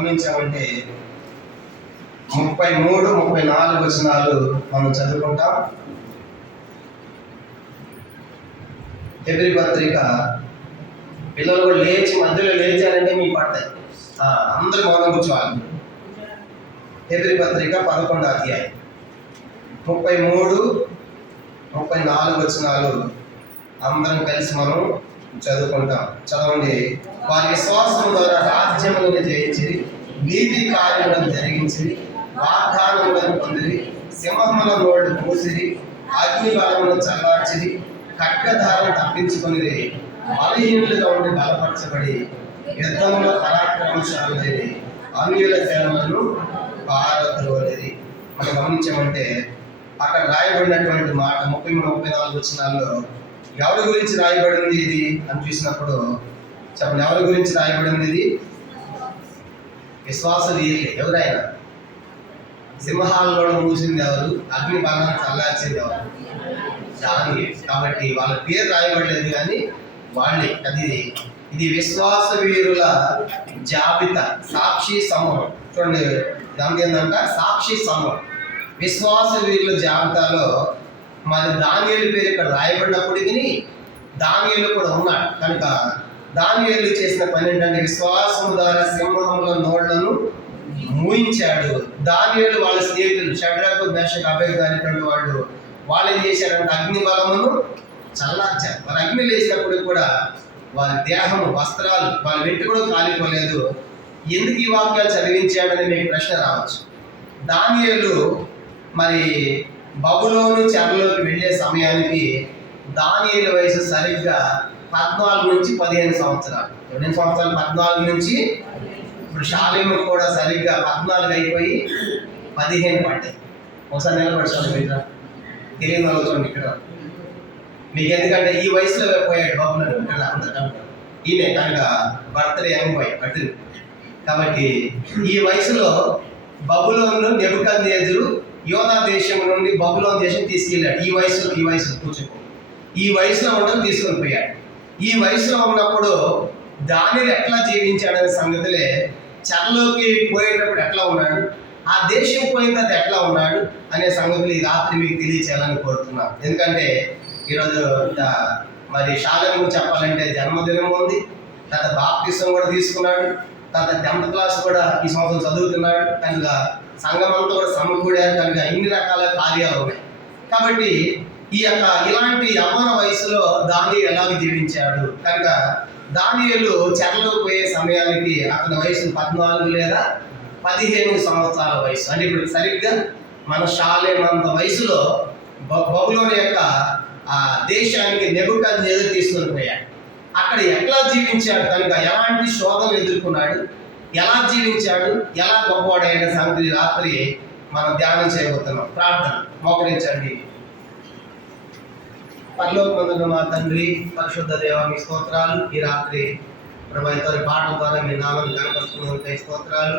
గమనించామంటే 33, 34 వచనాలు మనం చదువుకుంటాం. హెబ్రీ పత్రిక పిల్లలు కూడా లేచి మధ్యలో లేచారంటే మీ పడతాయి, అందరూ మౌనం కూర్చోవాలి. హెబ్రీ పత్రిక 11వ అధ్యాయం 33, 34 వచనాలు అందరం కలిసి మనం చదువుకుంటాం. చదవండి. వారి విశ్వాసం ద్వారా రాజ్యములను జయించి, నీతి కార్యములను జరిగించి, వాగ్దానములను పొందిరి, సింహముల నోళ్ళు మూసిరి, అగ్ని బలమును చల్లార్చిరి, ఖడ్గధారను తప్పించుకొని, బలహీనులుగా ఉండి బలపరచబడి, యుద్ధంలో పరాక్రమశాలులై అన్యుల సేనలను పారద్రోలిరి. మనం గమనించామంటే అక్కడ రాయబడినటువంటి మాట 33, 34 వచనాల్లో ఎవరి గురించి రాయబడింది ఇది అని చూసినప్పుడు చెప్పండి, ఎవరి గురించి రాయబడింది ఇది? విశ్వాసవీరులే. ఎవరైనా సింహాలలో మూసింది ఎవరు? అగ్ని బాణాన్ని చల్లార్చింది ఎవరు? దానియేలు. కాబట్టి వాళ్ళ పేరు రాయబడలేదు కానీ వాళ్ళే. ఇది విశ్వాసవీరుల జాబితా, సాక్షి సమూహం. చూడండి, దానికి ఏంటంట? సాక్షి సమూహం. విశ్వాసవీరుల జాబితాలో మరి దానియేలు పేరు ఇక్కడ రాయబడినప్పటికీ దానియేలు కూడా ఉన్నాడు. కనుక దానియేలు చేసిన పని ఏంటంటే విశ్వాసం ద్వారా సింహముల నోళ్లను మూయించాడు. దానియేలు వాళ్ళ స్నేహితులు షడ్రకు, మేషకు, అబేద్నెగో అనేటువంటి వాళ్ళు ఏం చేశారంటే అగ్ని బలమును చల్లార్చారు. మరి అగ్ని లేచినప్పుడు కూడా వారి దేహము, వస్త్రాలు, వాళ్ళ వెంట కూడా కాలిపోలేదు. ఎందుకు ఈ వాక్యాలు చదివించాడని మీకు ప్రశ్న రావచ్చు. దానియేలు మరి బబులోను చెరలోకి వెళ్ళే సమయానికి దానియేలు వయసు సరిగ్గా 14 నుంచి 15 సంవత్సరాలు. ఎన్ని సంవత్సరాలు? 14 నుంచి. ఇప్పుడు షాలేము కూడా సరిగ్గా 14 అయిపోయి 15 పడ్డాయి. ఒకసారి నిలబడి మీరు తెలియని అవుతుంది ఇక్కడ మీకు. ఎందుకంటే ఈ వయసులో పోయాడు బాబులను ఇక్కడ అందరికీ. ఈయనే కనుక బర్త్డే అయిపోయి పట్టింది. కాబట్టి ఈ వయసులో బబులోను నెబుకద్నెజరు యోధా దేశం నుండి బబులోను దేశం తీసుకెళ్ళాడు. ఈ వయసులో కూర్చోకో, ఈ వయసులో ఉండడం తీసుకొని పోయాడు. ఈ వయసులో ఉన్నప్పుడు దానియేలు ఎట్లా జీవించాడనే సంగతులే, చెరలోకి పోయేటప్పుడు ఎట్లా ఉన్నాడు, ఆ దేశం పోయిన తర్వాత ఎట్లా ఉన్నాడు అనే సంగతులు ఈ రాత్రి మీకు తెలియచేయాలని కోరుతున్నాను. ఎందుకంటే ఈరోజు మరి షాలేము చెప్పాలంటే జన్మదినం ఉంది, తర్వాత బాప్తిసం కూడా తీసుకున్నాడు, తర్వాత 10th క్లాస్ కూడా ఈ సంవత్సరం చదువుతున్నాడు. కనుక సంఘం అంతా కూడా సమకూడారు. కనుక ఇన్ని రకాల కార్యాలు ఉన్నాయి. కాబట్టి ఇలాంటి యవ్వన వయసులో దానియేలు ఎలాగ జీవించాడు? కనుక దానియేలు చెరలో పోయే సమయానికి అతని వయసు 14 లేదా 15 సంవత్సరాల వయసు. అంటే ఇప్పుడు సరిగ్గా మన షాలేమంత వయసులో బబులోను యొక్క దేశానికి నెబుకద్నెజరు తీసుకొని పోయాడు. అక్కడ ఎట్లా జీవించాడు? కనుక ఎలాంటి శోధనలు ఎదుర్కొన్నాడు, ఎలా జీవించాడు, ఎలా గొప్పవాడైన సంగతి రాత్రి మనం ధ్యానం చేయబోతున్నాం. ప్రార్థన. మోకరించండి. పరలోకమందున్న మా తండ్రి, పరిశుద్ధ దేవ, మీ స్తోత్రాలు. ఈ రాత్రి ప్రభా ఇతర పాటల ద్వారా మీ నామాన్ని కనపరుచుకున్నందుకు స్తోత్రాలు.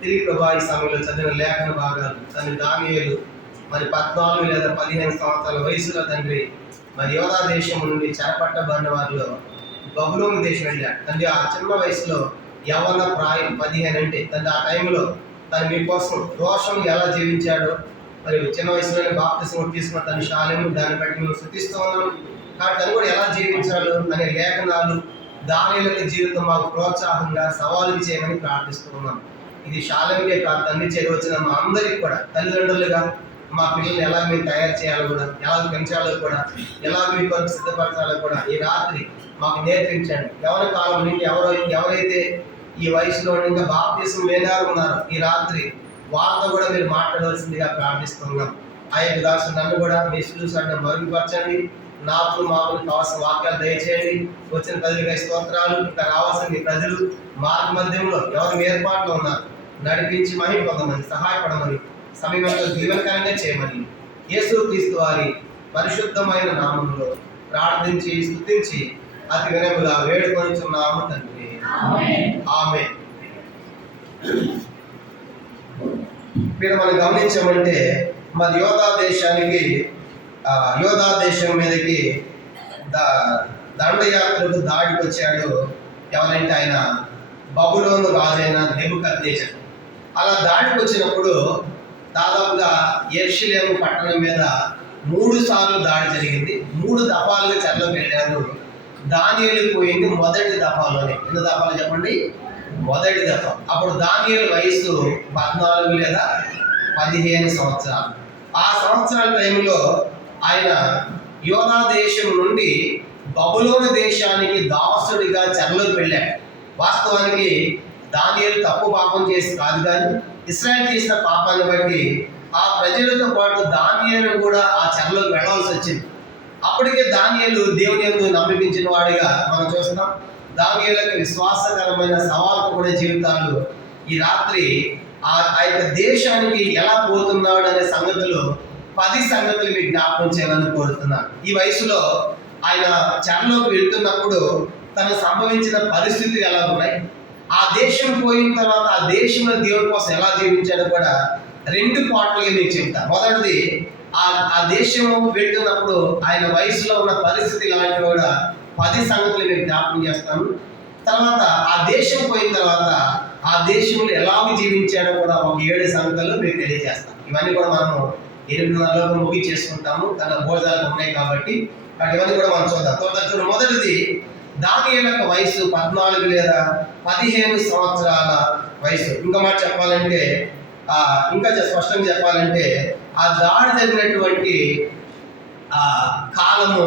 తిరిగి ప్రభా ఈ సమయంలో చదివిన లేఖన భాగాలు తండ్రి దానియేలు మరి 14 లేదా 15 సంవత్సరాల వయసులో తండ్రి మరి యోధా దేశం నుండి చెరపట్టబడిన వారిలో బబులోను దేశం వెళ్ళాడు. తండ్రి ఆ చిన్న వయసులో యవ్వన ప్రాయం 15 అంటే తండ్రి ఆ టైంలో తను మీకోసం దోషం ఎలా జీవించాడో, మరి చిన్న వయసులోనే బాప్తిసం తీసుకున్న తన షాలేము, దాన్ని బట్టి మేము స్తుతిస్తూ ఉన్నాం. కాబట్టి తను కూడా ఎలా జీవించాడు అనే లేఖనాలు దానియేలు జీవితం మాకు ప్రోత్సాహంగా సవాలు చేయమని ప్రార్థిస్తూ ఉన్నాం. ఇది షాలేముకే కాదు, తండ్రి చేరువచ్చిన మా అందరికి కూడా తల్లిదండ్రులుగా మా పిల్లల్ని ఎలా మీరు తయారు చేయాలో కూడా, ఎలా పెంచాలో కూడా, ఎలా మీ కొరకు సిద్ధపరచాలో కూడా ఈ రాత్రి మాకు నేర్పించండి. యవ్వన కాలం నుండి ఎవరైతే ఈ వయసులో ఇంకా బాప్తిసం లేనారు ఉన్నారో ఈ రాత్రి వారితో కూడా మీరు మాట్లాడవలసిందిగా ప్రార్థిస్తున్నాం. ఆ యొక్క దాసు నన్ను కూడా మీ చూసాన్ని మరుగుపరచండి. నాకు మాకు కావాల్సిన వాక్యాలు దయచేయండి. వచ్చిన ప్రజలకి స్తోత్రాలు. ఇంకా రావాల్సిన మీ ప్రజలు మార్గ మధ్యంలో ఎవరు ఏర్పాట్లో ఉన్నారు నడిపించి మహిమ పొందమని, సహాయపడమని, సమీపంలో దీవెనకరంగా చేయమని యేసుక్రీస్తు వారి పరిశుద్ధమైన నామంలో ప్రార్థించి స్తుతించి అతి వినముగా వేడుకొనిచున్నాము తండ్రి. ఆమేన్. మీరు మనం గమనించామంటే మరి యోధా దేశం మీదకి దండయాత్రకు దాడికి వచ్చాడు. ఎవరంటే ఆయన బబులోను రాజైన నెబుకద్నెజరు. అలా దాడికి వచ్చినప్పుడు దాదాపుగా యెరూషలేము పట్టణం మీద 3 సార్లు దాడి జరిగింది. 3 దఫాలుగా చెరలోకి వెళ్ళారు. దానియేలు పోయింది మొదటి దఫాలోనే. ఎన్ని దఫాలు చెప్పండి? మొదటి దఫా. అప్పుడు దానియేలు వయసు 14 లేదా 15 సంవత్సరాలు. ఆ సంవత్సరాల టైంలో ఆయన యోనా దేశం నుండి బబులోను దేశానికి దాసుడిగా చెరలోకి వెళ్ళాడు. వాస్తవానికి దానియేలు తప్పు పాపం చేసి కాదు, కానీ ఇశ్రాయేలు చేసిన పాపాన్ని బట్టి ఆ ప్రజలతో పాటు దానియేలు కూడా ఆ చెరలోకి వెళ్ళవలసి వచ్చింది. అప్పటికే దానియేలు దేవుని యందు నమ్మించిన వాడిగా మనం చూస్తున్నాం. దానియేలుకి విశ్వాసకరమైన సవాలుకునే జీవితాలు. ఈ రాత్రి ఆ యొక్క దేశానికి ఎలా పోతున్నాడు అనే సంగతులు 10 సంగతులు మీకు జ్ఞాపకం చేయాలని కోరుతున్నాను. ఈ వయసులో ఆయన చెరలోకి వెళ్తున్నప్పుడు తనకు సంభవించిన పరిస్థితులు ఎలా ఉన్నాయి, ఆ దేశం పోయిన తర్వాత ఆ దేశంలో దేవుడి కోసం ఎలా జీవించాడో కూడా 2 పాటలుగా మీకు చెప్తాను. మొదటిది ఆ దేశము వెళ్తున్నప్పుడు ఆయన వయసులో ఉన్న పరిస్థితి లాంటి కూడా 10 సంగతులు మీకు జ్ఞాపకం చేస్తాను. తర్వాత ఆ దేశం పోయిన తర్వాత ఆ దేశంలో ఎలాగ జీవించాడో కూడా ఒక 7 సంగతులు మీకు తెలియజేస్తాను. ఇవన్నీ కూడా మనము 8:30 ముగించేసుకుంటాము, తన భోజనాలు ఉన్నాయి కాబట్టి ఇవన్నీ కూడా మనం చూద్దాం. మొదటిది దానియేలు యొక్క వయసు 14 లేదా 15 సంవత్సరాల వయసు. ఇంకా మాట చెప్పాలంటే ఇంకా స్పష్టంగా చెప్పాలంటే ఆ దాడి జరిగినటువంటి కాలము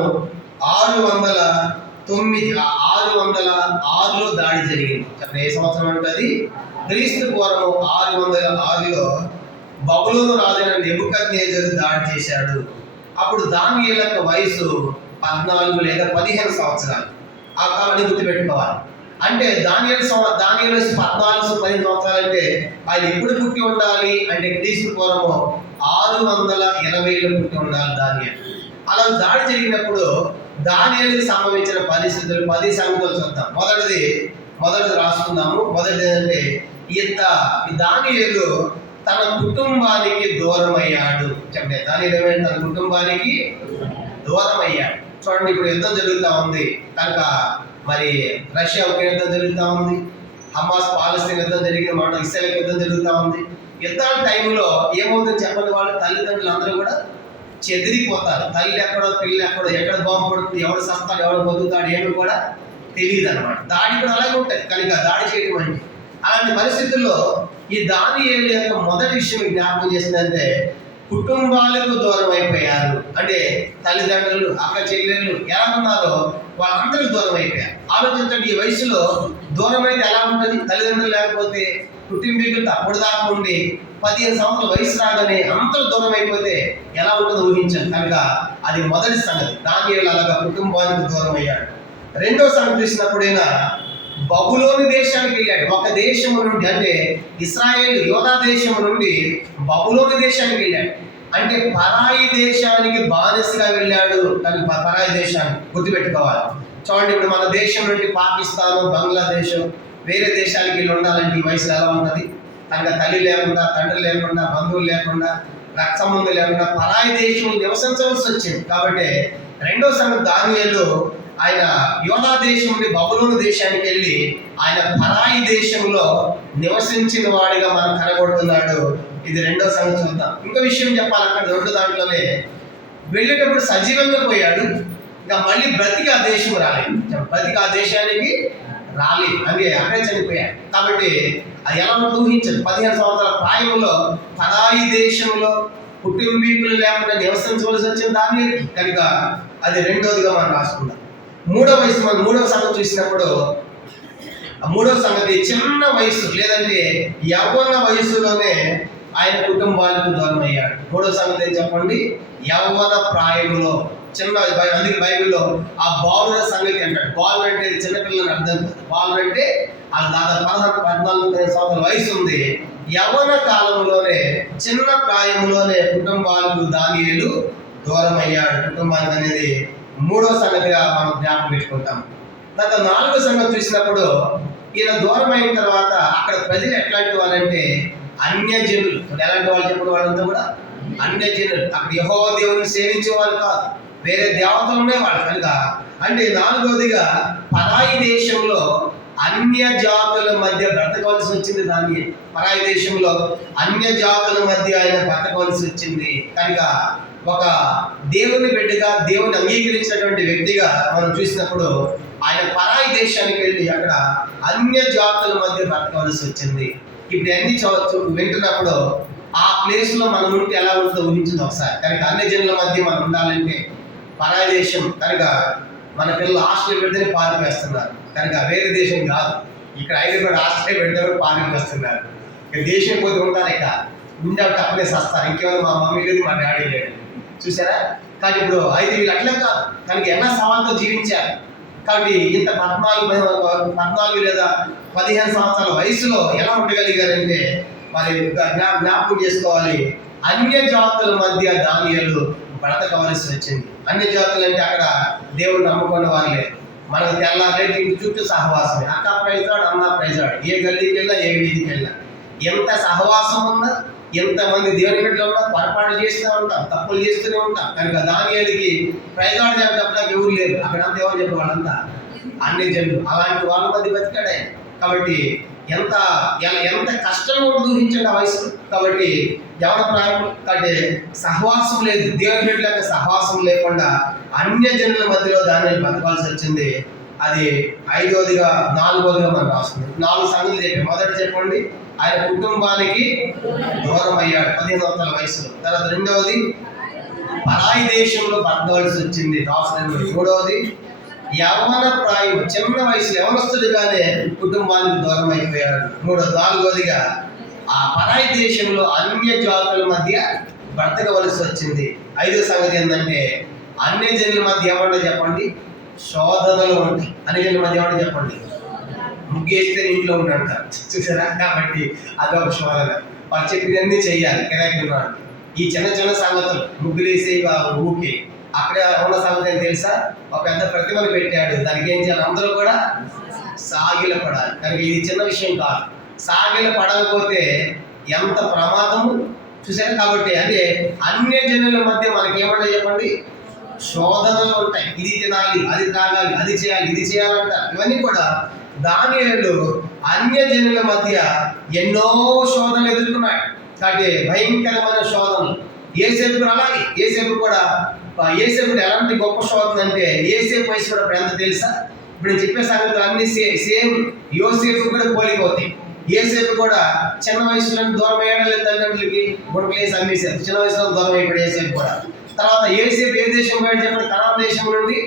606లో దాడి జరిగింది. చెప్పండి ఏ సంవత్సరం ఉంటుంది? క్రీస్తు పూర్వం 606లో బబులోను రాజైన నెబుకద్నెజరు దాడి చేశాడు. అప్పుడు దానియేలు యొక్క వయసు 14 లేదా 15 సంవత్సరాలు. ఆ కాలాన్ని గుర్తుపెట్టుకోవాలి. అంటే దానియేలు 14 15 సంవత్సరాలు అంటే ఆయన ఎప్పుడు పుట్టి ఉండాలి అంటే క్రీస్తు పూర్వం 620లో పుట్టి ఉండాలి దానియేలు. అలా దాడి జరిగినప్పుడు దానియేలుకి సంభవించిన పరిస్థితులు 10 సంగతులు చూద్దాం. మొదటిది రాసుకుందాము. మొదటిది ఏంటంటే దానియేలు తన కుటుంబానికి దూరం అయ్యాడు. చెప్పండి, దానియేలు ఏమైనా తన కుటుంబానికి దూరం అయ్యాడు. చూడండి, ఇప్పుడు యుద్ధం జరుగుతూ ఉంది కనుక మరి రష్యా యుద్ధం జరుగుతూ ఉంది, హమాస్ పాలస్తీన్ యుద్ధం జరిగిన మాట, ఇస్రాయేల్ యుద్ధం జరుగుతూ ఉంది. యుద్ధాల టైంలో ఏమవుతుందని చెప్పండి, వాళ్ళు తల్లిదండ్రులు అందరూ కూడా చెదిరిపోతారు. తల్లి ఎక్కడో పిల్లి ఎక్కడో, ఎక్కడ బాంబు పడుతుంది, ఎవడు సస్తాడు ఎవడు బతుకుతాడు ఏమి కూడా తెలియదు అనమాట. దాడి కూడా అలాగే ఉంటుంది కనుక దాడి చేయడం అంటే. అలాంటి పరిస్థితుల్లో ఈ దానియేలు యొక్క మొదటి విషయం జ్ఞాపకం చేసిందంటే కుటుంబాలకు దూరం అయిపోయారు. అంటే తల్లిదండ్రులు, అక్క చెల్లెళ్ళు ఎలా ఉన్నారో వాళ్ళందరూ దూరం అయిపోయారు. ఆలోచించండి, ఈ వయసులో దూరం అయితే ఎలా ఉంటుంది? తల్లిదండ్రులు లేకపోతే కుటుంబీకులతో అప్పుడు దాకా ఉండి 15 సంవత్సరాల వయసు రాగానే అందరూ దూరం అయిపోతే ఎలా ఉంటుందో ఊహించండి. కనుక అది మొదటి సంగతి. దానియేలు అలాగా కుటుంబానికి దూరం అయ్యాడు. రెండో సంగతి చూసినప్పుడైనా బబులోను దేశానికి వెళ్ళాడు. ఒక దేశము నుండి అంటే ఇశ్రాయేలు యోధా దేశము నుండి బబులోను దేశానికి వెళ్ళాడు. అంటే పరాయి దేశానికి బానిసగా వెళ్ళాడు. కానీ పరాయి దేశానికి గుర్తుపెట్టుకోవాలి. చూడండి, ఇప్పుడు మన దేశం నుండి పాకిస్తాన్, బంగ్లాదేశ్ వేరే దేశాలకు వెళ్ళి ఉండాలంటే ఈ వయసులో ఎలా ఉంటుంది? తనకు తల్లి లేకుండా, తండ్రి లేకుండా, బంధువులు లేకుండా, రక్త సంబంధం లేకుండా పరాయి దేశం నివసించవలసి వచ్చింది. కాబట్టి రెండో సంగతి దానియేలు ఆయన యోధా దేశం నుండి బబులోను దేశానికి వెళ్ళి ఆయన పరాయి దేశంలో నివసించిన వాడిగా మనం కనబడుతున్నాడు. ఇది రెండో సంగతి చూద్దాం. ఇంకో విషయం చెప్పాలి, అక్కడ 2 దాంట్లోనే వెళ్ళేటప్పుడు సజీవంగా పోయాడు, ఇంకా మళ్ళీ బ్రతికి ఆ దేశం రాలేదు. బ్రతికి ఆ దేశానికి రాలేదు, అంటే అక్కడే చనిపోయాడు. కాబట్టి అది ఎలా ఊహించదు. 15 సంవత్సరాల ప్రాయంలో పరాయి దేశంలో కుటుంబీకులు లేకుండా నివసించవలసి వచ్చింది దానియేలుకి. కనుక అది రెండోదిగా మనం రాసుకుందాం. మూడవ సంగతి చూసినప్పుడు మూడవ సంగతి చిన్న వయసు లేదంటే యవ్వన వయసులోనే ఆయన కుటుంబానికి దూరం అయ్యాడు. మూడవ సంగతి ఏం చెప్పండి? యవ్వన ప్రాయంలో చిన్న. అందుకే బైబిల్లో ఆ బాలుల సంగతి అంటాడు. బాలు అంటే చిన్నపిల్లలని అర్థం కాదు. బాలు అంటే అది దాదాపు 14 సంవత్సరాల వయసు ఉంది. యవ్వన కాలంలోనే చిన్న ప్రాయంలోనే కుటుంబాలకు దానియేలు దూరం అయ్యాడు. కుటుంబానికి అనేది మూడో సంగతిగా మనం జ్ఞాపకం పెట్టుకుంటాం. తర్వాత 4వ సంగతి చూసినప్పుడు ఈయన దూరం అయిన తర్వాత అక్కడ ప్రజలు ఎట్లాంటి వాళ్ళంటే అన్యజనులు. ఎలాంటి వాళ్ళు చెప్పిన వాళ్ళంతా కూడా అన్యజనులు. అక్కడ యెహోవా దేవుని సేవించే వాళ్ళు కాదు, వేరే దేవతలు ఉండేవాళ్ళు. కనుక అంటే 4వదిగా పరాయి దేశంలో అన్య జాతుల మధ్య బ్రతకవలసి వచ్చింది. దాన్ని పరాయి దేశంలో అన్య జాతుల మధ్య ఆయన బ్రతకవలసి వచ్చింది. కనుక ఒక దేవుని బిడ్డగా, దేవుని అంగీకరించినటువంటి వ్యక్తిగా మనం చూసినప్పుడు ఆయన పరాయి దేశానికి వెళ్ళి అక్కడ అన్య జాతుల మధ్య బ్రతకవలసి వచ్చింది. ఇప్పుడు అన్ని వింటున్నప్పుడు ఆ ప్లేస్ లో మనం ఉంటే ఎలా ఉంటుందో ఊహించింది ఒకసారి. కనుక అన్ని జనుల మధ్య మనం ఉండాలంటే పరాయి దేశం కనుక మన పిల్లలు హాస్టల్ పెడితేనే పారిపోస్తున్నారు. కనుక వేరే దేశం కాదు, ఇక్కడ హైదరాబాద్ హాస్టల్ పెడితే పారిపోస్తున్నారు. ఇక దేశం పోతే ఉంటారు, ఇక ఉండే అప్పుడే వస్తారు. ఇంకేమైనా మా మమ్మీ లేదు, మా డాడీ లేదు, చూసారా. కానీ ఇప్పుడు అయితే వీళ్ళు అట్లే కాదు, కనుక ఎన్నో సవాళ్ళతో జీవించారు. కాబట్టి ఇంత 14 లేదా 15 సంవత్సరాల వయసులో ఎలా ఉండగలిగారంటే మరి జ్ఞాపకం చేసుకోవాలి. అన్య జాతుల మధ్య దానియేలు బ్రతకవలసి వచ్చింది. అన్య జాతులు అంటే అక్కడ దేవుడు నమ్ముకున్న వాళ్ళే. మనకు తెల్లారేటి చుట్టూ సహవాసమే, అక్క ప్రైజాడు, అన్న ప్రైజాడు, ఏ గల్లీకి వెళ్ళినా ఏ వీధికి వెళ్ళినా ఎంత సహవాసం ఉన్నా, ఎంతమంది దేవుని బిడ్డలు ఉన్నా పొరపాటు చేస్తూ ఉంటాం, తప్పులు చేస్తూనే ఉంటాం. కనుక దానియేలుకి ప్రైజాడు చెప్పడానికి ఎవరు లేరు. అక్కడంతా ఎవరు చెప్పే వాళ్ళంతా అన్ని జనులు. అలాంటి వాళ్ళ మధ్య బతికాడు ఆయన. కాబట్టి ఎంత కష్టం ఊహించండి ఆ వయసు. కాబట్టి యవన ప్రాయం కాబట్టి సహవాసం లేదు, దేవుని బిడ్డల సహవాసం లేకుండా అన్య జనుల మధ్యలో దానిని బతకాల్సి వచ్చింది. అది 5వదిగా 4వదిగా మనం రాస్తుంది. 4 సంగతులు చెప్పి మొదట చెప్పండి, ఆయన కుటుంబానికి దూరం అయ్యాడు 15 సంవత్సరాల వయసులో. తర్వాత 2వది పరాయి దేశంలో బతకవలసి వచ్చింది రాస్తుంది. 3వది యవన ప్రాయం చిన్న వయసు యవనస్తుడిగానే కుటుంబానికి దూరం అయిపోయాడు. 4వదిగా ఆ పరాయి దేశంలో అన్య జాతుల మధ్య బ్రతకవలసి వచ్చింది. 5వ సంగతి ఏంటంటే అన్య జనుల మధ్య ఏమంటే చెప్పండి, శోధనలు ఉంటాయి. అన్య జనుల మధ్య ఏమంటే చెప్పండి, ముగ్గేస్తే ఇంట్లో ఉండంటారు, చూసారా. కాబట్టి అదొక శోధన. వాళ్ళు చెప్పినన్నీ చెయ్యాలి, కిరాయికున్నాడు. ఈ చిన్న చిన్న సంగతులు ముగ్గులు వేసే ఊకే అక్కడ ఉన్న సంగతి ఏం తెలుసా, ఒక పెద్ద ప్రతిమను పెట్టాడు, దానికి ఏం చేయాలి, అందరూ కూడా సాగిల పడాలి. కనుక ఇది చిన్న విషయం కాదు. సాగిల పడకపోతే ఎంత ప్రమాదము, చూసారు. కాబట్టి అంటే అన్య జనుల మధ్య మనకి ఏమంటే చెప్పండి, శోధనలు ఉంటాయి. ఇది తినాలి, అది తాగాలి, అది చేయాలి, ఇది చేయాలంట. ఇవన్నీ కూడా దానియేలు అన్య జనుల మధ్య ఎన్నో శోధనలు ఎదుర్కొన్నాడు. కాబట్టి భయంకరమైన శోధనలు. యేసేపు అలాగే, యేసేపు కూడా ఎలాంటి గొప్ప శోధన అంటే యేసేపు వయసు కూడా ఇప్పుడు ఎంత తెలుసా. ఇప్పుడు నేను చెప్పే సంగతులు అన్ని సేమ్ యోసేపు కూడా పోలిపోతాయి. యేసేపు కూడా చిన్న వయసులో దూరం అయ్యాడు, తల్లిదండ్రులకి గుడ్డలేసి అమ్మేశారు. చిన్న వయసులో దూరం అయిపోయాడు యేసేపు కూడా. తర్వాత యేసేపు ఏ దేశం పోయాడు చెప్పండి, కనాన్ దేశం నుండి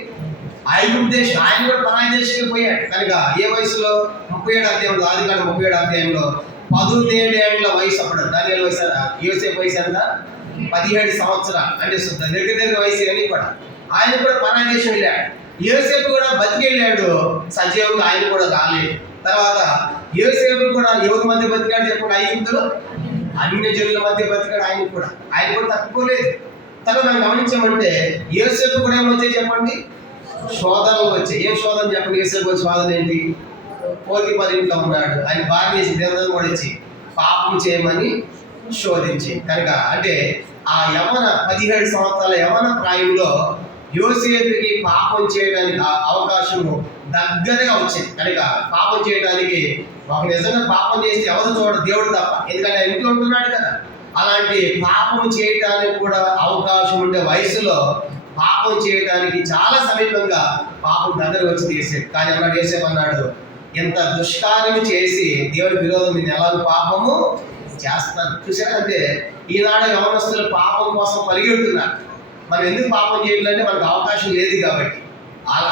ఐగుప్తు దేశం. ఆయన కూడా పరాయి దేశానికి పోయాడు. కనుక ఏ వయసులో 37 అధ్యాయంలో, ఆదికాండం 37 అధ్యాయంలో 17 ఏళ్ల వయసు అప్పుడు దానియేలు వయసు. యోసేపు వయసు ఎంత, 17 సంవత్సరాలు. అంటే దగ్గర వయసు అని కూడా ఆయన కూడా పరాయి దేశం వెళ్ళాడు. యోసేపు కూడా బతికెళ్ళాడు సజీవంగా, ఆయన కూడా రాలేదు. తర్వాత యోసేపు కూడా ఎవరి మధ్య బతికాడు చెప్పండి, ఐగుప్తులో అన్య జనుల మధ్య బతికాడు. ఆయన కూడా తప్పుకోలేదు. తర్వాత మనం గమనించామంటే యోసేపు కూడా ఏమొచ్చాయి చెప్పండి, శోధనలు వచ్చాయి. ఏం శోధన చెప్పండి, యోసేపు వచ్చి శోధన ఏంటి, పోతీఫరు ఇంట్లో ఉన్నాడు, ఆయన భార్య చేసి గ్రంథం కూడా ఇచ్చి పాపం చేయమని శోధించి. కనుక అంటే ఆ 17 సంవత్సరాల యవన ప్రాయంలో యోసేపుకి పాపం చేయడానికి అవకాశము దగ్గరగా వచ్చింది. కనుక పాపం చేయడానికి ఒక నిజంగా పాపం చేస్తే ఎవరు చూడరు, దేవుడు తప్ప. ఎందుకంటే ఆయన ఇంట్లో ఉంటున్నాడు కదా. అలాంటి పాపం చేయడానికి కూడా అవకాశం ఉండే వయసులో పాపం చేయడానికి చాలా సమీపంగా పాపం దగ్గర వచ్చి తీసేది. కానీ అన్నాడు, యేసేపు అన్నాడు, ఎంత దుష్కార్యం చేసి దేవుడి విరోధం నేను ఎలాగో పాపము చేస్తాను. చూసారా. అంటే ఈనాడు యవనస్తులు పాపం కోసం పరిగెడుతున్నారు. మనం ఎందుకు పాపం చేయాలంటే మనకు అవకాశం లేదు కాబట్టి.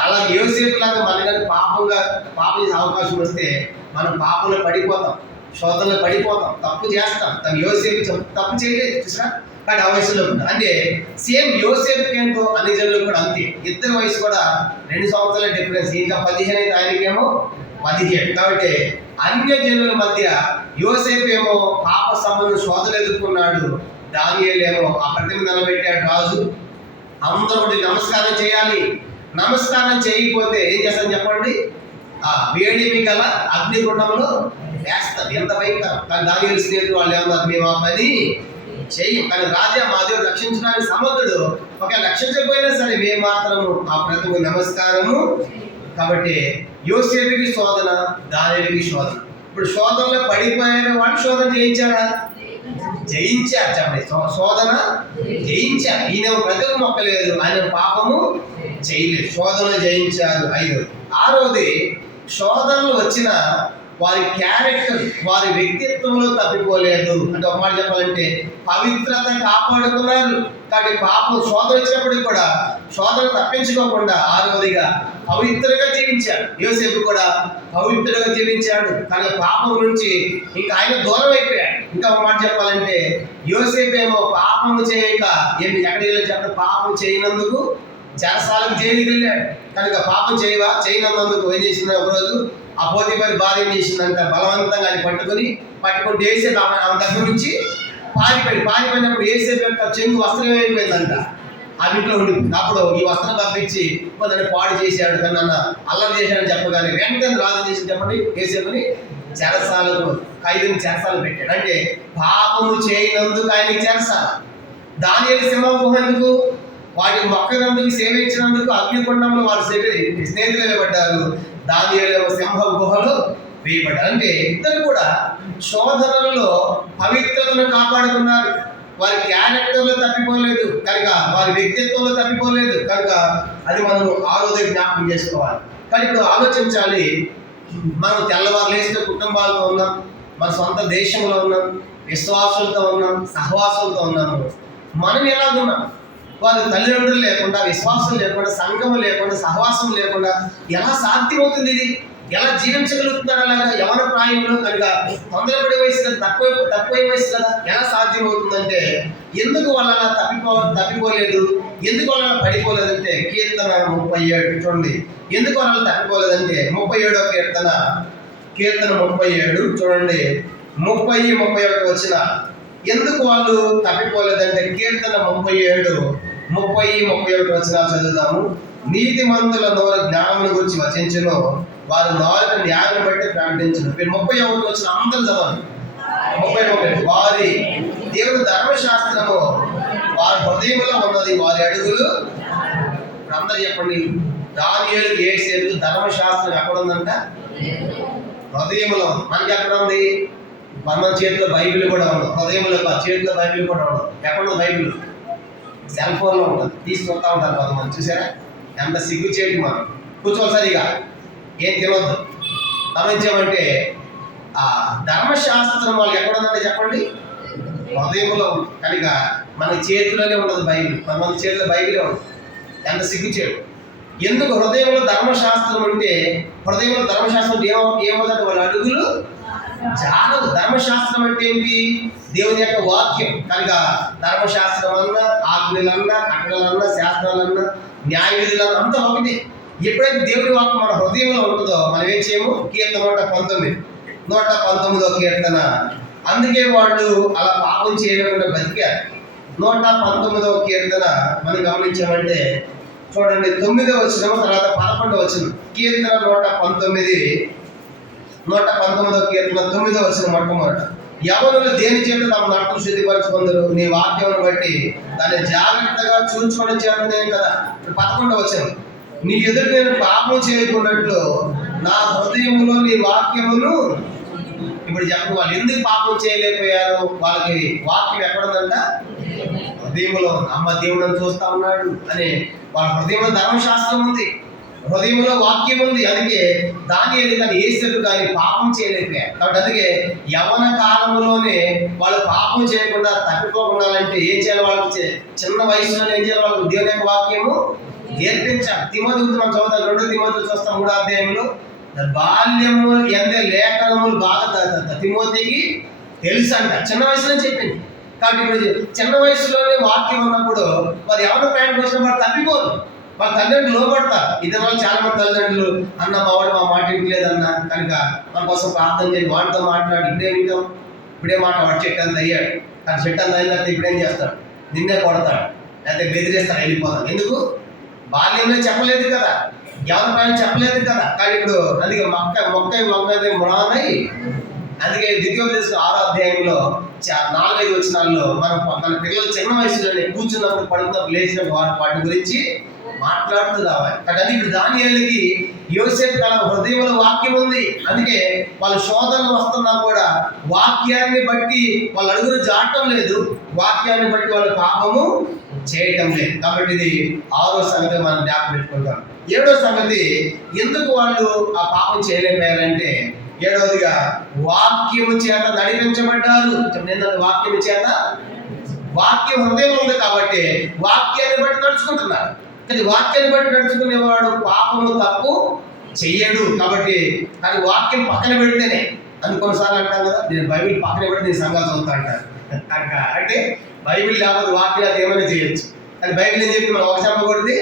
అలాగే యోసేపు లాగా మనకి పాపం చేసే అవకాశం వస్తే మనం పాపంలో పడిపోతాం, శోధనలో పడిపోతాం, తప్పు చేస్తాం. తను యోసేపు తప్పు చేయలేదు, చూసారా. కానీ ఆ వయసులో అంటే సేమ్ యోసేపు ఏంటో అన్ని జనులు కూడా అంతే. ఇద్దరు వయసు కూడా 2 సంవత్సరాల డిఫరెన్స్. ఇంకా 15 అయితే ఆయనకేమో 17. కాబట్టి అన్య జనుల మధ్య యోసేపు ఏమో పాప సంబంధ శోధన ఎదుర్కొన్నాడు, దానియేలు ఏమో ఆ ప్రతిమ నిలబెట్టాడు రాజు. అందరూ నమస్కారం చేయాలి. నమస్కారం చేయకపోతే ఏం చేస్తాను చెప్పండి, ఆ వేడిమి గల అగ్నిగుండంలో వేస్తారు. ఎంత భయంకరం. కానీ దానియేలు స్నేహితులు వాళ్ళు ఏమన్నారు, మేము ఆ పని చెయ్యం. కానీ రాజా మా దేవుడు రక్షించడానికి సమర్థుడు. ఒకవేళ రక్షించకపోయినా సరే మేము మాత్రము ఆ ప్రతిమ నమస్కారము కాబట్టి యోసేపుకి శోధన, దానియేలుకి శోధన. ఇప్పుడు శోధనలో పడిపోయిన వాళ్ళు శోధన చేయించారా? జయించారు. చెప్పండి, శోధన జయించారు. ఈయన బ్రతుకు మొక్కలేదు, ఆయన పాపము చేయలేదు, శోధన జయించారు. 5. 6వది, శోధనలు వచ్చిన వారి క్యారెక్టర్, వారి వ్యక్తిత్వంలో తప్పిపోలేదు. అంటే ఒక మాట చెప్పాలంటే పవిత్రత కాపాడుకున్నారు. కాబట్టి పాపం శోధన వచ్చినప్పటికి కూడా శోధన తప్పించుకోకుండా 6వదిగా పవిత్రంగా జీవించాడు. యోసేపు కూడా పవిత్రంగా జీవించాడు. కానీ పాపం నుంచి ఇంకా ఆయన దూరం అయిపోయాడు. ఇంకా ఒక మాట చెప్పాలంటే యోసేపు ఏమో పాపము చేయక ఎక్కడికి వెళ్ళి చెప్పండి, పాపం చేయనందుకు చెరసాలకు జైలుకి వెళ్ళాడు. కనుక పాపం చేయనందుకు ఏం చేసిన ఒకరోజు ఆ పోతీఫరు భార్య ఏం చేసిందంట, బలవంతంగా అది పట్టుకొని యోసేపు ఆమె దగ్గర నుంచి పారిపోయినప్పుడు యోసేపు యొక్క చెంగు వస్త్రం అయిపోయిందంట, ఆ ఇంట్లో ఉండిపోయింది. అప్పుడు ఈ వస్త్రం పంపించి నన్ను పాడు చేశాడు, కానీ నన్ను అల్లరి చేశాడని చెప్పగానే వెంటనే రాజు చేసి చెప్పండి యోసేపుని ఖైదుని చెరసాలు పెట్టాడు. అంటే పాపము చేయనందుకు ఆయనకి చెరసాల. దానియేలు సింహం గుహ ఎందుకు? వాటిని మొక్కనందుకు, సేవించినందుకు అగ్నిగుండంలో వారు స్నేహితులు వేయబడ్డారు. దానియేలు సింహ గుహలో వేయబడ్డారు. అంటే ఇద్దరు కూడా శోధనలలో పవిత్రతను కాపాడుకున్నారు. వారి క్యారెక్టర్లో తప్పిపోలేదు కనుక, వారి వ్యక్తిత్వంలో తప్పిపోలేదు కనుక, అది మనం 6వది జ్ఞాపకం చేసుకోవాలి. కానీ ఇప్పుడు ఆలోచించాలి, మనం తెల్లవారు లేచిన కుటుంబాలతో ఉన్నాం, మన సొంత దేశంలో ఉన్నాం, విశ్వాసులతో ఉన్నాం, సహవాసులతో ఉన్నాము. మనం ఎలాగున్నాం? వారి తల్లిదండ్రులు లేకుండా, విశ్వాసం లేకుండా, సంఘం లేకుండా, సహవాసం లేకుండా ఎలా సాధ్యమవుతుంది? ఇది ఎలా జీవించగలుగుతున్నారు? అలాగా యవన ప్రాయంలో కనుక తొందరపడే వయసు కదా, తక్కువ వయసు కదా, ఎలా సాధ్యమవుతుందంటే ఎందుకు వాళ్ళు అలా తప్పిపోలేదు, ఎందుకు వాళ్ళు అలా పడిపోలేదంటే కీర్తన 37 చూడండి. ఎందుకు వాళ్ళు తప్పిపోలేదంటే 37వ కీర్తన 37 చూడండి, 30-31 వచ్చిన ఎందుకు వాళ్ళు తప్పిపోలేదంటే కీర్తన 37-30-31 వచనాలు చదువుతాము. నీతిమంతుల నోరు జ్ఞానమును గురించి వచించును, వారు నాలుగు న్యాయం బట్టి ప్రకటించును. 31 వచ్చిన అందరూ చదవండి. 31 వారి దేవుని ధర్మశాస్త్రము వారి హృదయంలో ఉన్నది, వారి అడుగులు. అందరూ చెప్పండి, దానియేలు యోసేపు ధర్మశాస్త్రం ఎక్కడ ఉందంట? హృదయంలో. మనకి ఎక్కడ ఉంది? మన చేతిలో బైబిల్ కూడా ఉండదు, హృదయంలో చేతిలో బైబిల్ కూడా ఉండదు. ఎక్కడ ఉంది బైబిల్? సెల్ ఫోన్లో ఉంటుంది, తీసుకొస్తా ఉంటారు కొంతమంది. చూసారా ఎంత సిగ్గు చేయటి. మనం కూర్చోవాలి సరిగా, ఏం తినొద్దు. గమనించామంటే ఆ ధర్మశాస్త్రం వాళ్ళు ఎక్కడ ఉందంటే చెప్పండి, హృదయంలో ఉంది. కనుక మన చేతిలోనే ఉండదు బైబిల్, కొంతమంది చేతిలో బైబిలే ఉండదు. ఎంత సిగ్గు చేయడు. ఎందుకు? హృదయంలో ధర్మశాస్త్రం ఉంటే, హృదయంలో ధర్మశాస్త్రం ఏమవుతుంది? వాళ్ళ అడుగులు జానదు. ధర్మశాస్త్రం అంటే ఏంటి? దేవుని యొక్క వాక్యం. కనుక ధర్మశాస్త్రం అన్నా, ఆజ్ఞలన్నా, కట్టడలన్నా, శాస్త్రాలన్నా, న్యాయ విధులన్నా అంతా ఒకటి. ఎప్పుడైతే దేవుని వాక్యం మన హృదయంలో ఉంటుందో మనం ఏం చేయము? కీర్తన 119వ కీర్తన. అందుకే వాళ్ళు అలా పాపం చేయకుండా బతికారు. 119వ కీర్తన మనం గమనించామంటే చూడండి, 9వ వచనం తర్వాత 11వ వచనం. కీర్తన 119వ కీర్తన 9వ వచనం మొట్టమొదట. యవనులు దేని చేత తమ నడకను శుద్ధిపరచుకుందరు, నీ వాక్యమును బట్టి దాన్ని జాగ్రత్తగా చూచుకొని చేతనే కదా. 11వ వచనం, నీ ఎదురు నేను పాపం చేయకున్నట్లు నా హృదయములో నీ వాక్యమును. ఇప్పుడు చెప్పండి, వాళ్ళు ఎందుకు పాపం చేయలేకపోయారు? వాళ్ళకి వాక్యం ఎక్కడుందంట? హృదయంలో. అమ్మ దేవుడు చూస్తా ఉన్నాడు అని వాళ్ళ హృదయంలో ధర్మశాస్త్రం ఉంది, హృదయంలో వాక్యం ఉంది. అందుకే దానియేలు కానీ యేసేపు కానీ పాపం చేయలేకపోయారు. కాబట్టి అందుకే యవన కాలంలోనే వాళ్ళు పాపం చేయకుండా తప్పిపోకుండా ఏం చేయాలి? వాళ్ళకి చిన్న వయసులోనే ఏం చేయాలి? వాళ్ళకి దేవుని యొక్క వాక్యము నేర్పించాలి. తిమోతి మనం చదువుతాం, 2 తిమోతి చూస్తాం 3వ అధ్యాయంలో, బాల్యము ఎందే లేఖనములు బాగా తిమోతికి తెలుసు అంట. చిన్న వయసులో చెప్పింది. కాబట్టి ఇప్పుడు చిన్న వయసులోనే వాక్యం ఉన్నప్పుడు వారు ఎవరి ప్రయాణం వచ్చిన వారు తప్పిపోరు. వాళ్ళ తల్లిదండ్రులు లోపడతారు. ఇద్దరు వాళ్ళు చాలా మంది తల్లిదండ్రులు, అన్న మావాడు మా మాట వినలేదన్నా కనుక మన కోసం ప్రార్థన చేయండి, వాడితో మాట్లాడి ఇప్పుడే వింటాం, ఇప్పుడే మాట వాడు చెట్టు అంత అయ్యాడు. కానీ చెట్టు అంత అయిన తర్వాత ఇప్పుడేం చేస్తాడు? నిన్నే కొడతాడు, లేకపోతే బెదిరిస్తాడు, వెళ్ళిపోతాడు. ఎందుకు? బాల్యంలో చెప్పలేదు కదా, ఎవరి ప్రయాణం చెప్పలేదు కదా. కానీ ఇప్పుడు అందుకే మొక్క మురానై. అందుకే ద్వితీయోపదేశం 6వ అధ్యాయంలో 4-5 వచనాల్లో మన పిల్లలు చిన్న వయసులోనే కూర్చున్నప్పుడు, పడుకున్నప్పుడు, లేచినప్పుడు వాటి గురించి మాట్లాడుతూ రావాలి. కానీ ఇప్పుడు దానియేలుకి యోసేపు తన హృదయంలో వాక్యం ఉంది. అందుకే వాళ్ళ శోధనలు వస్తున్నా కూడా వాక్యాన్ని బట్టి వాళ్ళు అడుగులు జాడటం లేదు, వాక్యాన్ని బట్టి వాళ్ళు పాపము చేయటం లేదు. కాబట్టి ఇది 6వ సంగతి మనం జ్ఞాపకం పెట్టుకుంటాం. 7వ సంగతి, ఎందుకు వాళ్ళు ఆ పాపం చేయలేకపోయారంటే 7వదిగా వాక్యము చేత నడిపించబడ్డారు. వాక్యము చేత, వాక్యం హృదయం ఉంది కాబట్టి వాక్యాన్ని బట్టి నడుచుకుంటున్నారు. కానీ వాక్యాన్ని బట్టి నడుచుకునేవాడు పాపము తప్పు చెయ్యడు. కాబట్టి కానీ వాక్యం పక్కన పెడితేనే, కొన్నిసార్లు అంటాం కదా, నేను బైబిల్ పక్కన పెడితే నేను సంఘాలు చదువుతా అంటారు. అంటే బైబిల్ లేకపోతే వాక్యాలు ఏమైనా చేయొచ్చు. కానీ బైబిల్ ఏం చెప్పి మనం ఒక చెంప కొడితే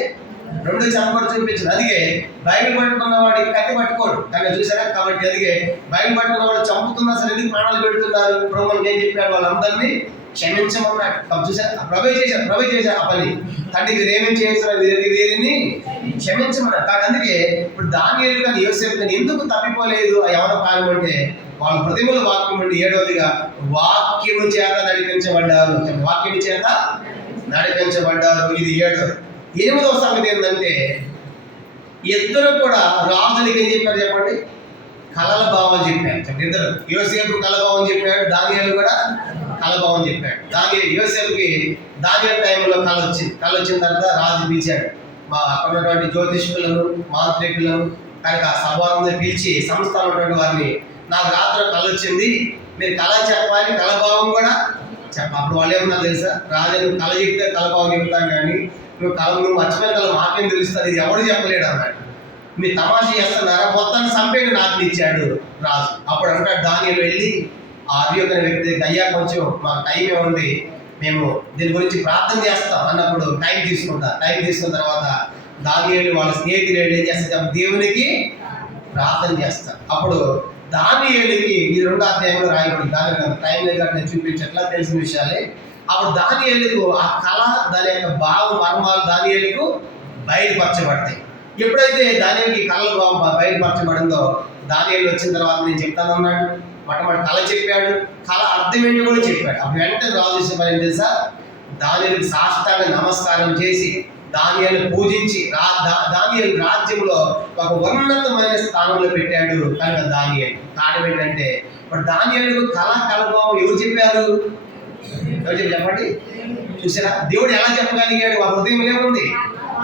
2 చెంపలు చూపించింది. అందుకే బైబిల్ పట్టుకున్న వాడి కత్తి పట్టుకోడు. కానీ చూసారా, కాబట్టి అందుకే బైబిల్ పట్టుకున్న వాడు చంపుతున్నా సరే ఎందుకు ప్రాణాలు పెడుతున్నారు? ప్రభువుకి ఏం చెప్పాడు? వాళ్ళందరినీ క్షమించమన్నాడు. చూసారా, ప్రభు చేశారు ఆ పని. తండ్రికి ఏమేమి చేసిన వీరిని క్షమించమన్నాడు. కానీ అందుకే ఇప్పుడు దానియేలు కానీ యోసేపు కానీ ఎందుకు తప్పిపోలేదు ఆ యవన కాలం అంటే వాళ్ళ హృదయంలో వాక్యం అంటే 7వదిగా వాక్యము చేత నడిపించబడ్డారు. వాక్యము చేత నడిపించబడ్డారు. ఇది 7వది. 8వ సంగతి ఏంటంటే ఇద్దరు కూడా రాజులకి ఏం చెప్పారు చెప్పండి? కలల భావం చెప్పారు. ఇద్దరు, యోసేపు కలభావం చెప్పాడు, దానియేలు కూడా కలభావం చెప్పాడు. యోసేపుకి దానియేలు టైంలో కళ వచ్చిన తర్వాత రాజు పిలిచాడు. అక్కడ ఉన్నటువంటి జ్యోతిష్కులను, మాంత్రికులను, కనుక సభాలను పిలిచి సంస్థలో ఉన్నటువంటి వారిని, నాకు రాత్రి కళ వచ్చింది, మీరు కళ చెప్పాలి, కలభావం కూడా చెప్పాలి. అప్పుడు వాళ్ళు ఏమన్నా తెలుసా? రాజు నువ్వు కళ చెప్తే కలభావం చెప్తాను, కానీ నువ్వు మర్చిపోయిన కళ మాకేం తెలుస్తుంది, ఇది ఎవడు చెప్పలేడు అన్నాడు. మీ తమాషా చేస్తున్నారా, మొత్తాన్ని చంపేడు నాకు ఇచ్చాడు రాజు. అప్పుడు అంటాడు దానియేలు వెళ్ళి ఆ అభియోగ వ్యక్తి, అయ్యా కొంచెం మాకు టైం ఇవ్వండి, మేము దీని గురించి ప్రార్థన చేస్తాం అన్నప్పుడు టైం తీసుకున్న తర్వాత దానియేలు వాళ్ళ స్నేహితులు ఏం చేస్తారు? దేవునికి ప్రార్థన చేస్తారు. అప్పుడు దానియేలుకి ఈ 2వ అధ్యాయంలో రాయబడింది. దాని టైం లేక నేను చూపించట్లా, తెలిసిన విషయాలే. అప్పుడు దానియేలుకు ఆ కళ, దాని యొక్క భావం, మర్మాలు దానియేలుకు బయలుపరచబడతాయి. ఎప్పుడైతే దానియేలుకి కళల భావం బయలుపరచబడిందో దానియేలు వచ్చిన తర్వాత నేను చెప్తానన్నాడు. మొట్టమొదటి కళ చెప్పాడు, కళ అర్థం ఏంటో కూడా చెప్పాడు. అప్పుడు వెంటనే రాజు చేసే పని ఏం తెలుసా? దానియేలుకి సాష్టాంగ నమస్కారం చేసి దానియేలు పూజించి దానియేలు రాజ్యంలో ఒక ఉన్నతమైన స్థానంలో పెట్టాడు. కనుక దానియేలు కారణం ఏంటంటే ఇప్పుడు దానియేలుకు కళభావం ఎవరు చెప్పారు చెప్పండి? చూసారా, దేవుడు ఎలా చెప్పగలిగాడు? వాళ్ళ హృదయంలో ఏముంది?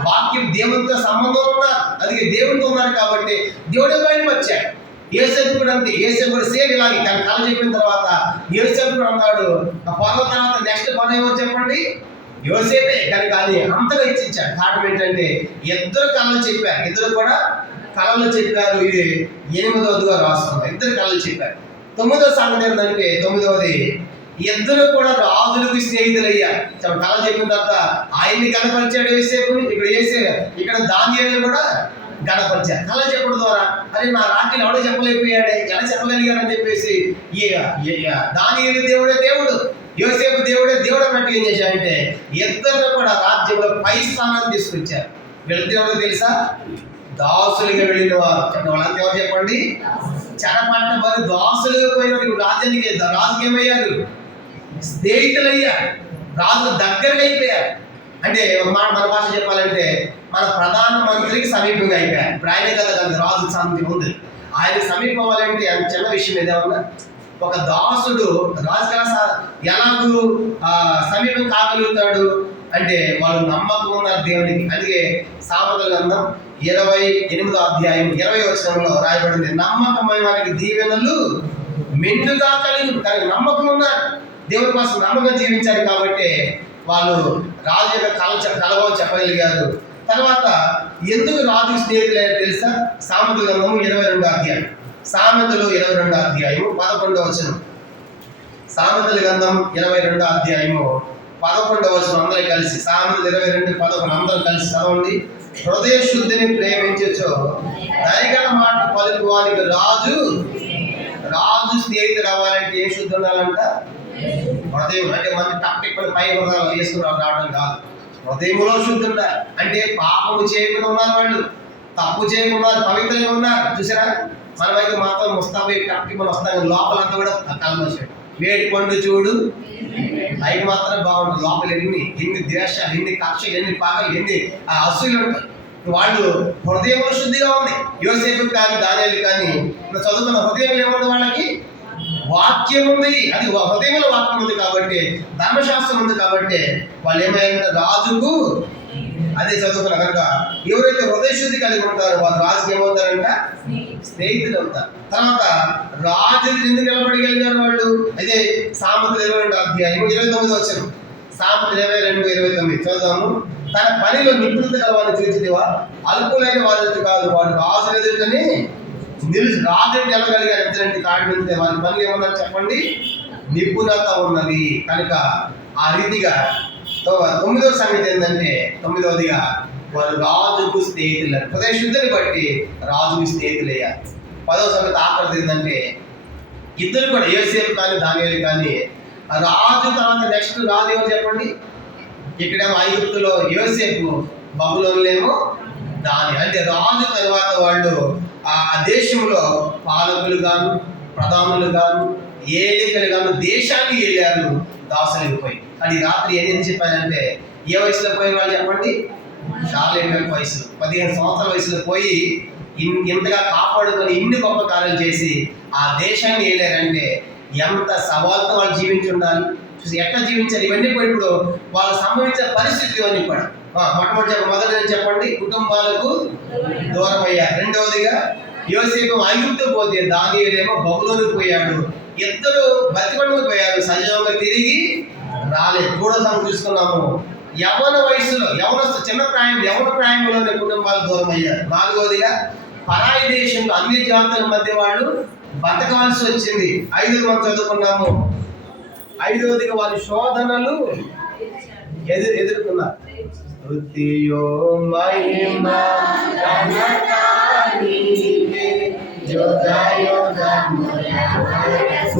వాక్యం దేవునితో సంబంధం ఉన్నారు. అందుకే దేవుడితో ఉన్నారు కాబట్టి దేవుడే బయలుపరిచాడు. యోసేపు కూడా అంతే. యోసేపు కూడా సేమ్ ఇలాగే కళ చెప్పిన తర్వాత యోసేపు కూడా అన్నాడు. ఆ పొలం తర్వాత నెక్స్ట్ పని ఏమో చెప్పండి? యోసేపే. కానీ అంతగా ఇచ్చాడు. కారణం ఏంటంటే ఇద్దరు కళలు చెప్పారు. ఇద్దరు కూడా కళలు చెప్పారు. ఇది 8వదిగా రాస్తుంది. ఇద్దరు కళలు చెప్పారు. 9వ సంగతి ఏంటంటే 9వది, ఇద్దరు కూడా రాజులకు స్నేహితులయ్యారు. కళ చెప్పిన తర్వాత ఆయన్ని కనపరిచాడు యోసేపుని, ఇక్కడ దానియేలు కూడా గణపరిచారు. కళ చెప్పడం ద్వారా అరే నా రాత్రి ఎవడో చెప్పలేకపోయాడే, ఎలా చెప్పగలిగారని చెప్పేసి దానియేలు దేవుడే దేవుడు, యోసేపు దేవుడే దేవుడు అన్నట్టు ఏం చేశారంటే ఇద్దరు కూడా రాజ్యంలో పై స్థానాన్ని తీసుకొచ్చారు. వీళ్ళిద్దరు తెలుసా? దాసులుగా వెళ్ళిన వారు. వాళ్ళంతా ఎవరు చెప్పండి? చెరపట్ట వారు దాసులుగా పోయిన రాజ్యానికి రాజుకి ఏమయ్యారు? స్నేహితులయ్యారు. రాజు దగ్గరగా అయిపోయారు. అంటే మన భాష చెప్పాలంటే మన ప్రధానమంత్రికి సమీపంగా అయిపోయారు. ఇప్పుడు ఆయనే కదా రాజు శాంతి ఉంది. ఆయన సమీపం అవ్వాలంటే చిన్న విషయం ఏదేమన్నా, ఒక దాసుడు రాజు ఎలాగూ సమీపం కాగలుగుతాడు అంటే వాళ్ళు నమ్మకం ఉన్నారు దేవునికి. అందుకే సామెతల గ్రంథం 28వ అధ్యాయం 20వ వచనంలో రాయబడింది, నమ్మకమైన వారికి దీవెనలు మెండుగా కలిగి. కానీ నమ్మకం ఉన్నారు, దేవుని కోసం నమ్మకం జీవించారు కాబట్టి వాళ్ళు రాజు యొక్క కలభావం చెప్పగలిగారు. తర్వాత ఎందుకు రాజు స్నేహితులయ్యారు తెలుసా? సామెతల గ్రంథం 22వ అధ్యాయం, సామెతలు 22వ అధ్యాయం 11వ వచనం. సామెతల గ్రంథం 22వ అధ్యాయము 11వ వచనం అందరూ కలిసి, సామెతలు 22:11 అందరూ కలిసి చదవండి. హృదయ శుద్ధిని ప్రేమించచ్చు దయగల మాట పలుకు వారికి రాజు స్నేహితుడు అవ్వాలంటే ఏ శుద్ధి ఉండాలంట? హృదయం. అంటే మంది టక్టిక్ పై హృదయాలు వేసుకుని రావడం కాదు, హృదయంలో శుద్ధి ఉండాలి. అంటే పాపము చేయకుండా ఉన్నారు, వాళ్ళు తప్పు చేయకుండా పవిత్రంగా ఉన్నారు. చూసారా, మనమైతే మాత్రం ముస్తాబై టక్కి మనం వస్తాం, లోపలంతా కూడా కలమోసాడు. వేడి పండు చూడు పైకి మాత్రం బాగుంటుంది, లోపల ఎన్ని ద్వేషాలు, ఎన్ని కక్షలు, ఎన్ని పాకలు, ఎన్ని అసూలు ఉంటాయి. వాళ్ళు హృదయం శుద్ధిగా ఉంది. యోసేపు కానీ దానియేలు కానీ చదువుకున్న హృదయం ఏముంది? వాళ్ళకి వాక్యం ఉంది. అది హృదయంలో వాక్యం ఉంది కాబట్టి, ధర్మశాస్త్రం ఉంది కాబట్టి వాళ్ళు ఏమైనా రాజుకు అదే చదువుకున్న కనుక ఎవరైతే హృదయ శుద్ధి కలిగి ఉంటారో వాళ్ళు రాజుకి ఏమవుతారంట? స్నేహితులు అవుతారు. తర్వాత రాజు ఎందుకు నిలబడగలిగారు వాళ్ళు? అయితే సామెతలు 22 అధ్యాయం 29 వచ్చాను. సామెతలు 22:29 చదువుదాము. తన పనిలో నిపుణత గలవాడిని తీర్చిదివా, అల్పులైన వారి కాదు, వాడు రాజు ఎదుటని నిలిచి రాజు నిలగలిగారు. ఎదురంటే కాడితే వారి పనులు ఏమన్నారు చెప్పండి? నిపుణత ఉన్నది. కనుక ఆ రీతిగా 9వ సంగతి ఏంటంటే, 9వదిగా వారు రాజుకు స్నేహితులు. హృదయ శుద్ధిని బట్టి రాజుకు స్నేహితులయ్యారు. 10వ సంగతి ఆఖరిది ఏంటంటే, ఇద్దరు కూడా యోసేపు కానీ దానియేలు కానీ రాజు తర్వాత నెక్స్ట్ రాజు ఎవరు చెప్పండి? ఇక్కడేమో ఐగుప్తులో యోసేపు, బబులోనులేమో దాని. అంటే రాజు తర్వాత వాళ్ళు ఆ దేశంలో పాలకులు గాను, ప్రధానులు గాను, ఏలికలు గాను దేశాన్ని వెళ్ళారు దాసులకు పోయి. అది రాత్రి ఏం చెప్పానంటే, ఏ వయసులో పోయిన వాళ్ళు చెప్పండి? చాలా వయసులో 15 సంవత్సరాల వయసులో పోయి ఇంతగా కాపాడుకొని ఇన్ని గొప్ప కార్యాలు చేసి ఆ దేశాన్ని వెళ్ళారంటే ఎంత సవాల్తో వాళ్ళు జీవించి ఉండాలి. చూసి ఎట్లా జీవించారు ఇవన్నీ కూడా. ఇప్పుడు వాళ్ళు సంభవించిన పరిస్థితులు ఇవన్నీ కూడా మొదటి చెప్పండి, కుటుంబాలకు దూరం అయ్యారు. రెండవదిగా యోసేపు ఐగుప్తు పోతే దానియేలేమో బబులోనుకు పోయాడు. ఇద్దరు బతికొండకు పోయారు, సజీవంగా తిరిగి రాలేదు. మూడో సంగతి చూసుకున్నాము, యవ్వన వయసులో చిన్న ప్రాయంలోనే కుటుంబాలు దూరం అయ్యారు. నాలుగవదిగా పరాయి దేశంలో అన్ని జాతుల మధ్య వాళ్ళు బతకవలసి వచ్చింది. 5 మనం చదువుకున్నాము. 5వదిగా వారి శోధనలు ఎదుర్కొన్నారు. స్తుతియో మహిమ ఘనత నీకే, యుగ యుగముల వరకు.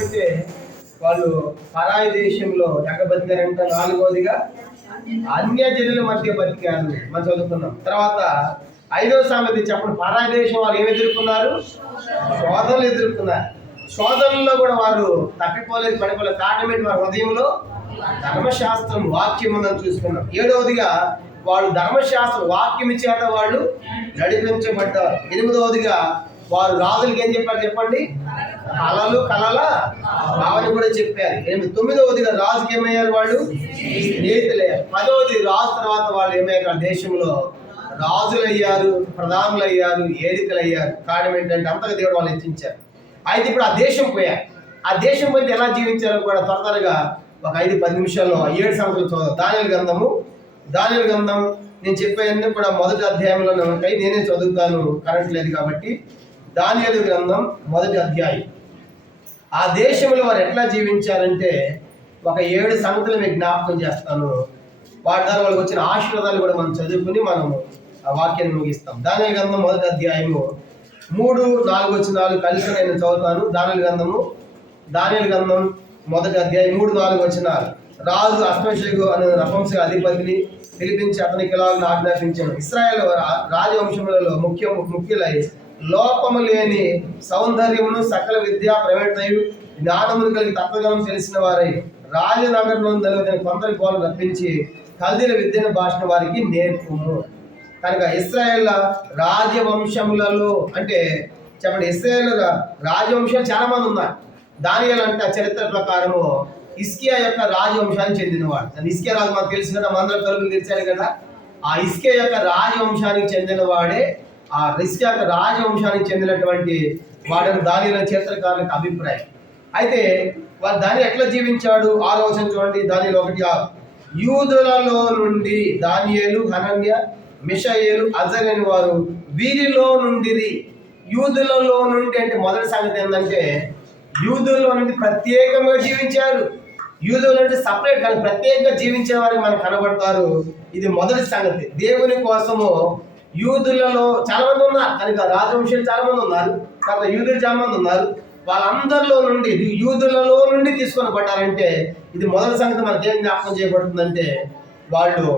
అంటే వాళ్ళు పరాయి దేశంలో ఎక్కడ బతికారంట. 4వదిగా అన్య జనుల మధ్య బతికారు మనం చదువుకున్నాం. తర్వాత 5వ సంగతి చెప్పండి, పరాయి దేశం వాళ్ళు ఏమి ఎదుర్కొన్నారు? శోధనలు ఎదుర్కొన్నారు. శోధనలో కూడా వారు తప్పిపోలేదు, పడిపోలేదు. కారణం ఏంటి? వారి హృదయంలో ధర్మశాస్త్రం వాక్యం ఉందని చూసుకున్నాం. 7వదిగా వాళ్ళు ధర్మశాస్త్రం వాక్యం చేత వాళ్ళు నడిపించబడ్డారు. 8వదిగా వారు రాజులకి ఏం చెప్పారు చెప్పండి? కలల భావన కూడా చెప్పారు. 9వదిగా రాజుకి ఏమయ్యారు? వాళ్ళు స్నేహితులయ్యారు. 10వది రాజు తర్వాత వాళ్ళు ఏమయ్యారు? దేశంలో రాజులయ్యారు, ప్రధానులయ్యారు, ఏలికలయ్యారు. కారణం ఏంటంటే అంతగా దేవుడు వాళ్ళు హెచ్చించారు. అయితే ఇప్పుడు ఆ దేశం పోయారు. ఆ దేశం పోయి ఎలా జీవించారో కూడా త్వరగా ఒక 5-10 నిమిషాల్లో 7 సంవత్సరాలు చదువు. దానియేలు గ్రంథం నేను చెప్పేవన్నీ కూడా మొదటి అధ్యాయంలోనే ఉంటాయి. నేనే చదువుతాను, కరెంట్ లేదు కాబట్టి. దానియేలు గ్రంథం 1వ అధ్యాయం. ఆ దేశంలో వారు ఎట్లా జీవించారంటే ఒక 7 సంగతులు మీకు జ్ఞాపకం చేస్తాను. వాటి ద్వారా వాళ్ళకి వచ్చిన ఆశీర్వాదాలు కూడా మనం చదువుకుని మనము ఆ వాక్యాన్ని ముగిస్తాం. దానియేలు గ్రంథం 1వ అధ్యాయము 3-4 వచనాలు కలిసి నేను చదువుతాను. దానియేలు గ్రంథం 1వ అధ్యాయం 3-4 వచనాలు. రాజు అశ్వషగు అనే నపుంసక అధిపతిని పిలిపించి అతనికి ఇలాగ ఆజ్ఞాపించాను, ఇశ్రాయేలు రాజవంశములలో ముఖ్యులై లోపము లేని సౌందర్యమును సకల విద్యా ప్రవేశయు జ్ఞానమును కలిగి తత్వజ్ఞానం తెలిసిన వారై రాజనగరంలో కొందరి పోలను రప్పించి కల్దీల విద్యను భాషను వారికి నేర్పుము. కనుక ఇశ్రాయేల్ రాజవంశములలో అంటే చెప్పండి, ఇశ్రాయేల్ రాజవంశాలు చాలా మంది ఉన్నారు. దానియేలు అంటే చరిత్ర ప్రకారము హిజ్కియా యొక్క రాజవంశానికి చెందినవాడు. హిజ్కియా రాజు మనకు తెలుసు కదా, మందరం తలుపులు తెరిచాడు కదా. ఆ హిజ్కియా యొక్క రాజవంశానికి చెందినవాడే, ఆ హిజ్కియా యొక్క రాజవంశానికి చెందినటువంటి వాడని దానియేలు చరిత్రకారులకు అభిప్రాయం. అయితే వారు దాన్ని ఎట్లా జీవించాడు? 6వ వచనం చూడండి. దానియేలు 1:6. యూదులలో నుండి దానియేలు, హనన్య, మిషాయేలు, అజరేలు వారు వీరిలో నుండిరి. యూదులలో నుండి అంటే మొదటి సంగతి ఏంటంటే యూదుల్లో నుండి ప్రత్యేకంగా జీవించారు. యూదుల నుండి సపరేట్ కానీ ప్రత్యేకంగా జీవించిన వారికి మనకు కనబడతారు. ఇది మొదటి సంగతి. దేవుని కోసము యూదులలో చాలా మంది ఉన్నారు కనుక రాజవంశాలు చాలా మంది ఉన్నారు, తర్వాత యూదులు చాలా మంది ఉన్నారు. వాళ్ళందరిలో నుండి యూదులలో నుండి తీసుకొని పడ్డారంటే ఇది మొదటి సంగతి మనకి ఏం జ్ఞాపకం చేయబడుతుందంటే వాళ్ళు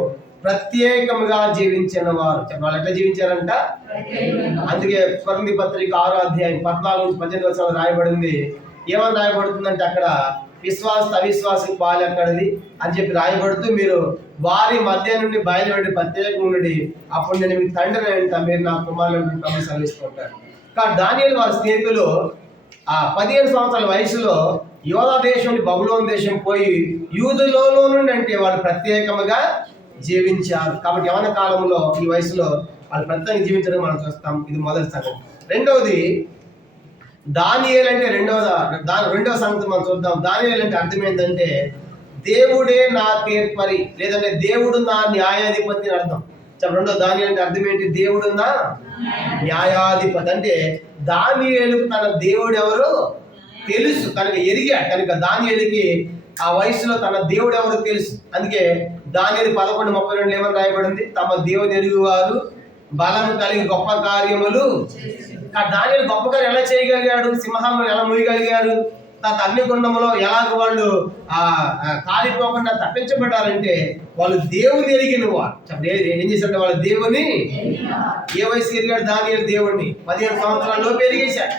ప్రత్యేకంగా జీవించిన వారు. వాళ్ళు ఎట్లా జీవించారంట? అందుకే కొరింథీ పత్రిక 6వ అధ్యాయం 14-18 వచనాలు రాయబడింది. ఏమని రాయబడుతుందంటే అక్కడ విశ్వాస అవిశ్వాసకి పాలు ఎక్కడది అని చెప్పి రాయబడుతూ మీరు వారి మధ్య నుండి బయలువెళ్ళి ప్రత్యేకంగా ఉండి అప్పుడు నేను మీకు తండ్రి అంట, మీరు నా కుమారులను సెలవిస్తుంటారు. కానీ దానియేలు వారి స్నేహితులు ఆ 15 సంవత్సరాల వయసులో యోధా దేశం నుండి బబులోను దేశం పోయి యూదులలో నుండి అంటే వాళ్ళు ప్రత్యేకంగా జీవించారు. కాబట్టి యవన కాలంలో ఈ వయసులో వాళ్ళు ప్రత్యేకంగా జీవించడం మనం చూస్తాం. ఇది మొదటి సంగతి. రెండవది దానియేలు అంటే రెండవ సంగతి మనం చూద్దాం. దానియేలు అంటే అర్థం ఏంటంటే దేవుడే నా తీర్పరి, లేదంటే దేవుడు నా న్యాయాధిపతి అని అర్థం. రెండో దానియేలు అంటే అర్థం ఏంటి? దేవుడు నా న్యాయాధిపతి అంటే దానియేలుకు తన దేవుడు ఎవరు తెలుసు కనుక ఎరిగాడు. కనుక దానియేలుకి ఆ వయసులో తన దేవుడు ఎవరు తెలుసు. అందుకే దానియేలు 11:32 ఏమని రాయబడింది? తమ దేవుని ఎరుగువారు బలము కలిగి గొప్ప కార్యములు. దానియేలు గొప్ప కార్యం ఎలా చేయగలిగాడు? సింహాలను ఎలా మూయగలిగారు? అగ్నిగుండంలో ఎలాగ వాళ్ళు కాలిపోకుండా తప్పించబడ్డారంటే వాళ్ళు దేవుని ఎరిగిన వారు. ఏం చేశారంటే వాళ్ళు దేవుని ఏ వయసు ఎరిగాడు? దానియేలు దేవుడిని 15 సంవత్సరాల్లోపు ఎరిగేశాడు.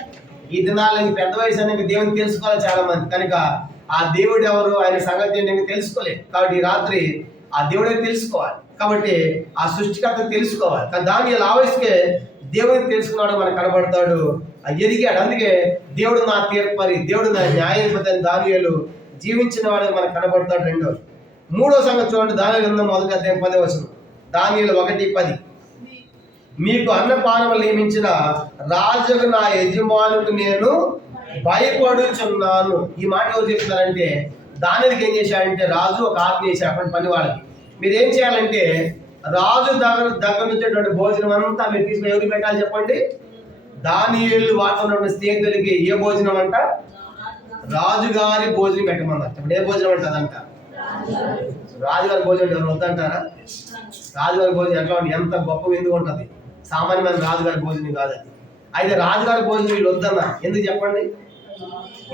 ఈ దినాలకి పెద్ద వయసు అనేది దేవుని తెలుసుకోవాలి చాలా మంది. కనుక ఆ దేవుడు ఎవరు, ఆయన సంగతి ఏంటి తెలుసుకోలేదు. కాబట్టి ఈ రాత్రి ఆ దేవుడే తెలుసుకోవాలి. కాబట్టి ఆ సృష్టికర్త తెలుసుకోవాలి. కానీ దానియేలు ఆ వయసుకే దేవుడిని తెలుసుకున్నాడు మనకు కనబడతాడు, ఎదిగాడు. అందుకే దేవుడు నా తీర్పరి, దేవుడు నా న్యాయాధిపతి అని దానియేలు జీవించిన వాడు మనకు కనబడతాడు. రెండోది. మూడో సంగతి చూడండి. దానియేలు గ్రంథం 1వ అధ్యాయం 10వ వచనం. దానియేలు 1:10. మీకు అన్నపానములు నియమించిన రాజుకు నా యజమానుకు నేను భయపడుచున్నాను. ఈ మాట ఎవరు చెప్తున్నారంటే దానియేలుకి ఏం చేశాడంటే రాజు ఒక ఆజ్ఞ చేశాడు అప్పటి పని వాళ్ళకి. మీరు ఏం చేయాలంటే రాజు దగ్గర నుంచేటువంటి భోజనం అంతా మీరు తీసుకుని ఎవరికి పెట్టాలి చెప్పండి? దానియేలు వాడుతున్న స్నేహితులకి ఏ భోజనం అంట? రాజుగారి భోజనం పెట్టమన్నారు. ఇప్పుడు ఏ భోజనం అంటదంట? రాజుగారి భోజనం ఎవరు వద్దంటారా? రాజుగారి భోజనం ఎట్లా ఉంటుంది? ఎంత గొప్ప ఎందుకు ఉంటుంది? సామాన్యమైన రాజుగారి భోజనం కాదు అది. అయితే రాజుగారి భోజనం వీళ్ళు వద్దన్నారు. ఎందుకు చెప్పండి?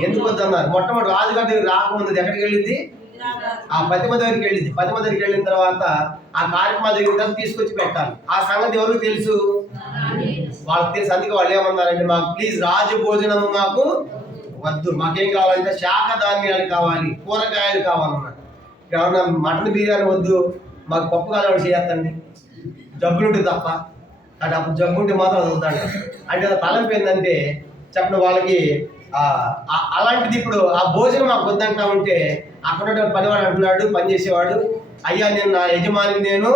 ఎందుకు వద్దన్నారు? మొట్టమొదటి రాజుగారి దగ్గర రాకముందు ఎక్కడికి వెళ్ళింది? ఆ పతిమ దగ్గరికి వెళ్ళింది. పతిమ దగ్గరికి వెళ్ళిన తర్వాత ఆ కార్యక్రమం దగ్గర తీసుకొచ్చి పెట్టాలి. ఆ సంగతి ఎవరికి తెలుసు? వాళ్ళకి తెలుసు. అందుకే వాళ్ళు ఏమన్నారంటే మాకు ప్లీజ్ రాజు భోజనము మాకు వద్దు, మాకేం కావాలంటే శాఖ ధాన్యాలు కావాలి, కూరగాయలు కావాలన్నారు. ఏమన్నా మటన్ బిర్యానీ వద్దు, మాకు పప్పు కాలం చేయొద్దండి, జబ్బులుంటే తప్ప. అంటే అప్పుడు జబ్బుంటే మాత్రం అది వద్దండి. అంటే తలంపు ఏంటంటే చెప్పండి వాళ్ళకి అలాంటిది. ఇప్పుడు ఆ భోజనం మాకు వద్దంటా ఉంటే అక్కడ పనివాడు అంటున్నాడు, పనిచేసేవాడు, అయ్యా నేను నా యజమానికి నేను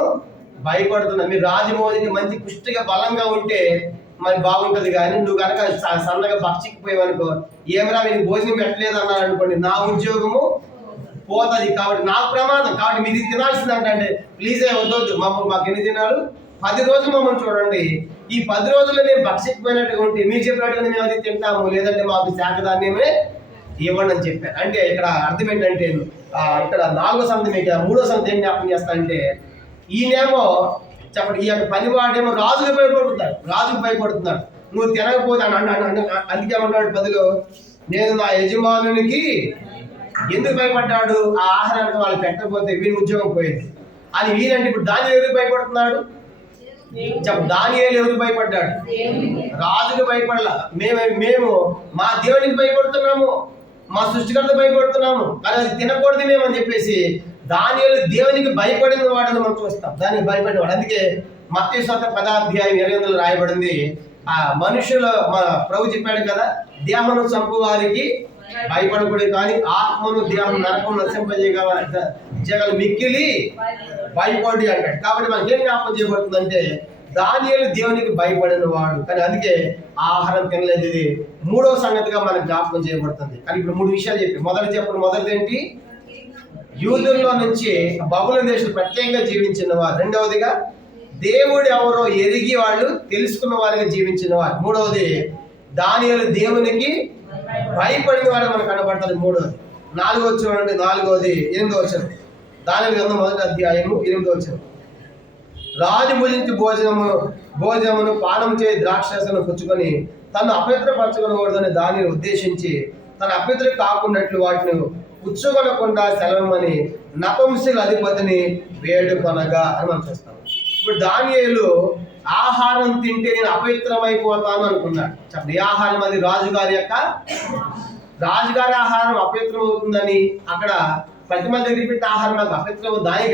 భయపడుతున్నా. మీరు రాజమోదిని మంచి పుష్టిగా బలంగా ఉంటే మరి బాగుంటది, కానీ నువ్వు కనుక సన్నగా బక్షిక్కిపోయావనుకో, ఏమరా మీరు భోజనం పెట్టలేదు అన్నారు అనుకోండి, నా ఉద్యోగము పోతుంది. కాబట్టి నాకు ప్రమాదం. కాబట్టి మీరు తినాల్సిందంటే ప్లీజ్ వద్దొద్దు, మాకు ఎన్ని తినాలు 10 రోజులు మమ్మల్ని చూడండి. ఈ 10 రోజుల్లో మేము భక్షిక్కిపోయినట్టుగా ఉంటే మీరు చెప్పినట్టుగా మేము అది తింటాము, లేదంటే మాకు శాఖధాన్యమే ఇవ్వండి అని చెప్పారు. అంటే ఇక్కడ అర్థం ఏంటంటే ఇక్కడ 4వ సంగతి మీకు 3వ సంగతి ఏం జ్ఞాపకం చేస్తానంటే ఈయనేమో చెప్పండి ఈ యొక్క పనివాడేమో రాజుకు భయపడుతున్నాడు. నువ్వు తినకపోతే అందుకే ఏమన్నాడు 10లో, నేను నా యజమానునికి ఎందుకు భయపడ్డాడు? ఆ ఆహారానికి వాళ్ళు పెట్టకపోతే వీని ఉద్యోగం పోయింది అని వీరంటే. ఇప్పుడు దానియేలు ఎవరికి భయపడుతున్నాడు? దానియేలు ఎవరికి భయపడ్డాడు? రాజుకి భయపడలా. మేము మా దేవునికి భయపడుతున్నాము, మా సృష్టికర్త భయపడుతున్నాము, కానీ అది తినకూడదు మేము అని చెప్పేసి దానియేలు దేవునికి భయపడిన వాడిని మనం చూస్తాం, దానికి భయపడినవాడు. అందుకే మత్తయి సువార్త 10:28 రాయబడింది, ఆ మనుషుల ప్రభు చెప్పాడు కదా, దేహమును చంపు వారికి భయపడకూడదు కానీ ఆత్మను దేహం నరకం నశింపజేయగల మిక్కిలి భయపడి అంటాడు. కాబట్టి మనకి ఏం జ్ఞాపకం చేయబడుతుందంటే దానియేలు దేవునికి భయపడిన వాడు, కానీ అందుకే ఆహారం తినలేదు. ఇది 3వ సంగతిగా మనకు జ్ఞాపకం చేయబడుతుంది. కానీ ఇప్పుడు 3 విషయాలు చెప్పి మొదటిది ఏంటి? యూదుల్లో నుంచి బబులోను దేశం ప్రత్యేకంగా జీవించిన వారు. రెండవదిగా దేవుడు ఎవరో ఎరిగి వాళ్ళు తెలుసుకున్న వారిగా జీవించిన వారు. మూడవది దానియేలు దేవునికి భయపడిన వాడు మనకు కనబడతాడు. మూడవది. 4వ చూడండి, 4వది 8వ వచనం. దానియేలు గ్రంథం 1:8. రాజు భుజించి భోజనమును పానం చేయి ద్రాక్షరసను పుచ్చుకొని తను అపవిత్రపరచుకొనకూడదని దానిని ఉద్దేశించి తన అపవిత్ర కాకున్నట్లు వాటిని పుచ్చుకొనకుండా సెలవమని నపుంసకుల అధిపతిని వేడుకొనగా అని మనం చూస్తాం. ఇప్పుడు దానియేలు ఆహారం తింటే నేను అపవిత్రమైపోతాను అనుకున్నాడు. చెప్పండి, ఏ ఆహారం అది? రాజుగారి ఆహారం అపవిత్రం అవుతుందని అక్కడ ప్రతిమ దగ్గర పెట్టిన ఆహారం నాకు అపవిత్రం. దానికి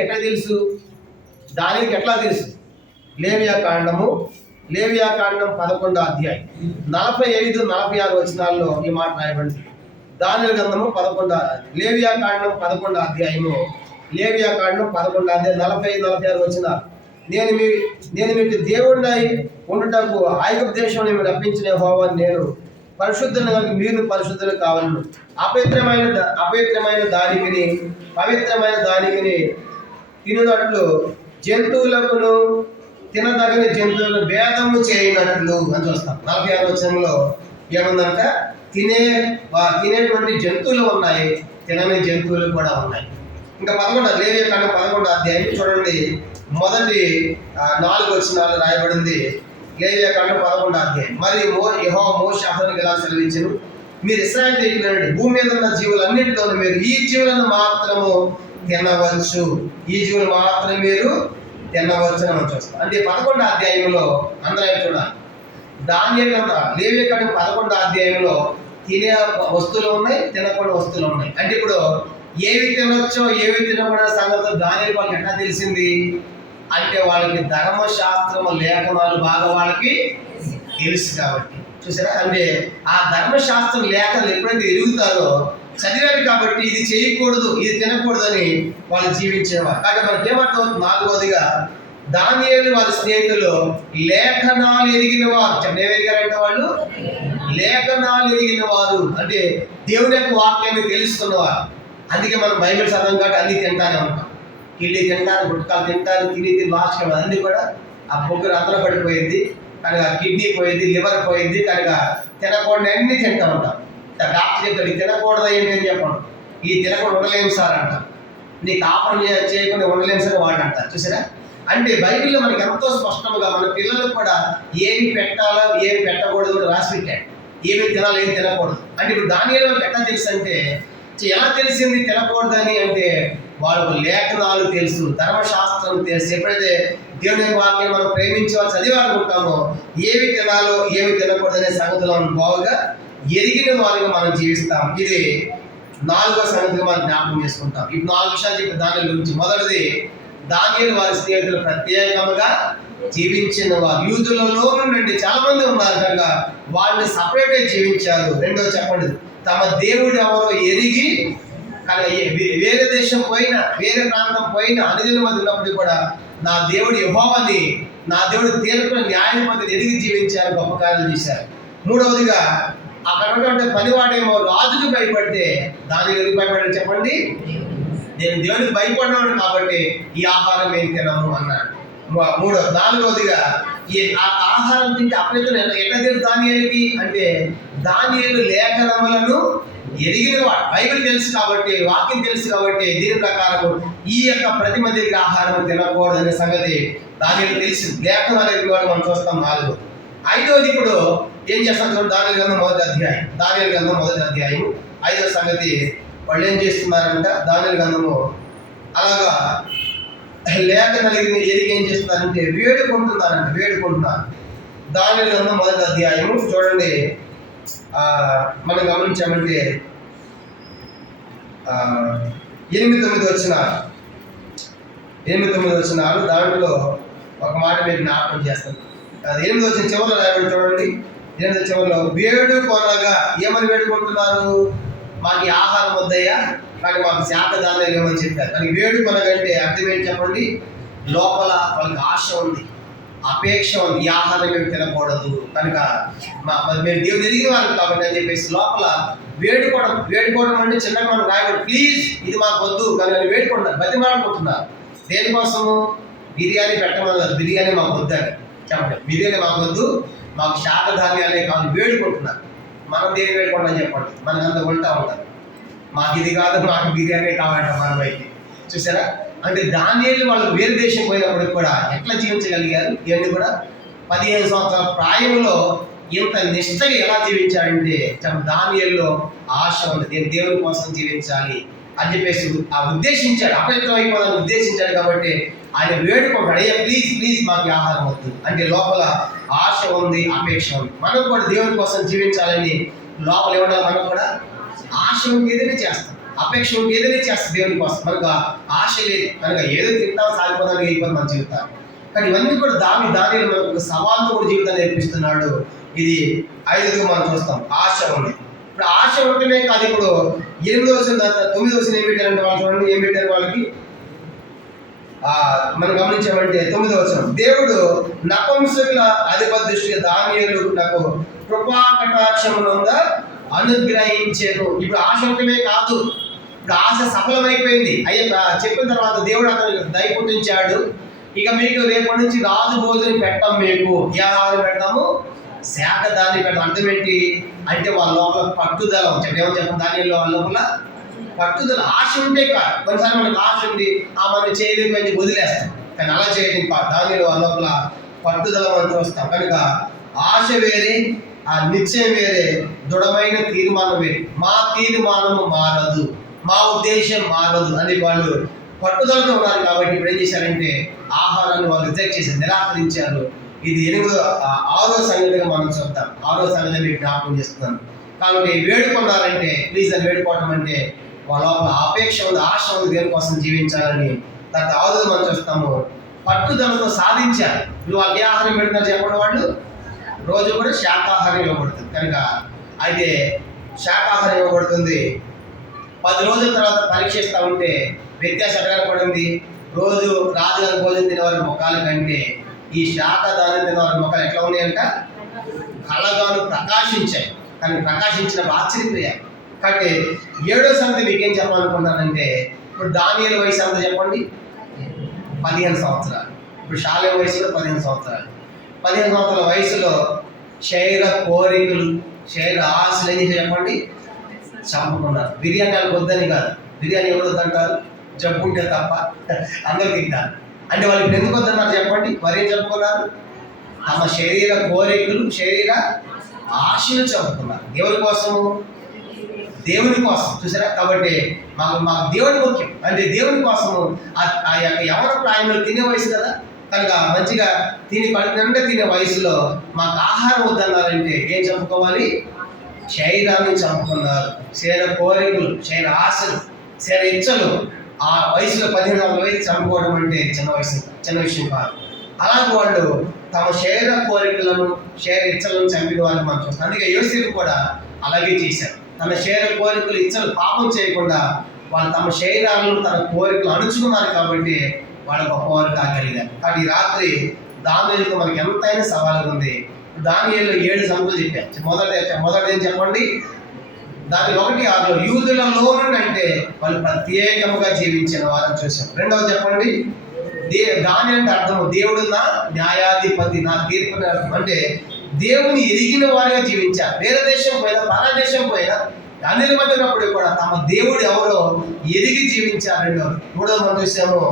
ఎట్లా తెలుసు? లేవియా కాండం 11వ అధ్యాయం 45-46 వచనాల్లో ఈ మాట రాయబడింది. దానియేలు గ్రంథము 11 లేవియా కాండం 11వ అధ్యాయము 45-46 వచనాలు. నేను మీకు దేవుడినై ఉండుటకు ఐగుప్తు దేశంలో మీరు రప్పించిన యెహోవాను నేను పరిశుద్ధులను కనుక మీరు పరిశుద్ధులు కావాలను. అపవిత్రమైన దానికిని పవిత్రమైన దానికిని తినునట్లు జంతువులకును తినదగిన జంతువులను భేదము చేయనట్లు అని చూస్తాం. 46వ వచనంలో ఏముందంటే తినేటువంటి జంతువులు ఉన్నాయి, తినని జంతువులు కూడా ఉన్నాయి. ఇంకా 11 లేవియా కాండం 11వ అధ్యాయం చూడండి, మొదటి 4 వచనాలు రాయబడింది. లేవియా కాండం 11వ అధ్యాయం. మరి యెహోవా మోషే అహరోనుకు ఇలా సెలవిచ్చెను, మీరు ఇశ్రాయేలు దేశంలో భూమి మీద ఉన్న జీవులన్నిటిలోనూ మీరు ఈ జీవులను మాత్రము తినవచ్చు, ఈ జీవులు మాత్రమే మీరు తినవచ్చు అని మనం చూస్తాం. అంటే 11వ అధ్యాయంలో అందరూ చూడాలి. దానియేలు లేవియా కాండం 11వ అధ్యాయంలో తినే వస్తువులు ఉన్నాయి, తినకుండా వస్తువులు ఉన్నాయి. అంటే ఇప్పుడు ఏవి తినొచ్చో ఏవి తినకూడదు సంగతి దానియేలు వాళ్ళకి ఎట్లా తెలిసింది అంటే వాళ్ళకి ధర్మశాస్త్రము లేఖనాలు బాగా వాళ్ళకి తెలుసు కాబట్టి. చూసారా? అంటే ఆ ధర్మశాస్త్రం లేఖలు ఎప్పుడైతే ఎరుగుతారో చదివారు కాబట్టి ఇది చేయకూడదు, ఇది తినకూడదు అని వాళ్ళు జీవించేవారు. కాబట్టి మనకి ఏమర్థమవుతుంది? 4వదిగా దానియేలు వారి స్నేహితులు లేఖనాలు ఎరిగిన వారు. ఎరిగారంటే వాళ్ళు లేఖనాలు ఎరిగిన వారు, అంటే దేవుని యొక్క వాక్యాన్ని తెలుసుకున్నవారు. అందుకే మనం బైబిల్ చదవం కాబట్టి అన్ని తింటానే ఉంటాం. కిళ్ళి తింటారు, గుట్కాలు తింటారు, తిని లాస్ట్ అన్నీ కూడా ఆ బొగ్గురు అతల పడిపోయింది కనుక, కిడ్నీ పోయింది, లివర్ పోయింది కనుక తినకూడదు అన్ని తింటూ ఉంటాం. డాక్టర్ చెప్తాడు తినకూడదు ఏంటి అని చెప్పండి, ఈ తినకూడదు ఉండలేము సార్ అంట, నీకు ఆపరం చేయకుండా ఉండలేము సార్ వాడు అంట. చూసారా? అంటే బైబిల్లో మనకి ఎంతో స్పష్టంగా మన పిల్లలకు కూడా ఏమి పెట్టాలో ఏమి పెట్టకూడదు కూడా రాసి పెట్టాడు, ఏమి తినాలి ఏమి తినకూడదు. అంటే ఇప్పుడు దానియేలు ఎట్లా తెలుసు అంటే, ఎలా తెలిసింది తినకూడదని అంటే వాళ్ళకు లేఖనాలు తెలుసు, ధర్మశాస్త్రం తెలుసు. ఎప్పుడైతే దేవుని వాక్యం మనం ప్రేమించాలి చదివాలనుకుంటామో ఏమి తినాలో ఏమి తినకూడదనే సంగతులు మనం బాగుగా ఎరిగిన వారిగా మనం జీవిస్తాం. ఇది 4వ సంగతిగా మనం జ్ఞాపకం చేసుకుంటాం. ఇప్పుడు 4 విషయాలు చెప్పి దాని గురించి. మొదటిది దానియేలు వారి స్నేహితులు ప్రత్యేకంగా జీవించిన వారు. యూదులలో నుండి చాలా మంది ఉన్నారు కనుక వాళ్ళని సపరేట్గా జీవించారు. రెండోది చెప్పండి, తమ దేవుడు ఎవరో ఎరిగి వేరే దేశం పోయినా వేరే ప్రాంతం పోయినా అనుజుల మధ్య ఉన్నప్పుడు కూడా నా దేవుడు యెహోవాని, నా దేవుడు తీర్పున న్యాయాధిపతిని ఎరిగి జీవించారు, గొప్ప కార్యాలు చేశారు. మూడవదిగా అక్కడ ఉన్నటువంటి పనివాడేమో రాజుకు భయపడితే దానికి ఎందుకు భయపడ్డాడు చెప్పండి? నేను దేవునికి భయపడినాడు కాబట్టి ఈ ఆహారం ఏం తినము అన్నాడు. నాలుగవదిగా ఈ ఆహారం తింటే అపవిత్రం ఎట్లా తెలుసు దానియేలుకి అంటే, దానియేలు లేఖనములను ఎరిగినవాడు, బైబిల్ తెలుసు కాబట్టి, వాక్యం తెలుసు కాబట్టి దీని ప్రకారం ఈ యొక్క ప్రతిమ దగ్గర ఆహారం తినకూడదనే సంగతి దానియేలు తెలిసింది. లేఖనాలు ఎరిగినవాడు మనం చూస్తాం. ఐదవది ఇప్పుడు ఏం చేస్తారు చూడండి, దానియేలు గ్రంథం మొదటి అధ్యాయం 5వ సంగతి. వాళ్ళు ఏం చేస్తున్నారంట, దానియేలు గ్రంథము అలాగా లేఖ కలిగిన ఎరిగి ఏం చేస్తున్నారంటే వేడుకుంటున్నారు. దానియేలు గ్రంథం మొదటి అధ్యాయము చూడండి, మనం గమనించామంటే 8-9 వచనాలు. దాంట్లో ఒక మాట మీరు జ్ఞాపకం చేస్తాను. 8వ వచనం చివరిలో రాయబడి చూడండి. 8వ చివరిలో వేడుకొనగా ఏమని వేడుకుంటున్నారు, మాకు ఈ ఆహారం వద్దయ్యా, కానీ మాకు శాఖ ధాన్యాలు ఏమని చెప్పారు. కానీ వేడుకొనగా అంటే అర్థం ఏంటి చెప్పండి, లోపల వాళ్ళకి ఆశ ఉంది, అపేక్ష ఉంది, ఈ ఆహారం మేము తినకూడదు కనుక మేము దేవుడు ఎరిగిన వాళ్ళు కాబట్టి అని చెప్పేసి లోపల వేడుకోవడం అంటే చిన్నగా మనం రాయకూడదు, ప్లీజ్ ఇది మాకు వద్దు కానీ అని వేడుకుంటున్నారు, బతిమాడుకుంటున్నారు. దేనికోసము, బిర్యానీ పెట్టమన్నారు, బిర్యానీ మాకు వద్దని చెప్పండి, బిర్యానీ మాకు వద్దు, మాకు శాఖ ధాన్యాలే కాదు వేడుకుంటున్నారు. మనం దేని వేడుకుంటాం చెప్పండి, మనకంతా ఉంటా ఉంటారు, మాకు ఇది కాదు మాకు బిర్యానీ కావాలంట మన బయటికి. చూసారా, అంటే దానియేలు వాళ్ళు వేరే దేశం పోయినప్పటికి కూడా ఎట్లా జీవించగలిగారు, ఇవన్నీ కూడా 15 సంవత్సరాల ప్రాయంలో ఇంత నిష్టగా ఎలా జీవించాడంటే దానియేలులో ఆశ ఉంది, నేను దేవుని కోసం జీవించాలి అని చెప్పేసి ఉద్దేశించాడు, అపవిత్రం అయిపోవాలని ఉద్దేశించాడు. కాబట్టి ఆయన వేడుకుంటాడు, అయ్యా ప్లీజ్ మాకు ఆహారం వద్దు అంటే లోపల ఆశ ఉంది, అపేక్ష ఉంది. మనం కూడా దేవుని కోసం జీవించాలని లోపల ఏమన్నా మనం కూడా ఆశ ఉంటే ఏదైనా చేస్తాం, అపేక్ష ఉంటే ఏదైనా చేస్తాం దేవుని కోసం. మనకు ఆశ లేదు కనుక ఏదో తింటాం సాగిపోదానికి అయిపోతుంది మన జీవితాలు. కానీ ఇవన్నీ కూడా దానిలో మనకు సవాళ్ళతో కూడా జీవితాన్ని నేర్పిస్తున్నాడు. ఇది 5గా మనం చూస్తాం, ఆశ ఉంది. ఇప్పుడు ఆశ ఉండటమే కాదు, ఇప్పుడు 8వ వచనం 9వ వచనం ఏం పెట్టారంటే వాళ్ళు చూడండి, ఏం పెట్టారు వాళ్ళకి మనం గమనించామంటే 9వ వచనం, దేవుడు నపుంసకుల అధిపతి దృష్టిగా దానియేలు నాకు కృపా కటాక్షమునంద అనుగ్రహించాను. ఇప్పుడు ఆశ ఉండటమే కాదు, ఇప్పుడు ఆశ సఫలమైపోయింది. చెప్పిన తర్వాత దేవుడు అతను దయ పుట్టించాడు, ఇక మీకు రేపటి నుంచి రాజు భోజనం పెట్టాం, మీకు ఏ ఆహారం పెడతాము, శాఖ దాన్ని పెడతాం. అర్థం ఏంటి అంటే వాళ్ళ లోపల పట్టుదల ఏమని చెప్పండి, దానిలో వాళ్ళ లోపల పట్టుదల, ఆశ ఉంటే కాదు. కొన్నిసార్లు మనకు ఆశ ఉంది, మనం చేయలేకపోయింది వదిలేస్తాం, కానీ అలా చేయడం కాదు. దానిలో వాళ్ళ లోపల పట్టుదల మనం చూస్తాం. కనుక ఆశ వేరే, ఆ నిశ్చయం వేరే, దృఢమైన తీర్మానం వేరే. మా తీర్మానము మారదు, మా ఉద్దేశం మారదు అని వాళ్ళు పట్టుదలతో ఉన్నారు. కాబట్టి ఇప్పుడు ఏం చేశారంటే ఆహారాన్ని వాళ్ళు రిజెక్ట్ చేశారు, నిరాకరించారు. ఇది 6వ సంగతిగా మనం చూద్దాం. 6వ సంగతి మీకు జ్ఞాపకం చేస్తున్నాను. కాబట్టి వేడుకున్నారంటే ప్లీజ్ అని వేడుకోవడం అంటే వాళ్ళ లోపల అపేక్ష ఉంది, ఆశ ఉంది, దేవుని కోసం జీవించాలని. తర్వాత 6వ మనం చూస్తాము, పట్టుదలతో సాధించారు. నువ్వు వాళ్ళకి ఏ ఆహారం పెడతారు చెప్పండి, వాళ్ళు రోజు కూడా శాకాహారం ఇవ్వబడుతుంది. కనుక అయితే శాకాహారం ఇవ్వబడుతుంది. 10 రోజుల తర్వాత పరీక్షిస్తూ ఉంటే వ్యత్యాసం ఎక్కడ పడింది, రోజు రాజుగారి భోజనం తినేవారి ముఖాల కంటే ఈ శాఖదానం తినేవారి ముఖాలు ఎట్లా ఉన్నాయంట, కళగాను ప్రకాశించాయి. కానీ ప్రకాశించిన ఆశ్చర్యపోయారు. కాబట్టి 7వ సంగతి మీకేం చెప్పాలనుకుంటానంటే, ఇప్పుడు దానియేలు వయసు అంతా చెప్పండి, 15 సంవత్సరాలు. ఇప్పుడు షాలేం వయసు కూడా 15 సంవత్సరాలు. 15 సంవత్సరాల వయసులో శరీర కోరికలు, శరీర ఆశలు ఏం చేసి చెప్పండి, చంపుకున్నారు. బిర్యానీ వాళ్ళకి వద్దని కాదు, బిర్యానీ ఎవరు వద్దంటారు, జబ్బు ఉంటే తప్ప, అందరూ తింటారు. అంటే వాళ్ళకి ఎందుకు వద్దన్నారు చెప్పండి, మరేం చంపుకున్నారు, తమ శరీర కోరికలు, శరీర ఆశలు చంపుకున్నారు. ఎవరి కోసము, దేవుని కోసం. చూసారా, కాబట్టి మాకు దేవుని ముఖ్యం. అంటే దేవుని కోసము ఆ యొక్క యవన ప్రాయంలో తినే వయసు కదా, కనుక మంచిగా తిని పడినంటే తినే వయసులో మాకు ఆహారం వద్దన్నారంటే ఏం చంపుకోవాలి, శరీరాన్ని చంపుకున్నారు. శరీర కోరికలు, శరీర ఆశలు, శరీర ఇచ్చలు ఆ వయసులో 15 వయసు చంపుకోవడం అంటే చిన్న విషయం కాదు. అలాగే వాళ్ళు తమ శరీర కోరికలను, శరీర ఇచ్చలను చంపిన వాళ్ళు మనం చూస్తాం. అందుకే యోసేపు కూడా అలాగే చేశారు. తన శరీర కోరికలు, ఇచ్చలు పాపం చేయకుండా వాళ్ళు తమ శరీరాలను, తన కోరికలు అణుచుకున్నారు. కాబట్టి వాళ్ళ గొప్పవారు కాగలిగారు. కాబట్టి ఈ రాత్రి దానియేలుతో మనకి ఎంతైనా సవాలుగా ఉంది. దానియేలులో 7 సంగతులు చెప్పారు. మొదటి ఏం చెప్పండి, దాని 1:6 యూదులలో అంటే వాళ్ళు ప్రత్యేకముగా జీవించిన వారని చూసాం. 2వ చెప్పండి, దాని అంటే అర్థము దేవుడు నా న్యాయాధిపతి, నా తీర్పుని అర్థం అంటే దేవుని ఎరిగిన వారిగా జీవించారు. వేరే దేశం పోయినా, పరదేశం పోయినా, అన్నిటి మధ్య ఉన్నప్పుడు కూడా తమ దేవుడు ఎవరో ఎరిగి జీవించారు. 3వ మనం చూసాము,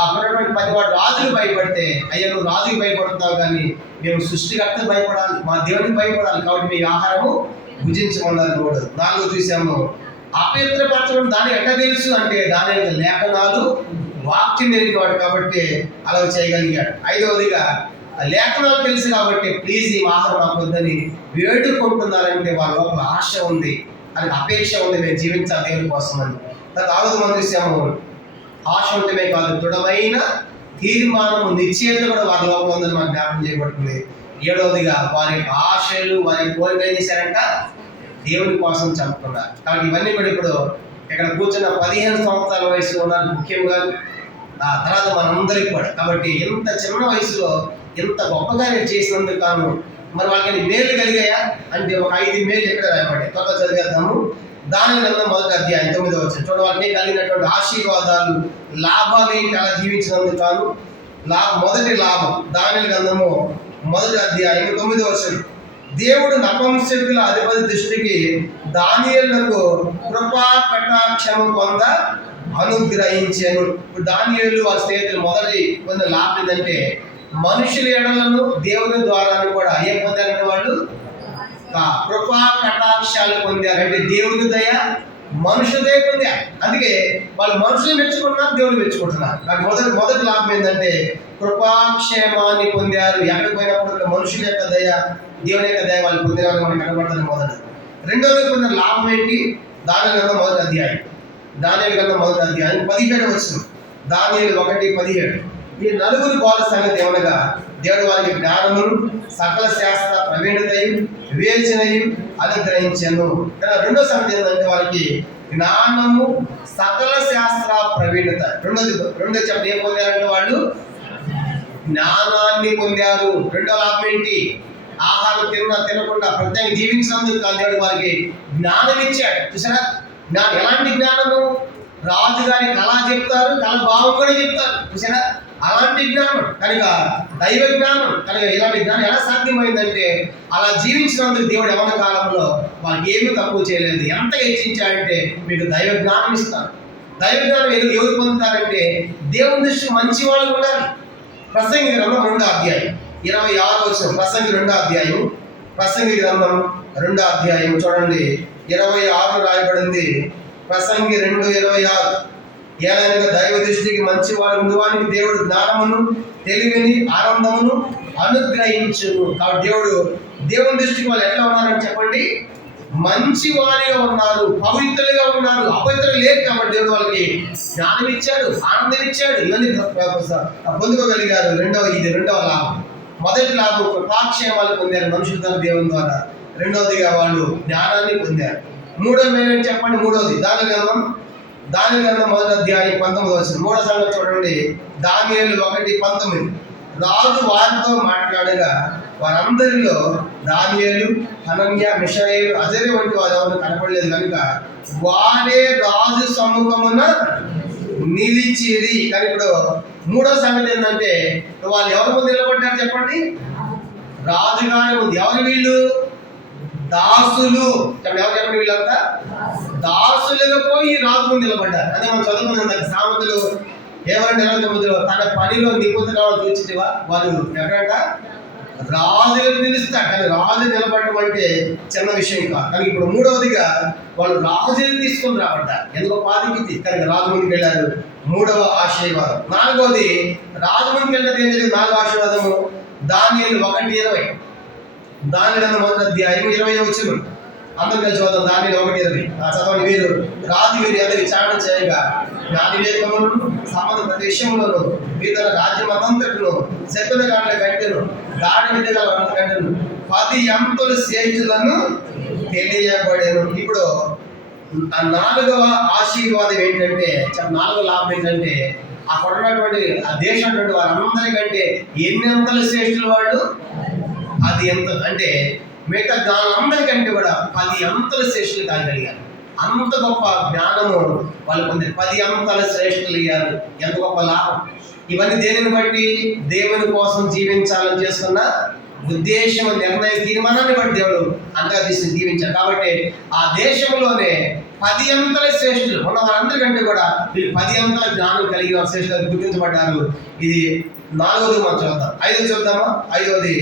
అక్కడ ఉన్నటువంటి 10 వాడు రాజులు భయపడితే, అయ్యా నువ్వు రాజుకి భయపడుతున్నావు కానీ మేము సృష్టికర్త భయపడాలి, మా దేవునికి భయపడాలి, కాబట్టి మీ ఆహారము భుజించమన్నారు. 4 చూసాము. అపవిత్రపరచడం దానికి ఎట్లా తెలుసు అంటే దాని యొక్క లేఖనాలు వాక్యం ఎరిగినవాడు కాబట్టి అలా చేయగలిగాడు. 5వదిగా లేఖనాలు తెలుసు కాబట్టి ప్లీజ్ ఈ ఆహారం మాకు వద్దని వేడుకుంటున్నారంటే వాళ్ళ లోపల ఆశ ఉంది, అని అపేక్ష ఉంది, మేము జీవించాలి దేవుని కోసం అని. తర్వాత 6వ మనం చూసాము, ఆశ ఉంటమే కాదు దృఢమైన తీర్మానము నిశ్చయత కూడా వారి లోపల ఉందని మనకు జ్ఞాపకం చేయబడుతుంది. 7వదిగా వారి ఆశలు వారి కోరిక ఏం చేశారంట, దేవుని కోసం చంపుకున్నారు. కాబట్టి ఇవన్నీ కూడా ఇప్పుడు ఇక్కడ కూర్చున్న 15 సంవత్సరాల వయసులో ఉన్నారు ముఖ్యంగా, ఆ తర్వాత మనందరికీ కూడా. కాబట్టి ఎంత చిన్న వయసులో ఎంత గొప్పగా చేసినందుకు కాను మరి వాళ్ళకి మేలు కలిగాయా అంటే ఒక 5 మేలు ఎక్కడ రాయబడి త్వరగా చదివేద్దాము. దాని గ్రంథం 1వ అధ్యాయం 9వ వచనం చూడండి. వాళ్ళకి కలిగినటువంటి ఆశీర్వాదాలు లాభాలు ఏంటి అలా జీవించినందుకు కాను. మొదటి లాభం దాని గ్రంథము 1వ అధ్యాయం 9వ వచనం. దేవుడు నపుంసకుల అధిపతి దృష్టికి దానియేలునకు కృపా కటాక్షము పొంద అనుగ్రహించాను. ఇప్పుడు దానియేలు వారి స్నేహితులు మొదటి పొందిన లాభం ఏంటంటే మనుషుల ఎడలను దేవుని ద్వారా కూడా ఏం పొందారంటే వాళ్ళు కృపా కటాక్షాలు పొందారంటే దేవుని దయ మనుషులదే పొందారు. అందుకే వాళ్ళు మనుషులు మెచ్చుకుంటున్నారు, దేవుని మెచ్చుకుంటున్నారు. నాకు మొదటి లాభం ఏంటంటే కృపాక్షేమాన్ని పొందారు. ఎక్కడికి పోయినప్పుడు మనుషుల యొక్క దయ దేవుని యొక్క దయ వాళ్ళు పొందినారు మనకు కనబడుతుంది మొదటి. 2వది పొందిన లాభం ఏంటి, దానియేలు గ్రంథం 1వ అధ్యాయం 17వ వచనం. దానియేలు 1:17. ఈ 4 గోల సంగతి ఏమనగా దేవుడు వారికి జ్ఞానమును సకల శాస్త్ర ప్రవీణతయు వివేచనయు అనుగ్రహించాను. కానీ 2వ సంగతి ఏంటంటే వాళ్ళకి జ్ఞానము సకల శాస్త్ర ప్రవీణత. రెండో చెప్పండి ఏం పొందారంటే వాళ్ళు జ్ఞానాన్ని పొందారు. 2వ లాభం ఏంటి, ఆహారం తినకుండా ప్రత్యేక జీవించినందుకు కాదు దేవుడు వారికి జ్ఞానం ఇచ్చాడు. చూసారా జ్ఞానం, ఎలాంటి జ్ఞానము, రాజుగారి కళ చెప్తారు, కళ భావం కూడా చెప్తారు. చూసారా అలాంటి జ్ఞానం కనుక దైవ జ్ఞానం కనుక ఇలాంటి జ్ఞానం ఎలా సాధ్యమైందంటే అలా జీవించినందుకు దేవుడు యవ్వన కాలంలో వాళ్ళకి ఏమీ తక్కువ చేయలేదు. ఎంత హెచ్చించాడంటే మీకు దైవ జ్ఞానం ఇస్తాను. దైవ జ్ఞానం ఎవరు పొందుతారంటే దేవుని దృష్టి మంచి వాళ్ళు ఉండాలి. ప్రసంగి గ్రంథం 2వ అధ్యాయం 26వ వచనం. ప్రసంగి గ్రంథం 2వ అధ్యాయం చూడండి 26 రాయబడింది. ప్రసంగి 2:26. ఏలైనగా దైవ దృష్టికి మంచి వాడు ఉండువానికి దేవుడు జ్ఞానమును తెలివిని ఆనందమును అనుగ్రహించును. కాబట్టి దేవుని దృష్టికి వాళ్ళు ఎట్లా ఉన్నారని చెప్పండి, మంచి వారిగా ఉన్నారు, పవిత్రులుగా ఉన్నారు, అపవిత్రులు లేదు. కాబట్టి దేవుడు వాళ్ళకి జ్ఞానం ఇచ్చాడు, ఆనందం ఇచ్చాడు, ఇవన్నీ పొందుకోగలిగారు. రెండవ లాభం. మొదటి లాభం కృపాక్షేమాలు పొందారు మనుషులతో దేవుని ద్వారా. 2వదిగా వాళ్ళు జ్ఞానాన్ని పొందారు. 3వ మేలు చెప్పండి. 3వది దాని గ్రంథం 1వ అధ్యాయం 19వ వచనం. 3వ సంగతి చూడండి. దానియేలు 1:19. రాజు వారితో మాట్లాడగా వారందరిలో దానియేలు, హనన్య, మిషాయేలు, అజర్య వంటి వారు ఎవరు కనపడలేదు కనుక వారే రాజు సముఖమున నిలిచిరి. కానీ ఇప్పుడు 3వ సంగతి ఏంటంటే వాళ్ళు ఎవరి ముందు నిలబడ్డారు చెప్పండి, రాజుగారి ముందు. ఎవరు వీళ్ళు, దాసులు. ఎవరు చెప్పండి, వీళ్ళంతా దాసులుగా పోయి రాజు ముందు నిలబడ్డారు. అదే మనం చదువుకున్నాం సామెతలు ఏమంటే 29 తన పనిలో నిపుణులు చూచివా వాళ్ళు ఎక్కడంట రాజులు నిలుస్తారు. కానీ రాజు నిలబడడం అంటే చిన్న విషయం కాదు. కానీ ఇప్పుడు 3వదిగా వాళ్ళు రాజులు తీసుకొని రాబడ్డారు. ఎందుకో పాదికి కానీ రాజు ముందుకు వెళ్ళారు. 3వ ఆశీర్వాదం. 4వది రాజు ముందుకు వెళ్ళినది ఏం జరిగింది, 4వ ఆశీర్వాదము. దానియేలు 1:20. దానియేలు 1వ అధ్యాయం 20వ వచనం. అందరూ కలిసి చదువుతాం. దానియేలు 1:20. చదవండి. వీరు రాజు వీరు ఎంత విచారణ చేయగా జ్ఞాని వివేకములను సంబంధ ప్రతి విషయంలోను వీరు రాజ్యం అనంతకును శత్రుల గాండ్ల గంటను గాఢ విద్యగల గంటను 10 అంతుల శ్రేష్ఠులను తెలియబడేను. ఇప్పుడు ఆ 4వ ఆశీర్వాదం ఏంటంటే 4వ లాభం ఏంటంటే అక్కడ ఉన్నటువంటి ఆ దేశం వారందరికంటే ఎన్ని అంతల శ్రేష్ఠులు వాళ్ళు, అది ఎంత అంటే మిగతా జ్ఞానులందరికంటే కూడా 10 అంతల శ్రేష్ఠులు కాగలిగారు. అంత గొప్ప జ్ఞానము వాళ్ళు పొందారు. 10 అంతల శ్రేష్ఠులు అయ్యారు. ఎంత గొప్ప లాభం. ఇవన్నీ దేనిని బట్టి, దేవుని కోసం జీవించాలని చేస్తున్న ఉద్దేశం, నిర్ణయం, తీర్మానాన్ని బట్టి దేవుడు అంతగా దీవించాడు. కాబట్టి ఆ దేశంలోనే 10 అంతల శ్రేష్ఠులు ఉన్న వారందరికంటే కూడా వీళ్ళు 10 అంతల జ్ఞానం కలిగిన శ్రేష్ఠులు గుర్తించబడ్డారు. ఇది 4వది మనం చూద్దాం. 5 చూద్దామా? 5వది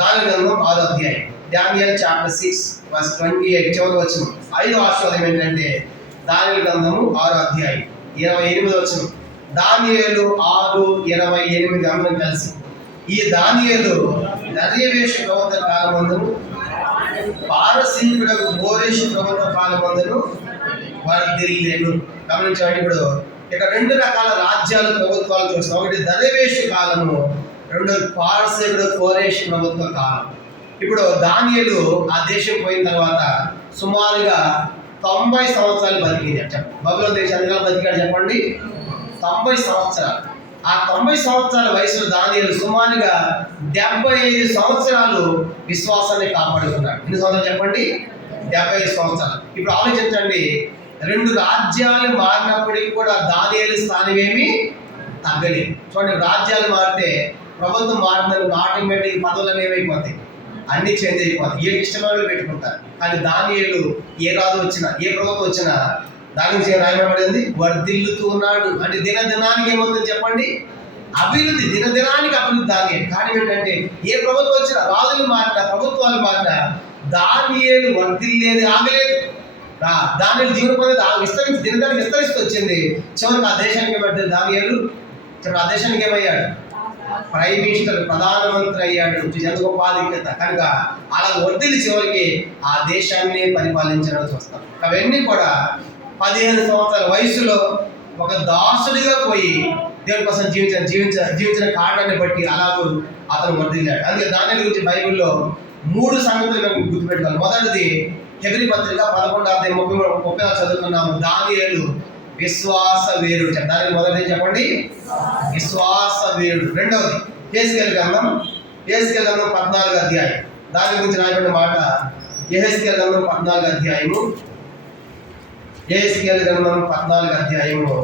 దానియేలు గ్రంథం 6వ అధ్యాయం. డానియల్ చాప్టర్ 6 వర్స్ 28 చివరి వచనం. 5వ ఆశీర్వాదం ఏంటంటే దానియేలు గ్రంథము 6వ అధ్యాయం 28వ వచనం. దానియేలు 6:28 అందరం కలిసి. ఈ దానియేలు దర్యావేషు ప్రవక్త కాలమందును పారసీకుడకు కోరెషు ప్రవక్త కాలమందును వర్ధిల్లెను. గమనించండి, ఇప్పుడు ఇక్కడ 2 రకాల రాజ్యాలు, ప్రభుత్వాలు చూస్తాం. ఒకటి దర్యావేషు కాలము, రెండోది పారసీకుడు కోరెషు ప్రభుత్వ కాలం. ఇప్పుడు దానియేలు ఆ దేశం పోయిన తర్వాత సుమారుగా 90 సంవత్సరాలు బతికింది. బబులోను దేశానికి బతికాడు చెప్పండి, 90 సంవత్సరాలు. ఆ 90 సంవత్సరాల వయసులో దానియేలు సుమారుగా 75 సంవత్సరాలు విశ్వాసాన్ని కాపాడుకున్నాడు. ఎన్ని సంవత్సరాలు చెప్పండి? 75 సంవత్సరాలు. ఇప్పుడు ఆలోచించండి, 2 రాజ్యాలు మారినప్పటికీ కూడా దానియేలు స్థానం ఏమీ తగ్గలేదు. చూడండి, రాజ్యాలు మారితే, ప్రభుత్వం మారినందుకు ఆటోమేటిక్ పదవులు ఏమైపోతాయి, అన్ని చేంజ్ అయిపోతాయి. ఏ ఇష్టమైన పెట్టుకుంటారు. కానీ దానియేలు ఏ రాజు వచ్చినా, ఏ ప్రభుత్వం వచ్చినా దాని నుంచి రాయబడింది వర్ధిల్లుతూ ఉన్నాడు. అంటే దినానికి ఏమవుతుంది చెప్పండి? అభివృద్ధి, దినానికి అభివృద్ధి. దానియేలు కారణం ఏంటంటే ఏ ప్రభుత్వం వచ్చినా, రాజులు మారినా, ప్రభుత్వాలు మారినా దానియేలు వర్ధిల్లేది, ఆగలేదు. దానియేలు జీవన పద్ధతి విస్తరించి దినానికి విస్తరిస్తూ వచ్చింది. చివరికి ఆ దేశానికి ఏమంటే దానియేలు ఆ దేశానికి ఏమయ్యాడు? ప్రైమ్ మినిస్టర్, ప్రధానమంత్రి అయ్యాడు. ఎంత గొప్ప ఆధిక్యత. కనుక అలా వర్ధిల్లి చివరికి ఆ దేశాన్ని పరిపాలించడం చూస్తాం. అవన్నీ కూడా 15 సంవత్సరాల వయసులో ఒక దాసుడిగా పోయి దేవుని కోసం జీవించిన కారణాన్ని బట్టి అలాగూ అతను వర్ధిల్లాడు. అందుకే దాని గురించి బైబిల్లో 3 సంగతులు మేము గుర్తుపెట్టుకోవాలి. మొదటిది హెబ్రీ పత్రిక 11:30 చదువుకున్నాము. దానియేలు విశ్వాస వీరుడు. దానికి మొదటి చెప్పండి, విశ్వాస వీరుడు. రెండవది యెహెజ్కేలు గ్రంథం 14వ అధ్యాయం. దాని గురించి రాయబడిన మాట యెహెజ్కేలు గ్రంథం 14వ అధ్యాయము. యెహెజ్కేలు గ్రంథం 14వ అధ్యాయము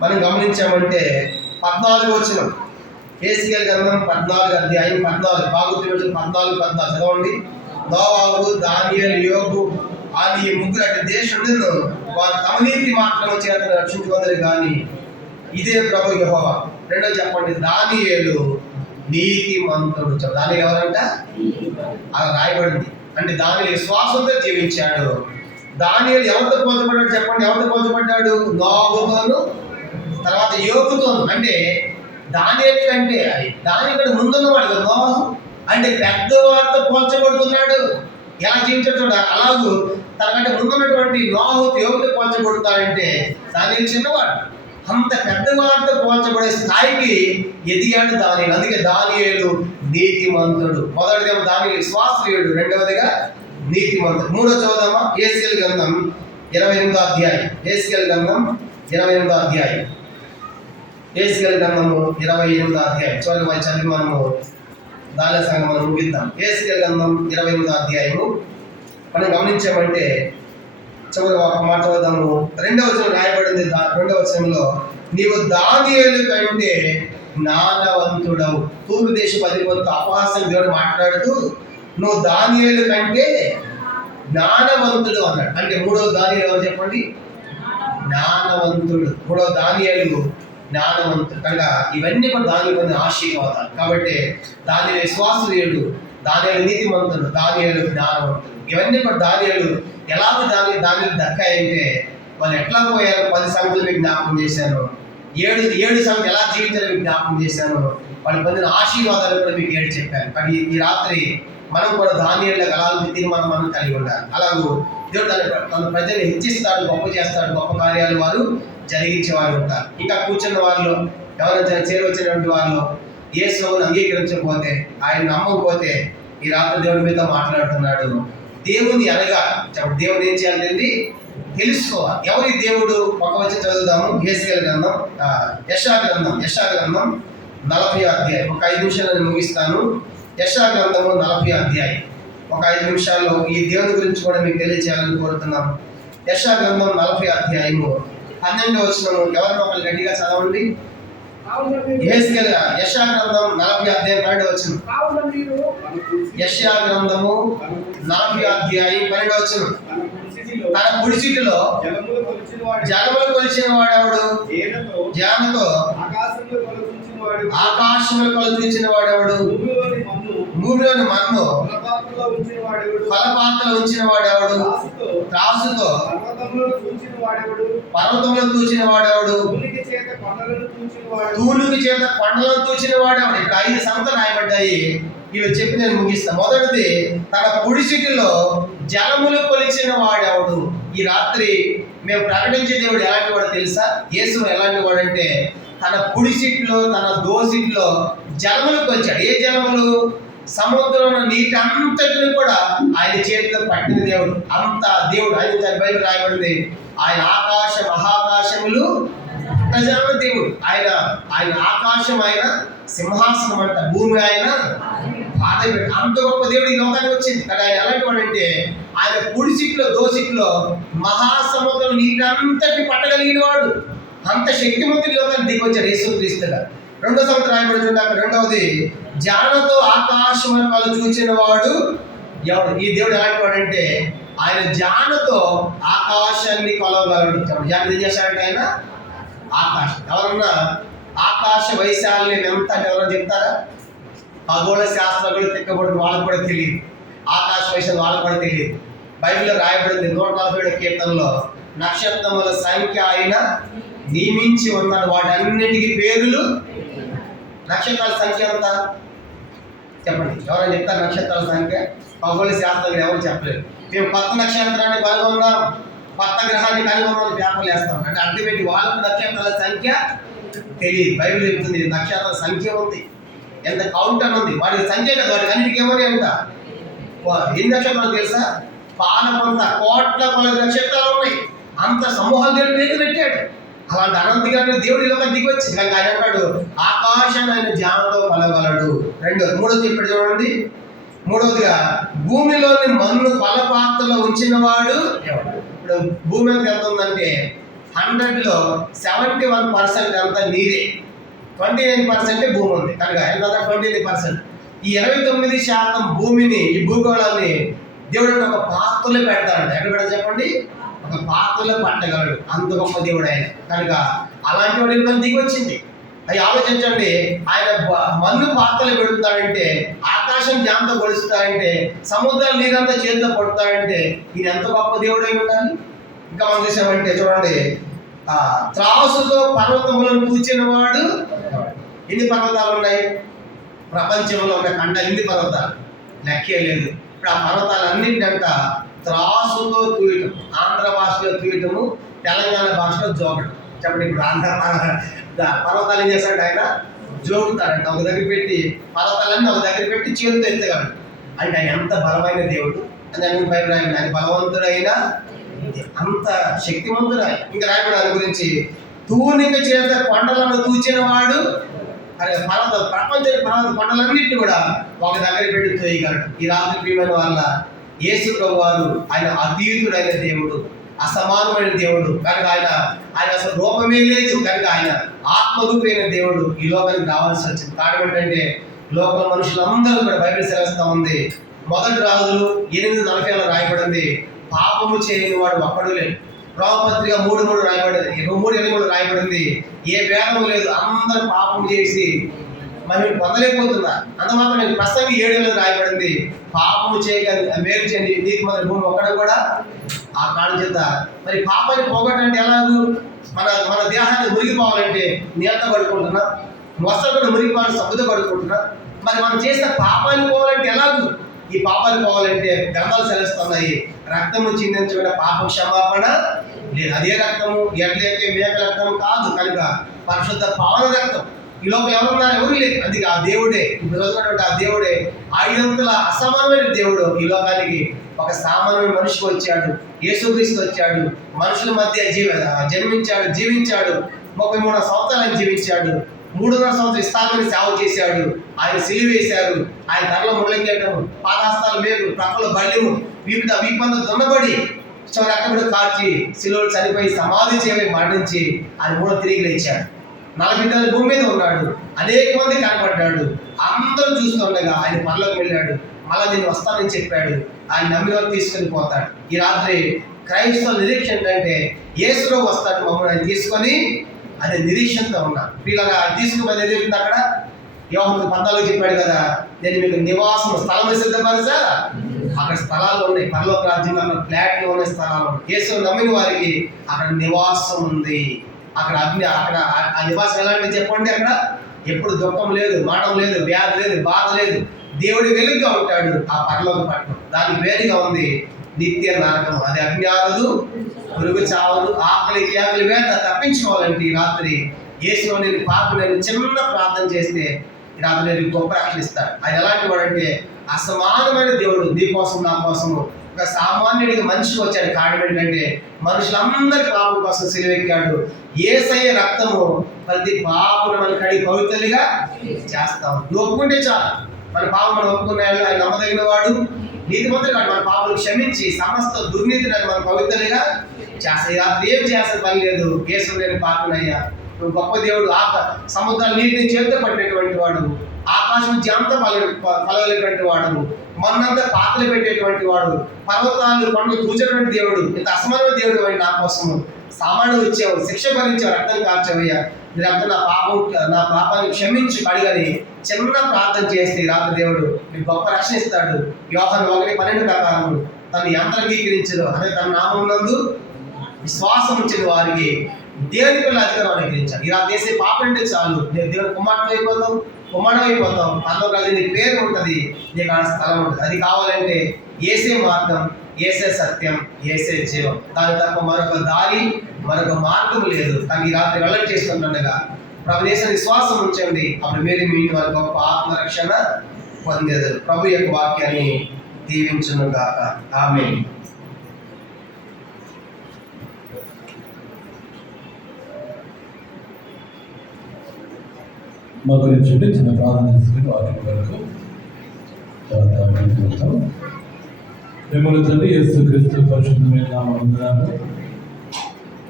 మనం గమనించామంటే 14వ వచనం. యెహెజ్కేలు గ్రంథం 14వ అధ్యాయం 14 బాగుంటుంది. 14 చదవండి. నోవాహు, దానియేలు, యోబు అని ఈ ముగ్గురు అటు దేశంలో వారు తమ నీతి మాత్రం చేత రక్షించుకుందరు కానీ ఇదే ప్రభు యెహోవా. రెండో చెప్పండి, దానియేలు నీతిమంతుడు. దానియేలు ఎవరంట? అలా రాయబడింది. అంటే దానియేలు విశ్వాసంతో జీవించాడు. దానియేలు ఎవరితో పోల్చబడ్డాడు చెప్పండి? ఎవరితో పోల్చబడ్డాడు? నోవాహుతోను, తర్వాత యోబుతోను. అంటే దానియేలు కంటే దానికంటే ముందున్నవాడు కదా నోవాహు. అంటే పెద్దవాడితో పోల్చబడుతున్నాడు. ఎలా జీవించాడు చూడ. అలాగూ తనకంటే ముందున్నటువంటి నోవాహుతో యోబుతో పోల్చబడుతాడంటే దానియేలు చిన్నవాడు. అంత పెద్దవాడితో పోల్చబడే స్థాయికి ఎదిగాడు దానియేలు. అందుకే దానియేలు నీతిమంతుడు. మొదటిదేమో దానియేలు విశ్వాసవీరుడు, రెండవదిగా నీతిమంతుడు. మూడో చదువుదామా? యెహెజ్కేలు గ్రంథం 28వ అధ్యాయం. యెహెజ్కేలు గ్రంథం 28వ అధ్యాయం. యెహెజ్కేలు గ్రంథము 28వ అధ్యాయం. చదివి మనము దాని సంగం మనం ముగిద్దాం. యెహెజ్కేలు గ్రంథం 28వ అధ్యాయము మనం గమనించామంటే చివరి ఒక మాట చదువుదాము. 2వ వచనం రాయబడింది. 2వ వచనంలో నీవు దానియేలు కంటే జ్ఞానవంతుడవు. తూర్పు దేశపు అధిపతితో అపహాస్యం దేవుడు మాట్లాడుతూ నువ్వు దానియేలు కంటే జ్ఞానవంతుడు అన్నాడు. అంటే 3వ దానియేలు ఎవరు చెప్పండి? జ్ఞానవంతుడు. 3వ దానియేలు జ్ఞానవంతుడు. కనుక ఇవన్నీ కూడా దానియేలు పొందిన ఆశీర్వాదాలు. కాబట్టి దానియేలు విశ్వాసవీరుడు, దానియేలు నీతిమంతుడు, దానియేలు జ్ఞానవంతుడు. ఇవన్నీ కూడా దానియేలు ఎలాగో దానియేలు దక్కాయంటే వాళ్ళు ఎట్లా పోయారో 10 సంగతులు మీకు జ్ఞాపకం చేశాను. 7 సంగతులు ఎలా జీవించాలో మీకు జ్ఞాపకం చేశాను. వాళ్ళు పొందిన ఆశీర్వాదాలు కూడా మీకు 7 చెప్పాను. కానీ ఈ రాత్రి మనం కూడా దానియేలు అలాగే తీర్మానం మనం కలిగి ఉండాలి. అలాగూ దేవుడు తన ప్రజల్ని హెచ్చిస్తాడు, గొప్ప చేస్తాడు, గొప్ప కార్యాలు వారు జరిగించేవారు ఉంటారు. ఇంకా కూర్చున్న వాళ్ళు ఎవరైనా చేరవచ్చినటువంటి వాళ్ళు యేసుని అంగీకరించకపోతే, ఆయన నమ్మకపోతే ఈ రాత్రి దేవుడి మీద మాట్లాడుతున్నాడు. దేవుని అనగా దేవుని ఏం చేయాలండి? తెలుసుకోవాలి. ఎవరి దేవుడు? ఒక వచ్చి చదువుదాము. యెహెజ్కేలు గ్రంథం, యెషయా గ్రంథం 40వ అధ్యాయం. ఒక 5 నిమిషాలు నేను ముగిస్తాను. యెషయా గ్రంథము 40వ అధ్యాయం. ఒక 5 నిమిషాల్లో ఈ దేవుని గురించి కూడా మీకు తెలియజేయాలని కోరుతున్నాను. యెషయా గ్రంథం 40వ అధ్యాయము 12వ వచనము. ఎవరిని ఒకరు గట్టిగా చదవండి. యెషయా గ్రంథం 40 అధ్యాయం 12 వచనం. యెషయా గ్రంథము 40 అధ్యాయం 12 వచనం. తన కుడిసిటిలో జలములు కొలిచిన వాడెవడు? జ్ఞానంతో ఆకాశములు కొలిచిన వాడెవడు? భూమిలోని మన్ను ఫలపాత్రలో ఉంచిన వాడెవడు? త్రాసుతో పర్వతంలో తూచిన వాడెవడు? తూలుకి చేత కొండలను తూచిన వాడెవడు? ఇక్కడ 5 సంగతులు రాయబడ్డాయి. ఇవి చెప్పి నేను ముగిస్తాను. మొదటిది, తన కుడిసిటిలో జలములు కొలిచిన వాడెవడు? ఈ రాత్రి మేము ప్రకటించే దేవుడు ఎలాంటి వాడు తెలుసా? యేసు ఎలాంటి వాడు అంటే, తన కుడిసిట్లో తన దోసిట్లో జలములు కొలిచాడు. ఏ జలములు? సముద్రంలో నీటి అంతటిని కూడా ఆయన చేతిలో పట్టిన దేవుడు. అంత దేవుడు. ఆయన బైబిల్ రాయబడింది, ఆయన ఆకాశ మహాకాశములు ప్రజల దేవుడు. ఆయన ఆకాశం ఆయన సింహాసనం అంట, భూమి ఆయన పాదపెట్టు. అంత గొప్ప దేవుడు ఈ లోకానికి వచ్చింది. కానీ ఆయన ఎలాంటి వాడు అంటే, ఆయన కుడిసిట్లో దోసిట్లో మహాసముద్రం నీటి అంతటిని పట్టగలిగిన వాడు. అంత శక్తిమంతుడి లోకానికి దిగొచ్చాడు యేసుక్రీస్తుగా. రెండో సంవత్సరం రాయబడుతుంది. రెండవది, జ్ఞానంతో ఆకాశమును వాళ్ళు చూచిన వాడు ఎవడు? ఈ దేవుడు ఎలాంటి వాడు అంటే, ఆయన జ్ఞానంతో ఆకాశాన్ని కొలవగలడు. జ్ఞానం ఏం చేశాడంటే ఆయన ఆకాశం. ఎవరన్నా ఆకాశ వైశాల్యం ఎంత అంటే ఎవరన్నా చెప్తారా? ఖగోళ శాస్త్రజ్ఞులు తిక్కబడి వాళ్ళకు కూడా తెలియదు. ఆకాశ వైశాల్యం వాళ్ళకు కూడా తెలియదు. బైబిల్లో రాయబడింది 147 కీర్తనలో, నక్షత్రముల సంఖ్య ఆయన నియమించి ఉన్నాడు, వాటన్నింటికి పేర్లు. నక్షత్రాల సంఖ్య ఎంత చెప్పండి, ఎవరైనా చెప్తారు? నక్షత్రాల సంఖ్య ఖగోళ శాస్త్రజ్ఞులు ఎవరు చెప్పలేరు. మేము కొత్త నక్షత్రాన్ని కనుగొన్నాం, కొత్త గ్రహాన్ని కనుగొన్నాం పేపర్లు వేస్తాం అంటే అర్థం ఏంటి? వాళ్ళకు నక్షత్రాల సంఖ్య తెలియదు. బైబిల్ చెప్తుంది నక్షత్రాల సంఖ్య ఉంది, ఎంత కౌంట్ అని ఉంది. వాటి సంఖ్య కదా, వాటికి అన్నిటికీ ఏమని అంట? ఎన్ని నక్షత్రాలు తెలుసా? పాలకొంత కోట్ల కొలది నక్షత్రాలు ఉన్నాయి. అంత సమూహాలు దేవుడు పేరు పెట్టాడు. అలాంటి అనంతగానే దేవుడు ఇలా దిగి వచ్చింది. కానీ ఆయన అంటాడు, ఆకాశాన్ని ఆయన జ్ఞానంతో కొలవగలడు. మూడోది చెప్పాడు చూడండి. మూడవదిగా, భూమిలోని మన్ను ఫలపాత్రలో ఉంచిన వాడు ఎవడు? ఇప్పుడు భూమి ఎంత ఉందంటే 100లో 71% అంతా నీరే, 29% భూమి ఉంది. కనుక ఎంత? 29%. ఈ 29% భూమిని, ఈ భూగోళాన్ని దేవుడు ఒక పాత్రలో పెడతాడంట. ఎక్కడ పెడతా చెప్పండి? ఒక పాత్రలో పట్టగలడు. అంత గొప్ప దేవుడు ఆయన. కనుక అలాంటి వాడు ఇంకా దిగి వచ్చింది. అవి ఆలోచించండి. ఆయన మన్ను పాత్రలు పెడుతాడంటే, ఆకాశం జ్ఞానంతో కొలుస్తాడంటే, సముద్రాలు నీరంతా చేతిలో పడుతాడంటే, ఈయన ఎంత గొప్ప దేవుడు అయి ఉండాలి. ఇంకా మనం చూసామంటే చూడండి, త్రాసుతో పర్వతములను కూర్చిన వాడు. ఎన్ని పర్వతాలు ఉన్నాయి ప్రపంచంలో? ఉన్న ఖండాలు ఎన్ని పర్వతాలు? లెక్కే లేదు. ఇప్పుడు ఆ పర్వతాలన్నింటికంట త్రాసుతో తూయటం. ఆంధ్ర భాషలో తూయటము, తెలంగాణ భాషలో జోగటం. చెప్పండి, ఇప్పుడు ఆంధ్ర పర్వతాలు ఏం చేస్తాడు? ఆయన జోగుతాడంట. ఒక దగ్గర పెట్టి పర్వతాలన్నీ ఒక దగ్గర పెట్టి చేతితో ఎత్తగలడు. అంటే ఆయన ఎంత బలమైన దేవుడు అని ఆయన పైన రాయబడి. ఆయన బలవంతుడైన, అంత శక్తివంతుడు ఆయన. ఇంకా రాయబడి ఆయన గురించి, తూనిక చేత కొండలను తూచిన వాడు. అదే ప్రపంచ కొండలన్నింటినీ కూడా ఒక దగ్గర పెట్టి తోయగలడు. ఈ రాత్రి ప్రియమైన వాళ్ళ యేసు ప్రభువు వారు ఆయన అతీతుడైన దేవుడు, అసమానమైన దేవుడు. కనుక ఆయన అసలు రూపమే లేదు. కనుక ఆయన ఆత్మరూపైన దేవుడు ఈ లోకానికి రావాల్సి వచ్చింది. కారణం ఏంటంటే, లోకల మనుషులందరూ కూడా బైబిల్ సెలవుస్తూ ఉంది. మొదటి రాజులు 8:40 రాయబడింది, పాపము చేయని వాడు ఒక్కడు లేడు. రోమపత్రిక 3:3 రాయబడింది, 3:23 రాయబడింది, ఏ భేదము లేదు, అందరూ పాపం చేసి మరి పొందలేకపోతున్నారు. అంత మాత్రం నేను ప్రసంగి 7 రాయబడింది, పాపము చేయక మేలు చేయండి నీతి మంత్రి భూమి ఒక్కడ కూడా ఆ కారణం చేత. మరి పాపాన్ని పోగొట్టండి ఎలాగూ? మన దేహాన్ని మురిగిపోవాలంటే నీళ్ళతో కడుక్కుంటున్నా, వస్త్రం కూడా మురిగిపోవాలని సబ్బుతో కడుక్కుంటున్నా. మరి మనం చేసిన పాపాన్ని పోవాలంటే ఎలాగూ? ఈ పాపాలు పోవాలంటే గ్రంథాలు సెలవుస్తున్నాయి, రక్తము చిందించబడిన పాప క్షమాపణ లేదు. అదే రక్తము ఎట్లయితే మేక రక్తం కాదు. కనుక పరిశుద్ధ పావన రక్తం. ఈ లోపల ఎవరున్నారు? ఎవరు లేదు. అందుకే ఆ దేవుడే, ఇప్పుడు చదువుకున్నటువంటి ఆ దేవుడే 500 అసమానమైన దేవుడు ఈ లోకానికి ఒక సామాన్య మనిషికి వచ్చాడు. యేసుక్రీస్తు వచ్చాడు, మనుషుల మధ్య జన్మించాడు, జీవించాడు. 33 సంవత్సరాలు జీవించాడు. 3.5 సంవత్సరాలు ఇస్తామని సేవ చేశాడు. ఆయన సిలువ వేశారు. ఆయన తరలో ముళ్ళకెట్టము, పాదాస్తాలు మేలు, ప్రక్కల బల్యము, వీపంతా దున్నబడి చివరి అక్కడ కార్చి సిలువలు చనిపోయి సమాధి చేయబడి మరణించి ఆయన 3 తిరిగి లేచాడు. 40 నెలలు భూమి మీద ఉన్నాడు, అనేక మంది కనపడ్డాడు. అందరూ చూస్తుండగా ఆయన పరలోకి వెళ్ళాడు. మళ్ళీ నేను వస్తానని చెప్పాడు. ఆయన నమ్మిన వారు తీసుకొని పోతాడు. ఈ రాత్రి క్రైస్తవ నిరీక్షణ ఏంటంటే యేసులో వస్తాడు, మమ్మల్ని ఆయన తీసుకొని అనే నిరీక్షణతో ఉన్నా. వీళ్ళగా తీసుకుని ఏది చెప్పింది అక్కడ యోహాను 14 చెప్పాడు కదా, నేను మీకు నివాసం స్థలం సిద్ధపరచా. అక్కడ స్థలాలు ఉన్నాయి, పరలోక రాజ్యంలో ఫ్లాట్లు ఉన్నాయి, స్థలాలు ఉన్నాయి. యేసు నమ్మిన వారికి అక్కడ నివాసం ఉంది. అక్కడ అగ్ని, అక్కడ ఆ నివాసం ఎలాంటి చెప్పండి, అక్కడ ఎప్పుడు దుఃఖం లేదు, మాటం లేదు, వ్యాధి లేదు, బాధ లేదు. దేవుడి వెలుగుగా ఉంటాడు ఆ పరలోక పట్టణం. దానికి వేరుగా ఉంది నిత్య నరకం. అది అగ్ని ఆగదు, పురుగు చావదు, ఆకలి వేద తప్పించుకోవాలంటే ఈ రాత్రి యేసులో నేను పాపను చిన్న ప్రార్థన చేస్తే ఈ రాత్రి నేను గొప్ప రక్షణ ఇస్తాడు. ఆయన ఎలాంటి వాడంటే అసమానమైన దేవుడు. నీ కోసం నా కోసము ఒక సామాన్యుడికి మనిషికి వచ్చాడు. కారణం ఏంటంటే మనుషులందరి పాపం కోసం సిలువెక్కాడు. యేసయ్య రక్తము ప్రతి పాపను మన కడిగి పవిత్రులుగా చేస్తాం. నువ్వు ఒప్పుకుంటే చాలు, మన పాపం మనం ఒప్పుకున్నాడు. ఆయన నమ్మదగిన వాడు, నీతిమంతుడు కాదు. మన పాపను క్షమించి సమస్త దుర్నీతిని మన పవిత్రులుగా చేస్తాయి. రాత్రి ఏం చేస్తే పని లేదు. యేసు నేను పాపనయ్యా, నువ్వు గొప్ప దేవుడు. సముద్రాలు నీటిని చేతితో పట్టినటువంటి వాడు, ఆకాశం జాంతో పలవలేటువంటి వాడు, మన్నంతా పాత్రలు పెట్టేటువంటి వాడు, పర్వతాలు కొండలు తూచేటువంటి దేవుడు. ఇంత అసమానమైన దేవుడు అని నా కోసము సామాన్యుడు వచ్చావు, శిక్ష భరించావు, రక్తం కార్చవయ్యా. మీరంతా నా పాపాన్ని క్షమించి కడిగని చిన్న ప్రార్థన చేస్తే రాత్రి దేవుడు మీకు గొప్ప రక్షణ ఇస్తాడు. యోహాను 1:12 ప్రకారం తను ఎంత అంగీకరించదు, అదే తన నామం నందు విశ్వాసం ఉంచిన వారికి దేవుని పిల్లల అధికారం అనుగ్రహించాలి. ఇలా చేసే పాపం అంటే చాలు, నేను దేవుని కుమారుడు అయిపోతాం. అందులో కలిసి నీ పేరు ఉంటుంది, నీకు ఆ స్థలం ఉంటుంది. అది కావాలంటే ఏసే మార్గం, ఏసే సత్యం, ఏసే జీవం. దాని తప్ప మరొక దారి, మరొక మార్గం లేదు. కానీ ఈ రాత్రి వెల్లడి చేస్తుండగా ప్రభు దేశ విశ్వాసం ఉంచండి. అప్పుడు మీరు మీ ఇంటి వారి గొప్ప ఆత్మరక్షణ పొందేదారు. ప్రభు యొక్క వాక్యాన్ని దీవించును గాక. ఆమేన్. మా గురించి చిన్న ప్రార్థన చేసుకుని వాక్యం వరకు మిమ్మల్ని తండ్రి యేసు క్రీస్తు పరిశుద్ధమైన నామమున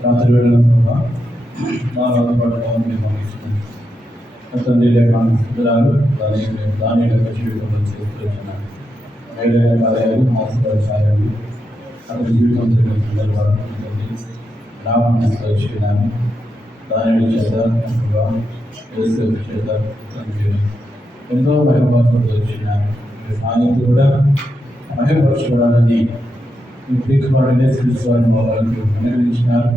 రాత్రి వేళలో మా రాజపాటుని మేము తండ్రి లేఖనాలు దాని జీవితంలో చేస్తున్న మేలైన కార్యాలు, ఆశీర్వాదాలు, అతని జీవితం జరిగిన సందర్భాలను తండ్రి జ్ఞాపకం తీసుకొచ్చినాను. దాని చేత చేత ఎంతో మహిమపరచబడి వచ్చినాను. సాయంత్రం కూడా మహిమపరచబడాలని మీ ప్రియకుమారుడైన యేసుక్రీస్తువారిని వాళ్ళకి అనుగ్రహించినారు.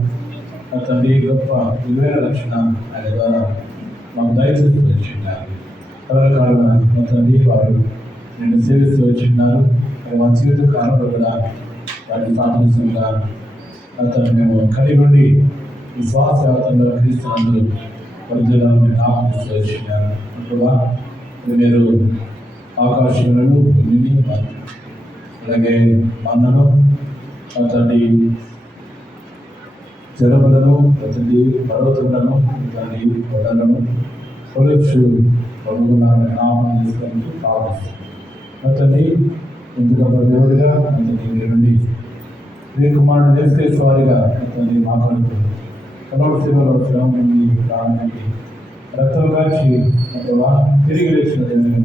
ఆ తండ్రి గొప్ప విలువైన రక్షణ ఆయన ద్వారా మాకు దయచేసి వచ్చిన్నారు. కాలంలో మా తండ్రి వారు నేను సేవిస్తూ వచ్చిన్నారు. మా జీవిత కాలంలో కూడా వారిని సాధించగా అతను మేము కలిగి ఉండి విశ్వాస యాత్రలో క్రీస్తునందు పరిధిని జ్ఞాపకం వచ్చినారు. అటుగా మీరు ఆకాశములను భూమిని అలాగే మన్నను అతని జలములను అతని పర్వతములను అతని కొండలను కొలుచు పరుగులను నామం చేసుకొని ప్రార్థిస్తాం. అతన్ని ఎందుకంటే దేవుడిగా అతని నుండి మీ కుమారుడు యేసుక్రీస్తు వారిగా అతన్ని మాట్లాడుతుంది. కలవశివలో శ్రమ నుండి ప్రాణానికి రక్తం కాచి అప్పుడు తిరిగి లేచిన దేవుని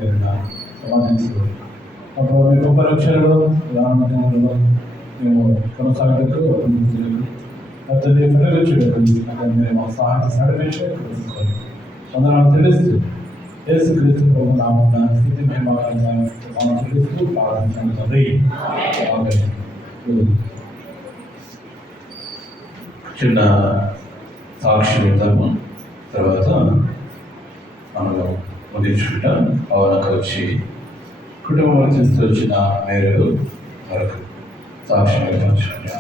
సమాధించడం. అప్పుడు మీ గొప్ప రక్షణలో రామలో మేము కొనసాగటకు అతన్ని వెలుగొచ్చేటప్పుడు అతన్ని మేము సహకరించే వందనాలు తెలుస్తూ యేసుక్రీస్తు ప్రభు నామమున స్థితి మేము తెలుస్తూ ప్రార్థించాము తండ్రి. చిన్న సాక్షి విందాము, తర్వాత మనము ముగించుకుంటాం. అవనకు వచ్చి కుటుంబంలో తీసుకొచ్చిన మేరకు వరకు సాక్షిగా పంచుకుంటాం.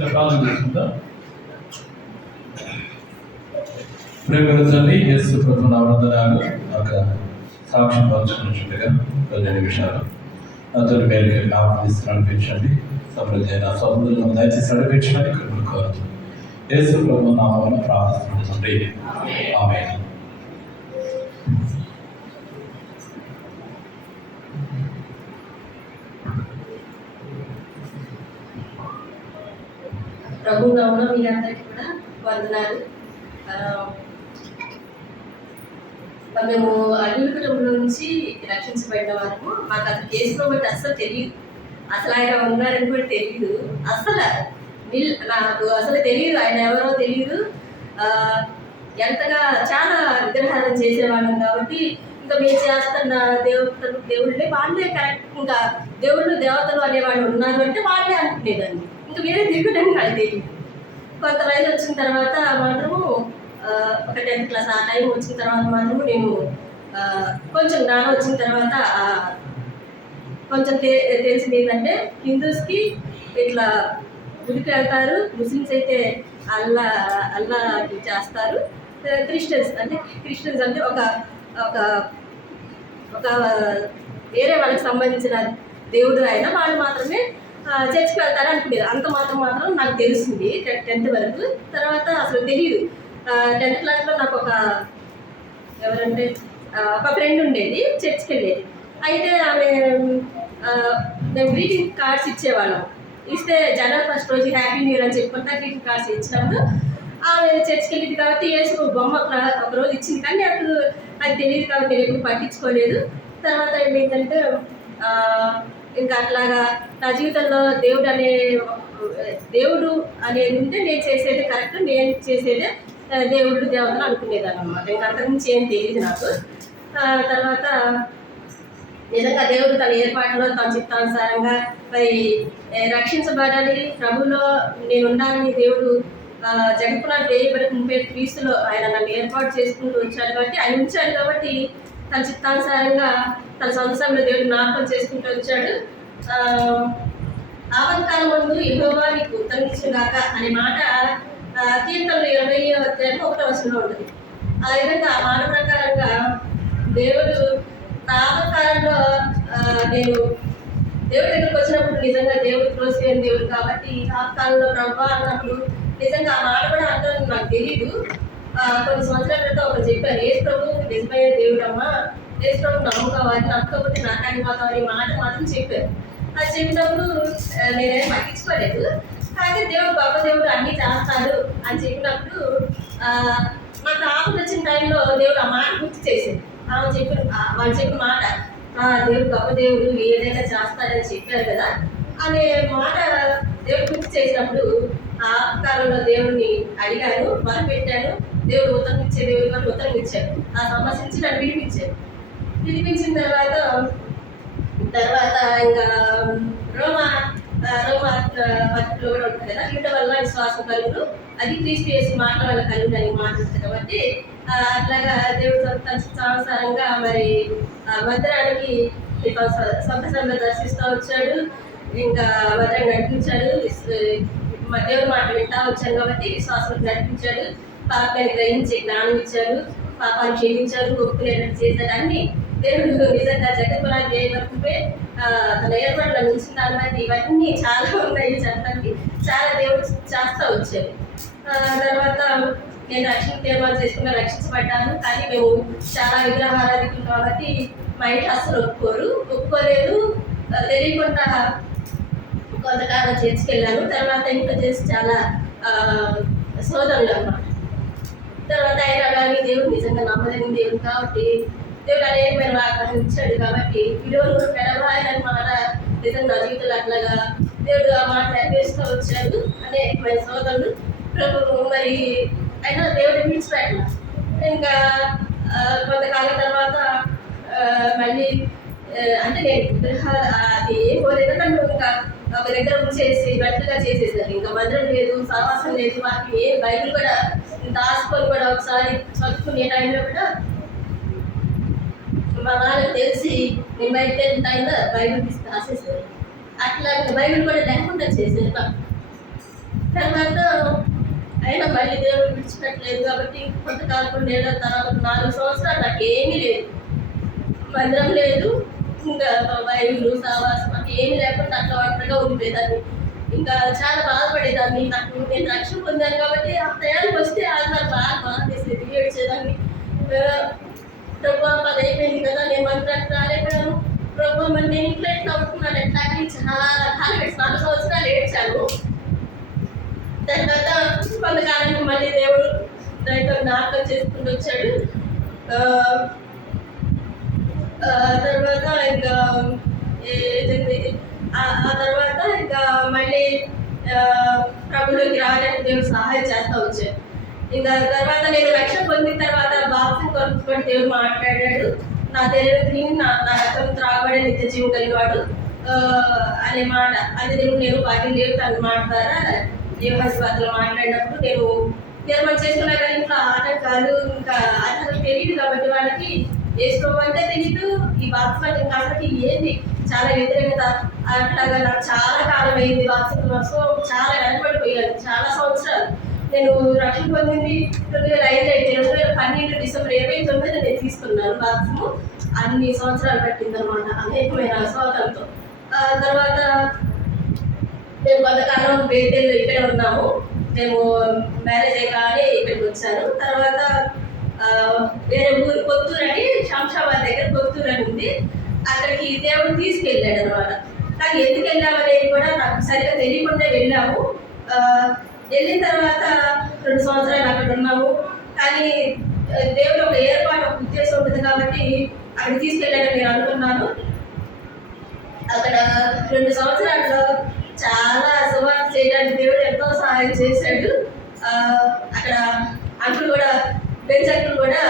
చిన్న ప్రార్థన చేసుకుందాం. ప్రేమ తండ్రి, యేసు ప్రభు నామమున ఒక సాక్ష్యం పంచుకున్నట్టుగా కొన్ని నిమిషాలు నాతో మేలుకి జ్ఞాపకం తీసుకుని నడిపించండి. సమృద్ధి అయిన స్వతంత్రం దయచేసి నడిపించడానికి కృపను కోరుతూ యేసు ప్రభు నామమున ప్రార్థిస్తున్నాను తండ్రి. ఆమేన్. ప్రభు నామమున మీ అందరికీ కూడా వందనాలు. మేము అల్లుడి కుటుంబంలో నుంచి రక్షించబడిన వారము. మాకు అసలు కేసు కాబట్టి అస్సలు తెలియదు, అసలు ఆయన ఉన్నారని కూడా తెలియదు. నాకు అసలు తెలియదు, ఆయన ఎవరో తెలియదు. ఎంతగా చాలా విగ్రహాలను చేసేవాళ్ళం కాబట్టి ఇంకా మేము చేస్తున్న దేవుళ్ళే వాళ్ళే కరెక్ట్. ఇంకా దేవుళ్ళు దేవతలు అనేవాళ్ళు ఉన్నారు అంటే వాళ్ళే అనుకునేదాన్ని. ఇంకా వేరే దిగుటని నాకు తెలియదు. కొంత వయసు వచ్చిన తర్వాత మాత్రము ఒక 10th క్లాస్ ఆ టైం వచ్చిన తర్వాత మాత్రము నేను కొంచెం జ్ఞానం వచ్చిన తర్వాత కొంచెం తెలిసింది ఏంటంటే హిందూస్కి ఇట్లా గుడికి వెళ్తారు, ముస్లిమ్స్ అయితే అల్లా చేస్తారు, క్రిస్టియన్స్ అంటే ఒక ఒక ఒక వేరే వాళ్ళకి సంబంధించిన దేవుడు అయినా వాళ్ళు మాత్రమే చర్చికి వెళ్తారు అనుకునేది. అంత మాత్రం నాకు తెలిసింది 10th వరకు. తర్వాత అసలు తెలియదు. 10th క్లాస్లో నాకు ఎవరంటే ఒక ఫ్రెండ్ ఉండేది, చర్చికి వెళ్ళేది. అయితే ఆమె మేము గ్రీటింగ్ కార్డ్స్ ఇచ్చేవాళ్ళం. ఇస్తే జనవరి 1st రోజు హ్యాపీ న్యూ ఇయర్ అని చెప్పుకుంటా గ్రీటింగ్ కార్డ్స్ ఇచ్చినప్పుడు ఆమె చర్చికి వెళ్ళేది కాబట్టి యేసు బొమ్మ ఒక రోజు ఇచ్చింది. కానీ అప్పుడు అది తెలియదు కాబట్టి నేను ఎప్పుడు పట్టించుకోలేదు. తర్వాత ఏంటంటే ఇంకా అట్లాగా నా జీవితంలో దేవుడు అనేది ఉంటే నేను చేసేది కరెక్ట్, నేను చేసేదే దేవుడు దేవతలు అనుకునేదాన్ని అనమాట. ఇంకా అంతకుమించి ఏం తెలియదు నాకు. తర్వాత నిజంగా దేవుడు తన ఏర్పాటులో తన చిత్తానుసారంగా మరి రక్షించబడాలి, ప్రభువులో నేను ఉండాలని దేవుడు జగత్పునాడు వేయబడికి 30 క్రీస్తులో ఆయన నన్ను ఏర్పాటు చేసుకుంటూ వచ్చాడు కాబట్టి, ఆయన ఉంచాడు కాబట్టి తన చిత్తానుసారంగా తన సంవత్సరంలో దేవుడు జ్ఞాపకం చేసుకుంటూ వచ్చాడు. ఆపత్కాలం ముందు యెహోవా నీకు ఉత్తరమిచ్చుగాక అనే మాట కీర్తనలు 20వ అధ్యాయం 1వ వచనంలో ఉంటుంది. ఆ విధంగా ఆ మాట ప్రకారంగా దేవుడు నా ఆపత్కాలంలో నేను దేవుడి దగ్గరికి వచ్చినప్పుడు నిజంగా దేవుడు త్రోసివేయని దేవుడు కాబట్టి ఆపత్కాలంలో ప్రభు అన్నప్పుడు నిజంగా ఆ మాట కూడా అర్థం నాకు తెలీదు. కొన్ని సంవత్సరాల క్రితం ఒకరు చెప్పారు, యేసు ప్రభు నిజమైన దేవుడు అమ్మా, యేసు ప్రభు నమ్ముకోవాలి, నమ్మకపోతే నాకాని పోతామని మాట మాత్రం చెప్పారు. అది చెప్పినప్పుడు నేనేం పట్టించుకోలేదు. కానీ దేవుడు గొప్ప దేవుడు అన్నీ చేస్తాడు అని చెప్పినప్పుడు నాకు ఆపద వచ్చిన టైంలో దేవుడు ఆ మాట గుర్తు చేసేది. వాళ్ళు చెప్పిన మాట దేవుడు గొప్ప దేవుడు ఏదైనా చేస్తాడని చెప్పారు కదా అనే మాట దేవుడు గుర్తు చేసినప్పుడు ఆ కాలంలో దేవుడిని అడిగాను, మొదలుపెట్టాను. దేవుడు ఉత్తరం ఇచ్చే దేవుడు అని ఉత్తరం ఇచ్చాడు. ఆ సమస్య నుంచి నన్ను విడిపించిన తర్వాత ఇంకా రోమా పత్రికలో కూడా ఉంటుంది కదా, వీటి వల్ల విశ్వాసం కలుగును, అది క్రీస్తు యేసు మాటల వల్ల కలుగును అని మాట్లాడుతుంది. కాబట్టి అట్లాగా దేవుడు సంసారంగా మరి భద్రానికి సంతసంగా దర్శిస్తూ వచ్చాడు. ఇంకా భద్రాన్ని నడిపించాడు. దేవుడు మాట వింటా వచ్చాను కాబట్టి విశ్వాసం నడిపించాడు. పాపాన్ని గ్రహించే జ్ఞానం ఇచ్చాడు, పాపాన్ని క్షమించాడు, ఒప్పుకునేటట్టు చేశాడు. అన్ని దేవుడు నిజంగా జగత్పునాడు చేయబడుతుంటే తన ఏర్పాటులో ఉంచిన దాన్ని బట్టి ఇవన్నీ చాలా ఉన్నాయి చెప్పడానికి. చాలా దేవుడు చేస్తూ వచ్చాడు. తర్వాత నేను రక్షణ తీర్మానం చేసుకున్నా, రక్షించబడ్డాను. కానీ మేము చాలా విగ్రహారాధికులు కాబట్టి మా ఇంట్లో అస్సలు ఒప్పుకోలేదు. తెలియకుండా కొంతకాలం చర్చికి వెళ్ళాను. తర్వాత ఇంట్లో చేసి చాలా సోదరులు అన్నమాట. తర్వాత అయినా కానీ దేవుడు నిజంగా నమ్మలేని దేవుడు కాబట్టి దేవుడు అనేకమైన వాగ్దానం ఇచ్చాడు. కాబట్టి విలువలు పెడవాయని మాట నిజంగా నా జీవితంలో అట్లాగా దేవుడు ఆ మాట నెరవేరుస్తూ వచ్చాడు. అనేకమైన సోదరులు ప్రభు మరి అయినా దేవుడు విడిచిపెట్టాను. ఇంకా కొంతకాలం తర్వాత మళ్ళీ అంటే నేను అది ఏం పోలేదు, నన్ను ఇంకా ఒక దగ్గర చేసి గట్టిగా చేసేసారు. ఇంకా మందిరం లేదు, సహవాసం లేదు, వాటికి ఏ బైబిల్ కూడా దాచుకొని కూడా ఒకసారి చదువుకునే టైంలో కూడా మా వాళ్ళకి తెలిసి నేను బయటకు వెళ్ళిన టైంలో బైబిల్ తీసి రాసేసారు. అట్లా బైబిల్ కూడా లేకుండా చేశారు. తర్వాత అయినా మళ్ళీ దేవుడు విడిచిపెట్టలేదు కాబట్టి కొంతకాలం కొన్ని ఏళ్ళ తర్వాత 4 సంవత్సరాలు నాకు ఏమీ లేదు, మందిరం లేదు, ఇంకా బైబిల్ సావాసం నాకు ఏమీ లేకుండా అట్లా ఒంటరిగా ఉండిపోయేదాన్ని. ఇంకా చాలా బాధపడేదాన్ని. నేను రక్షణ పొందాను కాబట్టి ఆ ప్రయాణం వస్తే అది నాకు బాగా చేసేది, ఏడ్చేదాన్ని. ప్రభు 10 అయిపోయింది కదా, నేను మందిరానికి రాలేకపోయాను, ప్రభు మరి నేను ఇంట్లో ఎట్లా అవుతున్నాను ఎట్లా అని చాలా కాలం 4 సంవత్సరాలు ఏడ్చాను. తర్వాత కొంతకాలానికి మళ్ళీ దేవుడు దాంతో జ్ఞాపకం చేసుకుంటూ వచ్చాడు. తర్వాత ఇంకా ఆ తర్వాత ఇంకా మళ్ళీ ప్రభులోకి రావడానికి దేవుడు సహాయం చేస్తూ వచ్చాడు. ఇంకా తర్వాత నేను రక్షణ పొందిన తర్వాత బాప్తిజం కొరకు దేవుడు మాట్లాడాడు. నా తెలివిని నా రక్తం త్రాగబడే నిత్య జీవం కలిగినవాడు అనే మాట, అది నేను వాక్యం దేవుడు తన మాట ద్వారా దేవహస్వాతలో మాట్లాడినప్పుడు నేను తీర్మానం చేసుకున్నా కానీ ఇంట్లో ఆటంకాలు ఇంకా అసలు తెలియదు కాబట్టి వాళ్ళకి వేసుకోమంటే తెలీదు, ఈ బాప్తిజం ఇంకా అసలు ఏంది చాలా వ్యతిరేకత. అట్లాగా నాకు చాలా కాలం అయింది బాప్తిజం కోసం, చాలా వెనకబడిపోయాను. చాలా సంవత్సరాలు నేను రక్షణ పొందింది 2005 అయితే 2012 డిసెంబర్ 29 నేను తీసుకున్నాను బాప్తిజం. అన్ని సంవత్సరాలు పట్టింది అనమాట, అనేకమైన స్వాతంతో. తర్వాత మేము కొంతకాలం బేతేళ్ళు ఇక్కడే ఉన్నాము. మేము మ్యారేజ్ అయ్యాక ఇక్కడికి వచ్చాను. తర్వాత వేరే ఊరు కొత్తూరు అని, శంషాబాద్ దగ్గర కొత్తూరు అని ఉంది, అక్కడికి దేవుడు తీసుకెళ్ళాడు అనమాట. కానీ ఎందుకు వెళ్ళామనేది కూడా నాకు సరిగ్గా తెలియకుండా వెళ్ళాము. వెళ్ళిన తర్వాత 2 సంవత్సరాలు అక్కడ ఉన్నాము. కానీ దేవుడు ఒక ఏర్పాటు, ఒక ఉద్దేశం ఉంటుంది కాబట్టి అక్కడ తీసుకెళ్ళాడని నేను అనుకున్నాను. అక్కడ 2 సంవత్సరాల్లో చాలా సువార్త చేయడానికి దేవుడు ఎంతో సహాయం చేశాడు. అక్కడ అంకులు కూడా, బెంచ్ అంకులు కూడా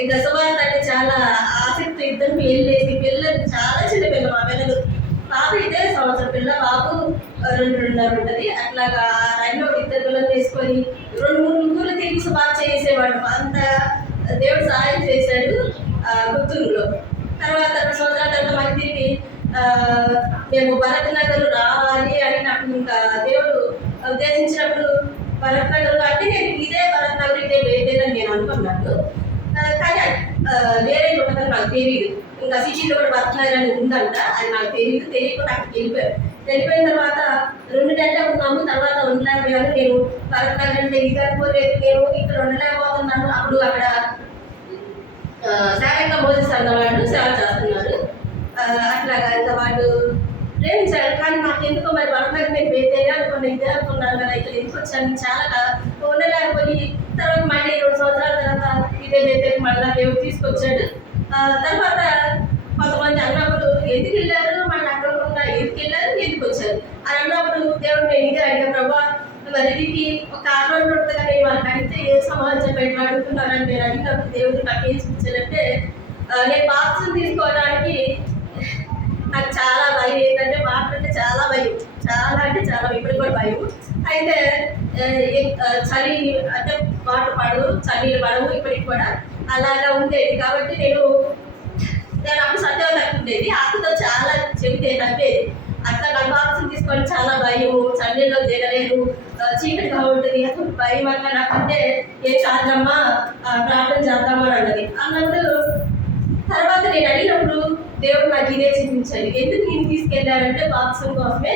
ఇంకా సువార్త అంటే చాలా ఆసక్తి, ఇద్దరు వెళ్ళేసి పిల్లలు చాలా చిన్న పిల్లలు, మా పిల్లలు పాప అయితే సంవత్సరం పిల్ల, బాబు 2.5 ఉంటుంది. అట్లాగా రైల్లో 2 పిల్లలు తీసుకొని 2-3 ముగ్గురు తిరిగి సువార్త చేసేవాడు. అంత దేవుడు సహాయం చేశాడు గుత్తూరులో. తర్వాత 2 సంవత్సరాల తర్వాత మళ్ళీ తిరిగి మేము భరత్ నగర్ రావాలి అని నాకు ఇంకా దేవుడు ఉద్దేశించినప్పుడు భరత్ నగర్ అంటే నేను ఇదే భరత్ నగర్ ఇదే వేదేదని నేను అనుకున్నాను. కానీ వేరే ఉండదని నాకు తెలియదు. ఇంకా సిటీలో కూడా భరత్ నగర్ అని ఉందంట, అది నాకు తెలియకుండా అక్కడికి వెళ్ళిపోయిన తర్వాత 2 నెలలు ఉన్నాము. తర్వాత ఉండలేకపోయాను. నేను భరత్ నగర్ అంటే ఇది అనుకోలేదు, నేను ఇక్కడ ఉండలేకపోతున్నాను. అప్పుడు అక్కడ శారీరక మోజెస్ అన్నవాళ్ళు సేవ చేస్తున్నారు. అట్లాగా ఇంకా వాళ్ళు ప్రేమించారు. కానీ నాకు ఎందుకో మరి భరత్ నగర్ నేను వేదేగా ఇదే అనుకున్నాను కదా, ఇక్కడ ఎందుకు వచ్చాను చాలా ఉండలేకపోయి తర్వాత మళ్ళీ 2 సంవత్సరాల తర్వాత ఇదే వేదేకి మళ్ళీ దేవుడు తీసుకొచ్చాడు. తర్వాత కొంతమంది అన్నప్పుడు ఎందుకు వెళ్ళారు, మళ్ళీ అక్కడ కూడా ఎందుకు వెళ్ళారు, ఎందుకు వచ్చారు అని అన్నప్పుడు దేవుడు నేను ఇదే అడిగా, ప్రభా మరి దీనికి ఒక కారణం ఉంటుంది కానీ వాళ్ళకి అడిగితే ఏ సమాధానం చెప్పి అడుగుతున్నారని నేను అడిగినప్పుడు దేవుడు నాకు ఏం చూపించాలంటే, నేను బాప్తిజం తీసుకోవడానికి నాకు చాలా భయం. ఏంటంటే మాట్లాడితే చాలా భయం, చాలా అంటే చాలా, ఇప్పుడు కూడా భయం. అయితే చలి అంటే మాట పడవు, చలిలు పడవు ఇప్పటికి కూడా అలాగా ఉండేది. కాబట్టి నేను అప్పుడు సత్యం ఉండేది, అక్కతో చాలా చెబితే తప్పేది. అట్లా నాకు బాప్తిజం తీసుకొని చాలా భయము, చలిలో దిగలేరు, చీకటిగా ఉంటుంది, అసలు భయం అట్లా నాకంటే ఏం కాదమ్మా ప్రార్థన చేద్దామని అన్నది. అన్నప్పుడు తర్వాత నేను అడిగినప్పుడు దేవుడు నాకు ఇదే చూపించాలి. ఎందుకు నేను తీసుకెళ్ళానంటే బాప్తిజం కోసమే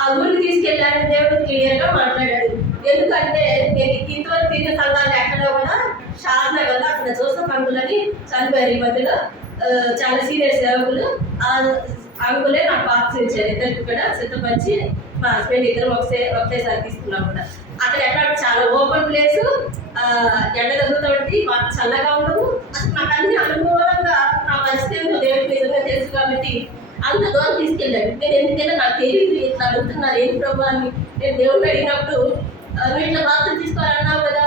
ఆ ఊరికి తీసుకెళ్ళాలని దేవుడు క్లియర్గా మాట్లాడాడు. ఎందుకంటే నేను ఇంతవరకు తిరిగిన సంఘాలు ఎక్కడ కూడా షాద్నగర్లో అక్కడ జోసఫ్ అంకులని చనిపోయారు ఈ మధ్యలో, చాలా సీనియర్ సేవకులు. ఆ అంకులే నాకు బాప్తిజం ఇచ్చారు. ఇద్దరికి కూడా సిద్ధపరిచి మా హస్బెండ్ ఇద్దరు ఒకటేసారి తీసుకున్నాం కూడా. అక్కడ ఎక్కడ చాలా ఓపెన్ ప్లేసు, ఎండ తగ్గుతుంది, మాకు చల్లగా ఉండవు. అసలు నాకు అన్ని అనుభవంగా నా పరిస్థితి దేవుడికి నిజంగా తెలుసు కాబట్టి అంత దూరం తీసుకెళ్ళాడు. నేను ఎందుకంటే నాకు తెలియదు ఇట్లా అడుగుతున్నారు ఏంటి ప్రభు అని. నేను దేవుడిని అడిగినప్పుడు నువ్వు ఇట్లా బాప్తిజం తీసుకోవాలన్నావు కదా,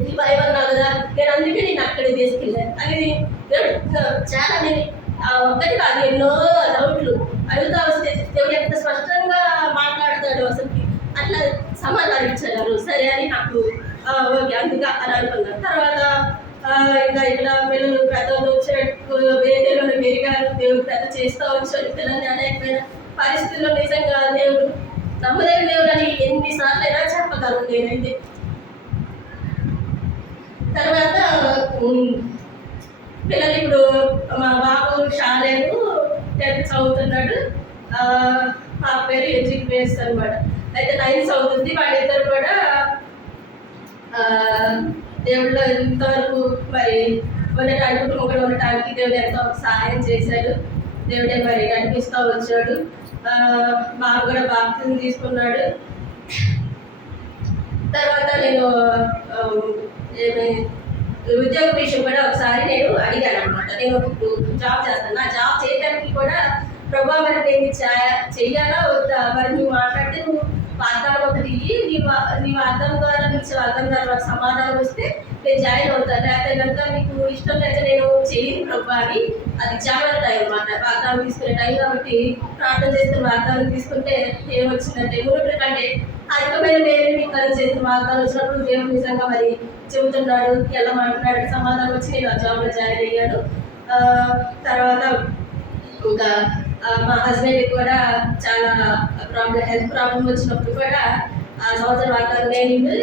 ఇది భయం అన్నావు కదా, నేను అందుకే నేను అక్కడికి తీసుకెళ్ళాను అని చాలా నేను ఒక్కటి కాదు ఎన్నో డౌట్లు అడుగుతా వస్తే దేవుడు ఎంత స్పష్టంగా మాట్లాడతాడు అసలు. అట్లా సమాధానం ఇచ్చారు. సరే అని నాకు ఓకే అందుగా అని అనుకున్నాను. తర్వాత ఇంకా ఇక్కడ పిల్లలు పెద్దలు వచ్చేట్టు వేదేలో పెరిగారు, దేవుడు పెద్ద చేస్తూ వచ్చాడు. పిల్లల్ని అనేకమైన పరిస్థితుల్లో నిజంగా దేవుడు నమ్మదగిన దేవుడు అని ఎన్నిసార్లు అయినా చెప్పగలను నేనైతే. తర్వాత పిల్లలు ఇప్పుడు మా బాబు షాలేను 10th చదువుతున్నాడు, ఆ పేరు ఎజిక్ బేస్ అనమాట. అయితే 9th చదువుతుంది. వాళ్ళిద్దరు కూడా దేవుళ్ళు ఇంతవరకు మరి ఉండటానికి, కుటుంబంలో ఉండటానికి దేవుడు ఎంతో సహాయం చేశాడు. దేవుడే మరి నడిపిస్తూ వచ్చాడు. బాబు కూడా బాప్తిజం తీసుకున్నాడు. తర్వాత నేను ఉద్యోగ విషయం కూడా ఒకసారి నేను అడిగాను అనమాట. నేను జాబ్ చేస్తాను, నా జాబ్ చేయడానికి కూడా ప్రభావ మరి నేను చెయ్యాలా వద్దా, మరి నువ్వు మాట్లాడితే నువ్వు వాగ్దానం ఒకటి ఇయ్యి, నీ వాగ్దానం ద్వారా నీకు వాగ్దానం ద్వారా సమాధానం వస్తే నేను జాయిన్ అవుతాను, లేకపోతే కనుక నీకు ఇష్టం లేక నేను చేయను ప్రభా అని. అది జాగ్రత్త టైం అన్నమాట, వాగ్దానం తీసుకునే టైం కాబట్టి ప్రార్థన చేస్తున్న వాగ్దానం తీసుకుంటే ఏమొచ్చిందంటే మునుపటి కంటే అధికమైన నేను మీకు చేసిన వాగ్దానం వచ్చినప్పుడు దేవుడు నిజంగా మరి చెబుతున్నాడు, ఎలా మాట్లాడు సమాధానం వచ్చి నేను ఆ జాబ్లో జాయిన్ అయ్యాను. తర్వాత ఇంకా మా హస్బెండ్కి కూడా చాలా హెల్త్ ప్రాబ్లం వచ్చినప్పుడు కూడా ఆ సంవత్సరం వాగ్దానం నేను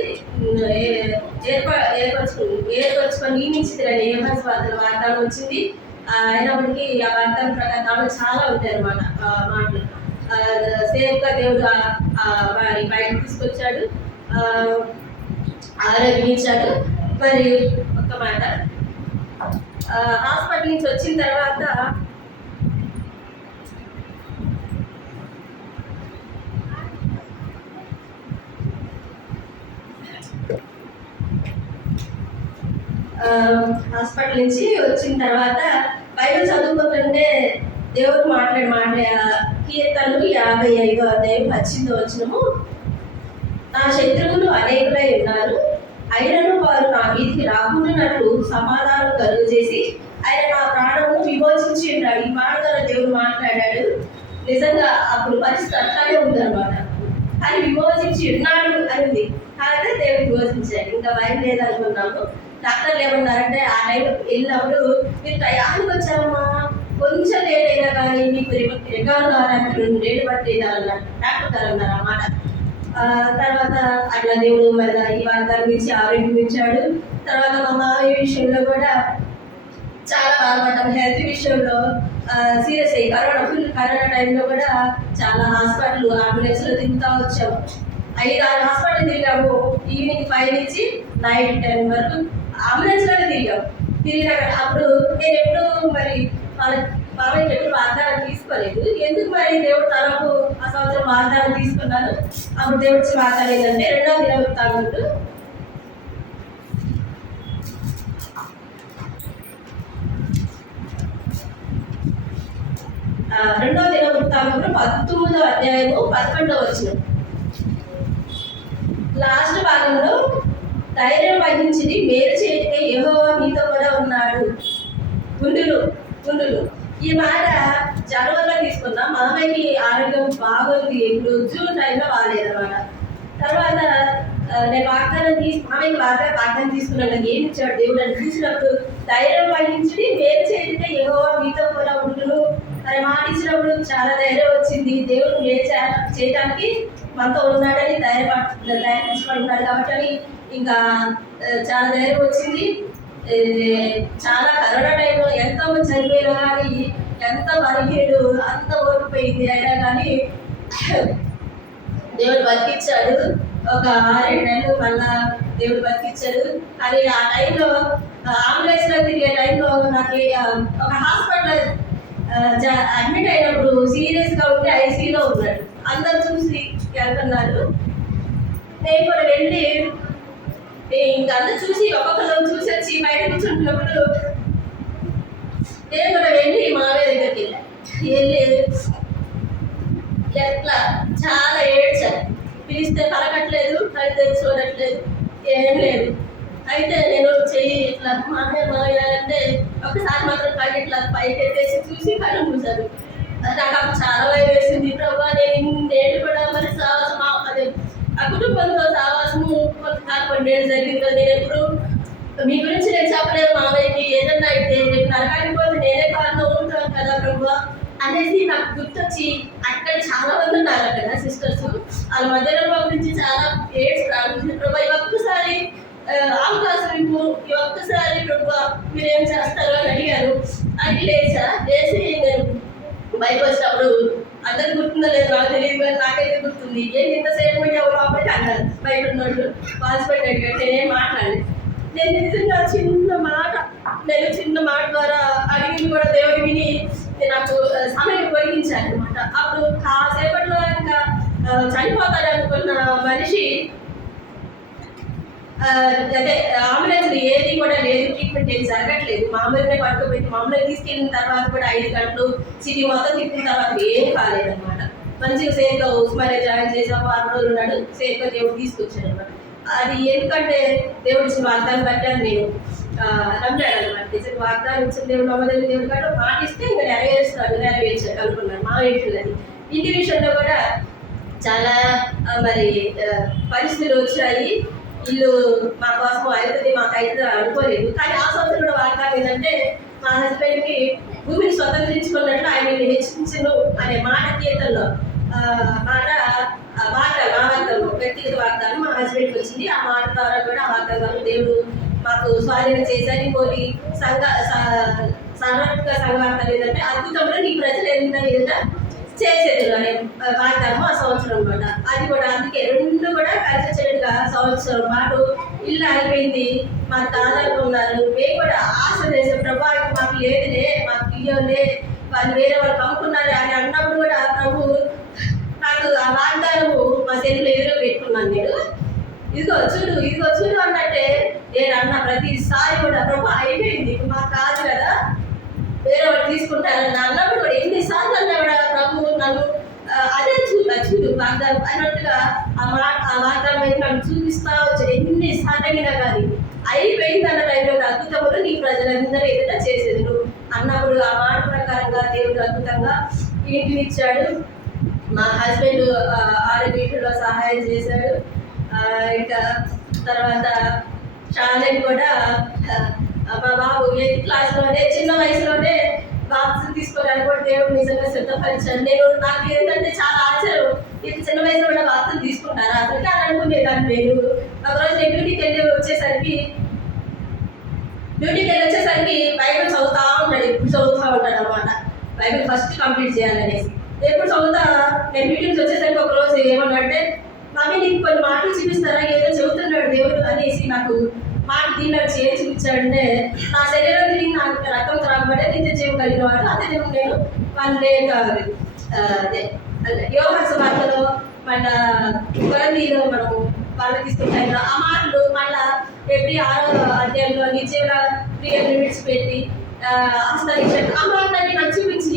ఏర్పరచుకొని నియమించింది ఏమన్స్ వాగ్దానం వచ్చింది. అయినప్పటికీ ఆ వాగ్దానం ప్రకారం చాలా ఉంటాయి అన్నమాట మాటలు. సేఫ్గా దేవుడు వారి బయటకు తీసుకొచ్చాడు, ఆరోగ్యించాడు. మరి ఒక్క మాట, హాస్పిటల్ నుంచి వచ్చిన తర్వాత బైబిల్ చదువుకుంటుంటే దేవుడు మాట్లాడే కీర్తనలు 55వ అధ్యాయం 18వ వచనము, నా శత్రువులు అనేకులై ఉన్నారు, అయినను వారు నా మీదికి రాకుండానట్లు సమాధానం కలుగు చేసి ఆయన నా ప్రాణమును విమోచించి ఉన్నాడు. ఈ మాట ద్వారా దేవుడు మాట్లాడాడు. నిజంగా అప్పుడు పరిస్థితి అట్లానే ఉందన్నమాట. కానీ విమోచించి ఉన్నాడు అనేది కాకపోతే దేవుడు విమోచించాడు. ఇంకా భయం లేదనుకున్నాము. డాక్టర్లు ఏమన్నారంటే ఆ టైంలో వెళ్ళినప్పుడు మీరు టయానికి వచ్చారమ్మా, కొంచెం లేట్ అయినా కానీ మీకు రికవర్ కావాలంటే 2 ఏళ్ళు పట్టేదారన్నారు డాక్టర్ గారు అన్నారు అన్నమాట. తర్వాత అట్లా దేవుడు మరి ఈ వాగ్దానం గురించి ఆరోగ్యించాడు. తర్వాత మా మామయ్య విషయంలో కూడా చాలా బాధపడ్డాం. హెల్త్ విషయంలో సీరియస్ అయ్యి కరోనా టైంలో కూడా చాలా హాస్పిటల్ అంబులెన్స్లో తిరుగుతూ వచ్చాము. 5-6 హాస్పిటల్ తిరిగాము. ఈవినింగ్ 5 నుంచి నైట్ 10 వరకు అంబులెన్స్లోనే తిరిగినా అప్పుడు నేను ఎప్పుడు మరి మామయ్యకి ఎప్పుడు వాగ్దానం తీసుకోలేదు. ఎందుకు మరి దేవుడు తనకు ఆ సంవత్సరం వాగ్దానం తీసుకున్నాను. అప్పుడు దేవుడి వాగ్దానం ఏంటంటే 2వ దినవృత్తాంతములు 19వ అధ్యాయము 11వ వచనం లాస్ట్ భాగంలో, ధైర్యం వహించి మేలు చేయటకే యెహోవా మీతో కూడా ఉన్నాడు, గుండులు. ఈ మాట జనవరిలో తీసుకున్నా. మామయ్యకి ఆరోగ్యం బాగుంది, ఇప్పుడు జూన్ టైంలో బాగాలేదన్నమాట. తర్వాత నేను మామయ్యకి వాగ్దానం తీసుకున్నాను. నాకు ఏమి ఇచ్చాడు దేవుడు అని చూసినప్పుడు, ధైర్యం వహించి మేలు చేయటకే యెహోవా మీతో కూడా ఉండును అని మాట ఇచ్చినప్పుడు చాలా ధైర్యం వచ్చింది. దేవుడు మేలు చేయడానికి మనతో ఉన్నాడని ధైర్యపరుచుకుంటున్నాడు కాబట్టి అని ఇంకా చాలా ధైర్యం వచ్చింది. చాలా కరోనా టైంలో ఎంతో మంది చనిపోయినా కానీ ఎంత బలిహీనుడు అంత ఓడిపోయింది. అయినా కానీ దేవుడు బతికిచ్చాడు. ఒక 6-7 నెలలు మళ్ళా దేవుడు బతికిచ్చాడు. కానీ ఆ టైంలో అంబులెన్స్లో తిరిగే టైంలో నాకు ఒక హాస్పిటల్ అడ్మిట్ అయినప్పుడు సీరియస్గా ఉంటే ఐసీలో ఉన్నాడు. అందరు చూసి వెళ్తున్నారు. నేను కూడా వెళ్ళి ఇంకా అందరు చూసి ఒక్కొక్కరు చూసి వచ్చి బయట కూర్చుంటున్నప్పుడు నేను కూడా వెళ్ళి మామయ్య దగ్గరికి వెళ్ళి ఎట్లా చాలా ఏడ్చాను. పిలిస్తే పలకట్లేదు, కళ్ళు తెరిచి చూడట్లేదు, ఏం లేదు. అయితే నేను చెయ్యి ఇట్లా మామయ్య అంటే ఒకసారి మాత్రం కళ్ళు ఇట్లా పైకి ఎత్తేసి చూసి కళ్ళు మూసాను. నాకు అప్పుడు చాలా భయం వేసింది. ప్రభా నేను ఇన్నేళ్ళు కూడా మరి సావాసం అదే ఆ కుటుంబంతో సావాసము కొంతకాలం 2 ఏళ్ళు జరిగింది కదా. నేను ఎప్పుడు మీ గురించి నేను చెప్పలేదు మామయ్యకి, ఏదన్నా అయితే రేపు నరకానికి పోతే నేనే కారణం ఉంటాను కదా ప్రభా అనేసి నాకు గుర్తొచ్చి, అక్కడ చాలా మంది ఉన్నారు అక్కడ సిస్టర్స్. వాళ్ళ మధ్యాహ్నం గురించి చాలా ఏడ్స్ ప్రారంభించిన ప్రభా ఈ ఒక్కసారి అవకాశం ఇవ్వు, ఈ ఒక్కసారి ప్రభా మీరేం చేస్తారో అని అడిగారు. అది లేచి నేను బయటకు వచ్చినప్పుడు అందరికి గుర్తుందో లేదు నాకు తెలియదు, కానీ నాకైతే గుర్తుంది. ఏంటి ఇంతసేపు ఎవరు అబ్బాయి అన్నారు బయట ఉన్నట్టు పాసిపోయి అడిగాడు. నేనేం మాట్లాడలేదు. నేను నిజంగా చిన్న మాట ద్వారా అడిగింది కూడా దేవుడు విని నాకు సమయం పొడిగించాను అనమాట. అప్పుడు కాసేపట్లో ఇంకా చనిపోతాడు అనుకున్న మనిషి అదే అంబులెన్స్ ఏది కూడా లేదు, ట్రీట్మెంట్ ఏది జరగట్లేదు. మామూలుగా పట్టుకుపోయి మామూలుగా తీసుకెళ్ళిన తర్వాత కూడా 5 గంటలు సిటీ మొత్తం తిప్పిన తర్వాత ఏం కాలేదన్నమాట. మంచిగా సేఫ్గా ఉస్మానియా జాయిన్ చేసి 6 రోజులు ఉన్నాడు. సేఫ్గా దేవుడు తీసుకొచ్చాడు అనమాట. అది ఎందుకంటే దేవుడు ఇచ్చిన వాగ్దానం కట్టాను నేను నమ్మాడు అనమాట. నిజంగా వాగ్దానం ఇచ్చిన దేవుడు నమ్మదగిన దేవుడు కాబట్టి మాటిస్తే ఇంకా నెరవేర్చాడు అనుకున్నాను. మా ఇంట్లో ఇంటి విషయంలో కూడా చాలా మరి పరిస్థితులు వచ్చాయి. ఇల్లు మా కోసం అవుతుంది, మాకు అవుతుంది అనుకోలేదు. కానీ ఆ సంవత్సరం కూడా వాగ్దానం ఏంటంటే మా హస్బెండ్కి భూమిని స్వతంత్రించుకున్నట్లు ఆయన హెచ్చించను అనే మాట కీర్తనలో వాగ్దానం వ్యక్తిగత వాగ్దానం మా హస్బెండ్కి వచ్చింది. ఆ మాట ద్వారా కూడా ఆ వాగ్దానం దేవుడు మాకు స్వాధీనం చేశారు. ఇంకోటి సార్వత్రిక సంఘార్థం ఏంటంటే అద్భుతంలో నీ ప్రజలు ఏదైనా చేసేది అనే వాగ్దానం ఆ సంవత్సరం అనమాట. అది కూడా అందుకే 2 కూడా కలిసి వచ్చేట్టుగా సంవత్సరం పాటు ఇల్లు అయిపోయింది. మాకు దాదాపు ఉన్నారు. మేము కూడా ఆశ చేసే ప్రభావం మాకు లేదులే, మాకు ఇయ్యలే, వాళ్ళు వేరే వాళ్ళు పంపుకున్నారు అని అన్నప్పుడు కూడా ప్రభు నాకు ఆ వాగ్దానము మా సెల్లు ఎదురు పెట్టుకున్నాను. నేను ఇదిగో చూడు అన్నట్టే నేను అన్న ప్రతిసారి కూడా ప్రభు అయిపోయింది మాకు కాదు కదా, వేరే వాళ్ళు తీసుకుంటారని అన్నప్పుడు కూడా ఎన్నిసార్లు అన్నా కూడా ప్రభు నన్ను అదే చూడు వాగ్దానం అన్నట్టుగా ఆ వాగ్దానం అయితే నన్ను చూపిస్తా వచ్చాడు. ఎన్నిసార్లు అయినా కానీ అయిపోయింది అన్న టైంలో అద్భుతములు నీ ప్రజలందరూ ఏదైనా చేసేది అన్నప్పుడు ఆ మాట ప్రకారంగా దేవుడు అద్భుతంగా ఇంటినిచ్చాడు. మా హస్బెండ్ ఆరోగ్యంలో సహాయం చేశాడు. ఇంకా తర్వాత షాలెన్ కూడా మా బాబు 8th క్లాస్లోనే చిన్న వయసులోనే బాప్తిజం తీసుకోవడానికి కూడా దేవుడు నిజంగా సిద్ధపరిచాడు. నాకు ఏంటంటే చాలా ఆశ్చర్యం, ఇంత చిన్న వయసులో కూడా బాప్తిజం తీసుకుంటారా అసలు అని అనుకునేదాన్ని. నేను ఒకరోజు నేను డ్యూటీకి వెళ్ళి వచ్చేసరికి బైబిల్ చదువుతూ ఉంటాడు, ఎప్పుడు చదువుతూ ఉంటాడు అనమాట. బైబిల్ ఫస్ట్ కంప్లీట్ చేయాలనేసి ఎప్పుడు చదువుతా. నేను డ్యూటీకి వచ్చేసరికి ఒకరోజు ఏమన్నాడంటే మమ్మీ నీకు కొన్ని మాటలు చూపిస్తారా, ఏదో చెబుతున్నాడు దేవుడు అనేసి నాకు మాట దీనిలో చేసి చూపించాడంటే నా శరీరం తిరిగి నాకు రక్తం త్రాగబడే నిత్య జీవం కలిగిన వాడు. అదే నేను వాళ్ళే అదే యోహాను వార్తలో మళ్ళా కొరంథీలో మనం వాళ్ళు తీసుకుంటాం ఆ మాటలు మళ్ళా ఎవ్రీ 6వ అధ్యాయంలో నిజంగా ప్రియని విడిచిపెట్టి హస్తరించాడు. ఆ మాటలన్నీ నాకు చూపించి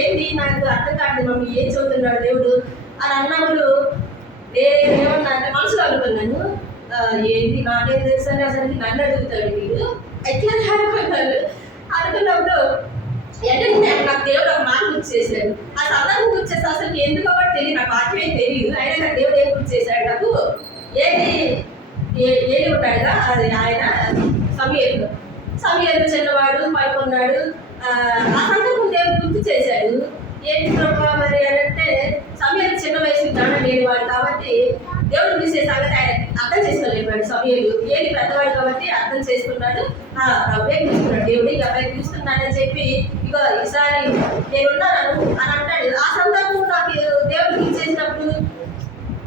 ఏంటి నాకు అర్థం కాదు మమ్మీ ఏం చదువుతున్నాడు దేవుడు అని అన్నప్పుడు ఏమన్నా అంటే మనసులో అనుకున్నాను, ఏంటి నాకేం తెలుసు అని అసలు నన్ను అడుగుతాడు వీడు ఎట్లా అనుకున్నప్పుడు వెంటనే నాకు దేవుడు ఒక మాట గుర్తు చేశాడు. ఆ సందర్భం గుర్తు చేస్తే అసలు ఎందుకో కూడా తెలియదు, నాకు వాక్యమే తెలియదు. అయినా నాకు దేవుడు ఏం గుర్తు చేశాడు నాకు ఏది ఉంటాడుగా అది ఆయన సమీరు చిన్నవాడు పడుకున్నాడు. ఆ సందర్భం దేవుడు గుర్తు చేశాడు. ఏంటి ప్రభావ మరి అంటే సమీరు చిన్న వయసు జ్ఞానం లేనివాడు కాబట్టి దేవుడు చూసే సంగతి ఆయన అర్థం చేసుకోలేవాడు. సమీరు ఏది పెద్దవాడు కాబట్టి అర్థం చేసుకున్నాడు. ప్రభే చూస్తున్నాడు, దేవుడు ఈ అబ్బాయి చూస్తున్నాడని చెప్పి ఇగో ఈసారి నేనున్నాను అని అంటాడు. ఆ సందర్భం నాకు దేవుడు ఇచ్చేసినప్పుడు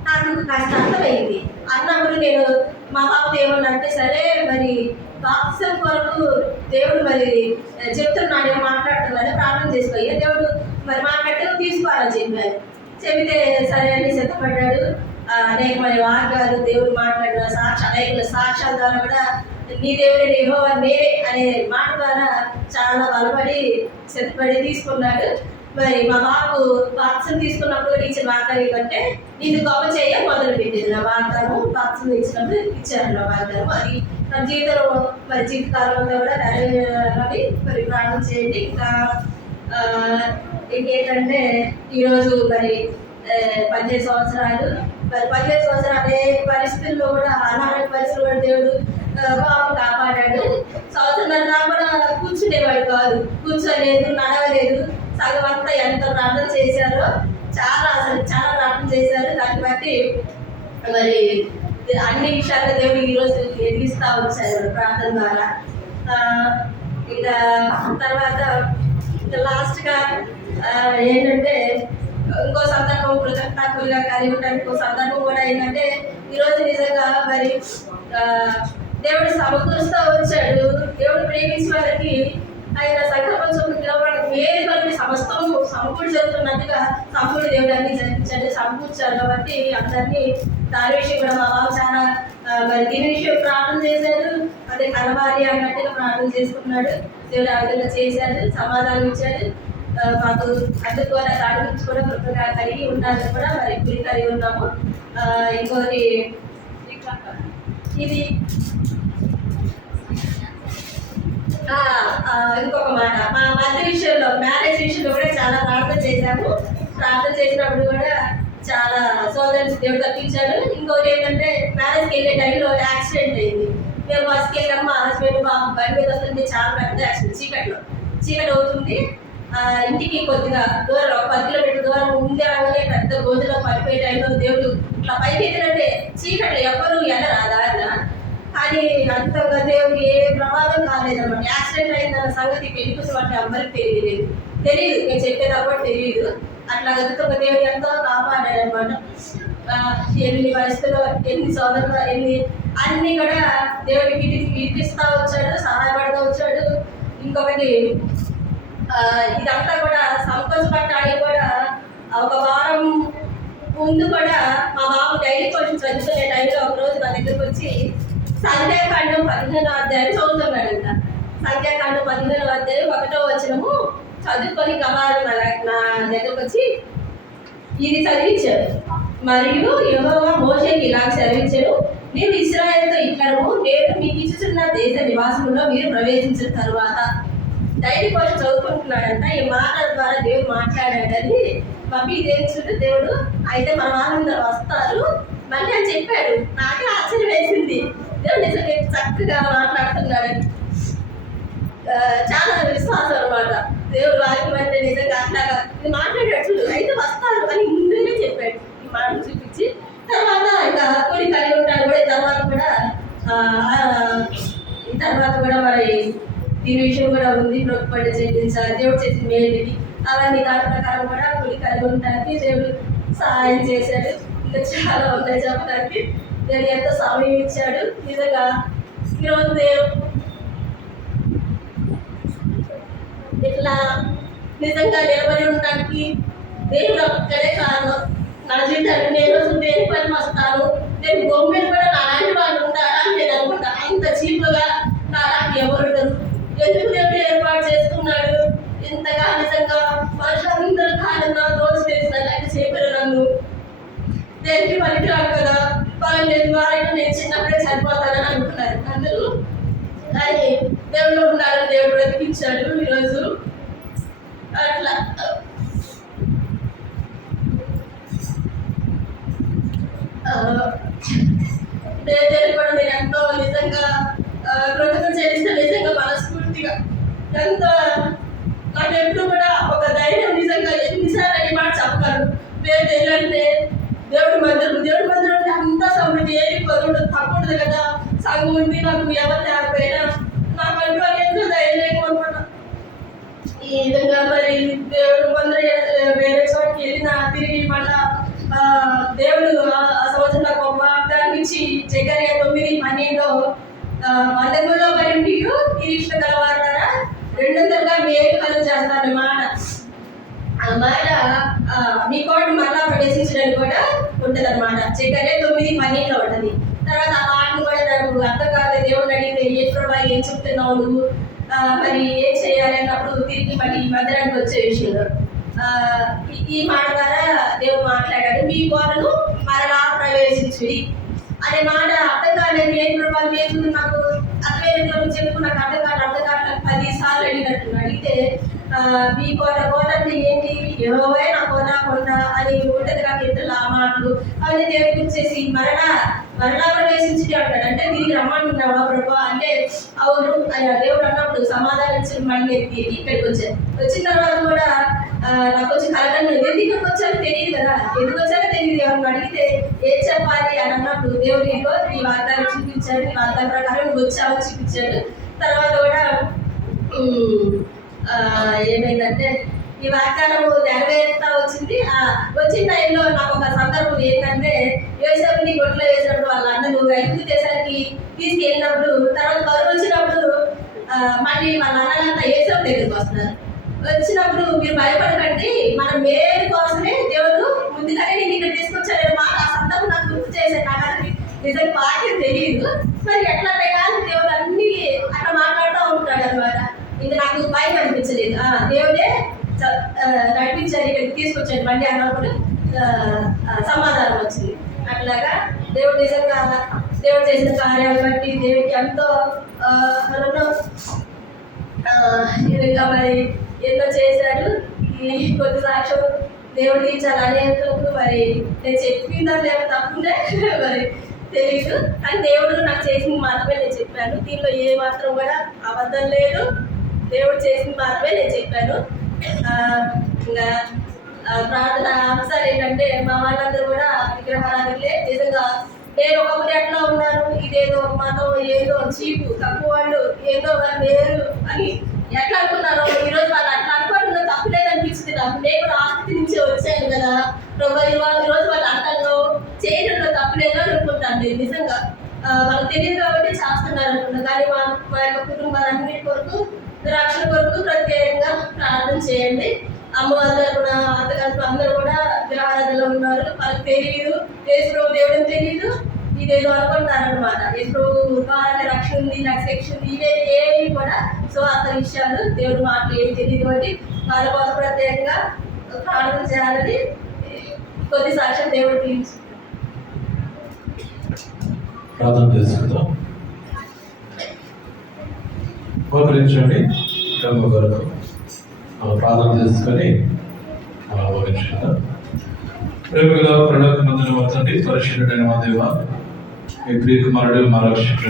నాకు కాస్త అర్థమైంది. అన్నప్పుడు నేను మా పాపతో ఏమన్నా అంటే సరే మరి బాప్తిజం కొరకు దేవుడు మరి చెప్తున్నాడు, మాట్లాడుతున్నాడు, ప్రార్థన చేసుకోవాలి దేవుడు మరి మాట్లాడితే తీసుకోవాలని చెప్పాను. చెబితే సరే అని సిద్ధపడ్డాడు. అనేకమైన వాక్యాలు దేవుడు మాట్లాడిన అనేక సాక్ష్యాల ద్వారా కూడా నీ దేవుడే యెహోవా నేనే అనే మాట ద్వారా చాలా బలపడి సిద్ధపడి తీసుకున్నాడు. మరి మా బాబు బాప్తిజం తీసుకున్నప్పుడు ఇచ్చిన వాగ్దానం ఏంటంటే నిన్ను గొప్ప చేయ మొదలు పెట్టింది. నా వాగ్దానం బాప్తిజం ఇచ్చినప్పుడు ఇచ్చారు నా వాగ్దానం. అది నా జీవితకాలంలో కూడా నెరవేరాలని మరి ప్రార్థన చేయండి. ఇంకా ఇంకేంటంటే ఈరోజు మరి 15 సంవత్సరాలు మరి 15 సంవత్సరాలు అదే పరిస్థితుల్లో కూడా అనారోగ్య పరిస్థితులు కూడా దేవుడు బాబు కాపాడాడు. సంవత్సరం కూడా కూర్చునేవాడు కాదు, కూర్చోలేదు, నడవలేదు. సగం అంతా ఎంత ప్రార్థన చేశారో చాలా ప్రార్థన చేశారు. దాన్ని బట్టి మరి అన్ని విషయాల్లో దేవుడు ఈరోజు ఎదిగిస్తూ వచ్చారు ప్రార్థన ద్వారా. ఇంకా తర్వాత లాస్ట్గా ఏంటంటే ఇంకో సందర్భం కృతజ్ఞతగా కలిగి ఉండడానికి ఇంకో సందర్భం కూడా ఏంటంటే ఈరోజు నిజంగా మరి దేవుడు సమకూరుస్తూ వచ్చాడు. దేవుడు ప్రేమించిన వారికి ఆయన సంకల్పం చొప్పున వేరే వారికి సమస్తము సమకూడి జరుగుతున్నట్టుగా సమకూడి దేవుడు అన్ని జరిపించండి సమకూర్చారు. కాబట్టి అందరినీ దాని విషయం కూడా మా బాబు చాలా మరి దీని విషయం ప్రార్థన చేశాడు. అదే కలవాలి అన్నట్టుగా ప్రార్థన చేసుకున్నాడు. దేవుడు ఆ విధంగా చేశాడు, సమాధానం ఇచ్చాడు. మాకు అందుకు కూడా దాని గురించి కూడా కృతజ్ఞతగా కలిగి ఉండాలని కూడా మరి గురి కలిగి ఉన్నాము. ఇంకోటి ఇది ఇంకొక మాట, మా మధ్య విషయంలో మ్యారేజ్ విషయంలో కూడా చాలా ప్రార్థన చేశాము. ప్రార్థన చేసినప్పుడు కూడా చాలా సోదరుని దేవుడు తప్పించాడు. ఇంకోటి ఏంటంటే మ్యారేజ్కి వెళ్ళే టైంలో యాక్సిడెంట్ అయింది. మేము బస్కి వెళ్ళాము, మా హస్బెండ్ బాబు బండి మీద వస్తుంది. చాలా పెద్ద యాక్సిడెంట్, చీకటి అవుతుంది. ఇంటికి కొద్దిగా దూరం 10 కిలోమీటర్ల దూరం ఉండే రాగానే పెద్ద గోతులో పడిపోయే టైంలో దేవుడు ఇట్లా పైకి ఎత్తినట్టే చీకటి ఎవరు వెళ్ళరా దారిన. కానీ అంతగా దేవుడు ఏ ప్రమాదం కాలేదన్నమాట. యాక్సిడెంట్ అయిందన్న సంగతి పెళ్ళికొచ్చినట్టు ఎవరికి తెలియదు. నేను చెప్పేటప్పుడు తెలియదు. అట్లా గతుక దేవుడు ఎంతో కాపాడాడు అనమాట. ఎన్ని పరిస్థితుల్లో ఎన్ని సోదరులు అన్ని కూడా దేవుడికి విడిపిస్తూ వచ్చాడు, సహాయపడుతూ వచ్చాడు. ఇంకొకటి ఇదంతా కూడా సంకోచపడటానికి కూడా ఒక వారం ముందు కూడా మా బాబు డైలీ కొంచెం చదువుకునే టైంలో ఒకరోజు నా దగ్గరకు వచ్చి సంఖ్యాకాండం 15వ అధ్యాయం చదువుతున్నాడంట. సంఖ్యాకాండం 15వ అధ్యాయం 1వ వచనము చదువుకొని గమాలు నా దగ్గరకు వచ్చి ఇది చదివించాడు. మరియు యెహోవా మోషేకి ఇలా చదివించాడు, నీవు ఇశ్రాయేలుతో ఇట్లను నేను మీకు ఇచ్చుచున్న దేశ నివాసంలో మీరు ప్రవేశించిన తరువాత డైలీ కొంచెం చదువుకుంటున్నాడంట. ఈ మాటల ద్వారా దేవుడు మాట్లాడాడని మమ్మీ దేవుడు దేవుడు అయితే మన వాళ్ళందరూ వస్తారు మళ్ళీ అని చెప్పాడు. నాకే ఆశ్చర్యం వేసింది. దేవుడు నిజంగా చక్కగా మాట్లాడుతున్నాడని. చాలా విశ్వాసం అనమాట. దేవుడు వాక్యం అంటే నిజంగా అట్లాగా ఇది మాట్లాడాడు. అయితే వస్తారు అని ముందుగానే చెప్పాడు ఈ మాటలు చూపించి. తర్వాత ఇంకా కొన్ని కలిగి ఉంటాడు కూడా. తర్వాత కూడా మరి దీని విషయం కూడా ఉంది. ప్రొక్కపడి చెల్లించాలి దేవుడు చేసిన మేలుకి అవన్నీ దాని ప్రకారం కూడా కొన్ని కలిగి ఉండడానికి దేవుడు సహాయం చేశాడు. ఇంకా చాలా ఉన్నాయి చెప్పడానికి. దేవుడు ఎంతో సమయం ఇచ్చాడు. నిజంగా ఈరోజు ఇట్లా నిజంగా నిలబడి ఉండడానికి దేవుడు ఒక్కడే కారణం. నా జీవితాన్ని నేను దేని పని వస్తాను, నేను గవర్నమెంట్ కూడా నాలాంటి వాళ్ళు ఉంటారా అని నేను అనుకుంటా. అంత చీపుగా నాలాంటి ఎవరు ఎందుకు దేవుడు ఏర్పాటు చేసుకున్నాడు ఇంతగా. నిజంగా మనుషులందరూ కాలంలో రోజు చేసినట్టు చేపలు నన్ను దేనికి పనికిరాడు కదా, వాళ్ళని ద్వారా నేను చిన్నప్పుడే చనిపోతానని అనుకున్నారు అందరూ. కానీ దేవుడు ఉన్నారు, దేవుడు బ్రతికించాడు ఈరోజు. అట్లా దేవుడు కూడా నేను ఎంతో నిజంగా కృతజ్ఞత చెల్లిస్తే నిజంగా మనస్ఫూర్తిగా ఎంత నాకు ఎప్పుడు కూడా ఒక ధైర్యం నిజంగా ఎన్నిసార్లు అని మాట చెప్పగలరు. దేవుడు ఏంటంటే దేవుడి మందిరం అంటే అంతా సమృద్ధి ఏది కొరడు తప్పదు కదా. సంఘం ఉంది, నాకు ఎవరు లేకపోయినా నాకు అంటూ ఎంతో ధైర్యంగా అనుకున్నా. ఈ విధంగా మరి దేవుడు మందిరం వేరే చోటుకి వెళ్ళినా తిరిగి మళ్ళా దేవుడు ఆ సంవత్సరం నాకు ఒక వాగ్దానం ఇచ్చి జకర్యా 9:12 మందములో మరి మీరు నిరీక్షణ కలవారా 200గా మేలు కలుగు చేస్తాను మాట. ఆ మాట మీ కోటి మళ్ళా ప్రవేశించడానికి కూడా ఉంటుంది అనమాట. జకర్యా 9:12 ఉంటుంది. తర్వాత ఆ మాటను కూడా నాకు అర్థం కాలేదు. దేవుడు అడిగితే ఏం చెప్తున్నావు నువ్వు, మరి ఏం చేయాలి అన్నప్పుడు తిరిగి మళ్ళీ మందిరానికి వచ్చే విషయంలో ఈ మాట ద్వారా దేవుడు మాట్లాడాడు. మీ కోరను మరలా ప్రవేశించుడి అనే మాట అర్థం కాలేదు. ఏం ప్రభావం లేదు నాకు అర్థమైనట్లు చెప్పు, నాకు అర్థం కాదు 10 సార్లు అడిగినట్టు అడిగితే మీ కోట అంటే ఏంటి, యెహోవే నా కోట కొండ అని ఉంటుంది కాక ఇద్దరు ఆ మాటలు అవన్నీ దేవుడికి వచ్చేసి మరలా ప్రవేశించి అంటాడు. అంటే తిరిగి రమ్మంటున్నావా ప్రభు అంటే అవును అని దేవుడు అన్నప్పుడు సమాధానం ఇచ్చిన మళ్ళీ ఇక్కడికి వచ్చాను. వచ్చిన తర్వాత కూడా నాకు వచ్చి కలకలు ఎందుకు ఇక్కడికి వచ్చారో తెలియదు కదా, ఎందుకు వచ్చారో తెలియదు, ఎవరిని అడిగితే ఏం చెప్పాలి అని అన్నప్పుడు దేవుడు నీకు ఈ వాగ్దానం చూపించాడు, ఈ వాగ్దానం ప్రకారం నువ్వు వచ్చావని చూపించాడు. తర్వాత కూడా ఏమైందంటే ఈ వాగ్దానము నెరవేరుతా వచ్చింది. వచ్చిన టైంలో నాకు ఒక సందర్భం ఏంటంటే యోసేపుని గొట్లో వేసినప్పుడు వాళ్ళ అన్న నువ్వు ఐదు దేశానికి తీసుకెళ్ళినప్పుడు తర్వాత కరువు వచ్చినప్పుడు మళ్ళీ వాళ్ళ అన్నలంతా యోసేపు దగ్గరికి వస్తున్నారు. వచ్చినప్పుడు మీరు భయపడకండి, మన మేలు కోసమే దేవుడు ముందుగానే నేను ఇక్కడ తీసుకొచ్చాను మాట ఆ సందర్భం నాకు గుర్తు చేశాను. నాకు అసలు నిజంగా బాగా తెలియదు, మరి ఎట్లా కానీ దేవుడు అన్ని అట్లా మాట్లాడుతూ ఉంటాడు అనమాట. ఇంకా నాకు భయం అనిపించలేదు, దేవుడే నడిపించారు, ఇక్కడికి తీసుకొచ్చాడు మళ్ళీ అన్నప్పుడు సమాధానం వచ్చింది. అట్లాగా దేవుడు నిజంగా దేవుడు చేసిన కార్యాలను బట్టి దేవుడికి ఎంతో ఇంకా మరి ఎన్నో చేశారు. ఈ కొద్ది సాక్ష్యం దేవుడికి చాలా అనేకులకు మరి నేను చెప్పిందా లేదా తప్పుందే మరి తెలియదు, కానీ దేవుడు నాకు చేసింది మాత్రమే నేను చెప్పాను. దీనిలో ఏ మాత్రం కూడా అబద్ధం లేదు, దేవుడు చేసింది మాత్రమే నేను చెప్పాను. ఇంకా ప్రార్థన అంశాలు ఏంటంటే మా వాళ్ళందరూ కూడా విగ్రహారాధికులే. నిజంగా నేను ఒకప్పుడు ఎట్లా ఉన్నాను, ఇదేదో మతం ఏదో చీపు తక్కువ వాళ్ళు ఏదో వేరు అని ఎట్లా అనుకున్నారో ఈరోజు వాళ్ళు అట్లా అనుకుంటున్నా తప్పులేదనిపించింది నాకు. నేను కూడా ఆస్తి నుంచి వచ్చాను కదా ప్రభు, ఈరోజు వాళ్ళు అంటారు చేయడంలో తప్పులేదో అనుకుంటాను. నేను నిజంగా వాళ్ళకి తెలియదు కాబట్టి చేస్తున్నారు అనుకుంటాను. కానీ మా యొక్క కుటుంబాలన్నిటి కొరకు రక్షణ కొరకు ప్రత్యేకంగా ప్రార్థన చేయండి. అమ్మవారు కూడా అత్తగారు అందరూ కూడా విగ్రహారాధనలో ఉన్నారు, వాళ్ళకి తెలియదు యేసు దేవుడు తెలియదు, ఇదేదో అనుకుంటారనమాట. యేసు ద్వారానే రక్షణ ఉంది, నాకు శిక్ష ఉంది, ఇవే ఏవి కూడా స్వార్థ విషయాలు, దేవుడు మాటలు ఏమి తెలియదు కాబట్టి వాళ్ళ కోసం ప్రత్యేకంగా ప్రార్థన చేయాలని కొద్ది సాక్ష్యం దేవుడు తీర్చు. ప్రార్థన చేసుకుందాం. ఉపకరించండి కొరకు ప్రార్థన చేసుకొని ఉపకరించుకుందాం. ప్రేమగా ప్రణాళిక మందులు వర్తండి పరిశీలన మా దేవ, మీ ప్రియ కుమారుడు మా రక్షకుడు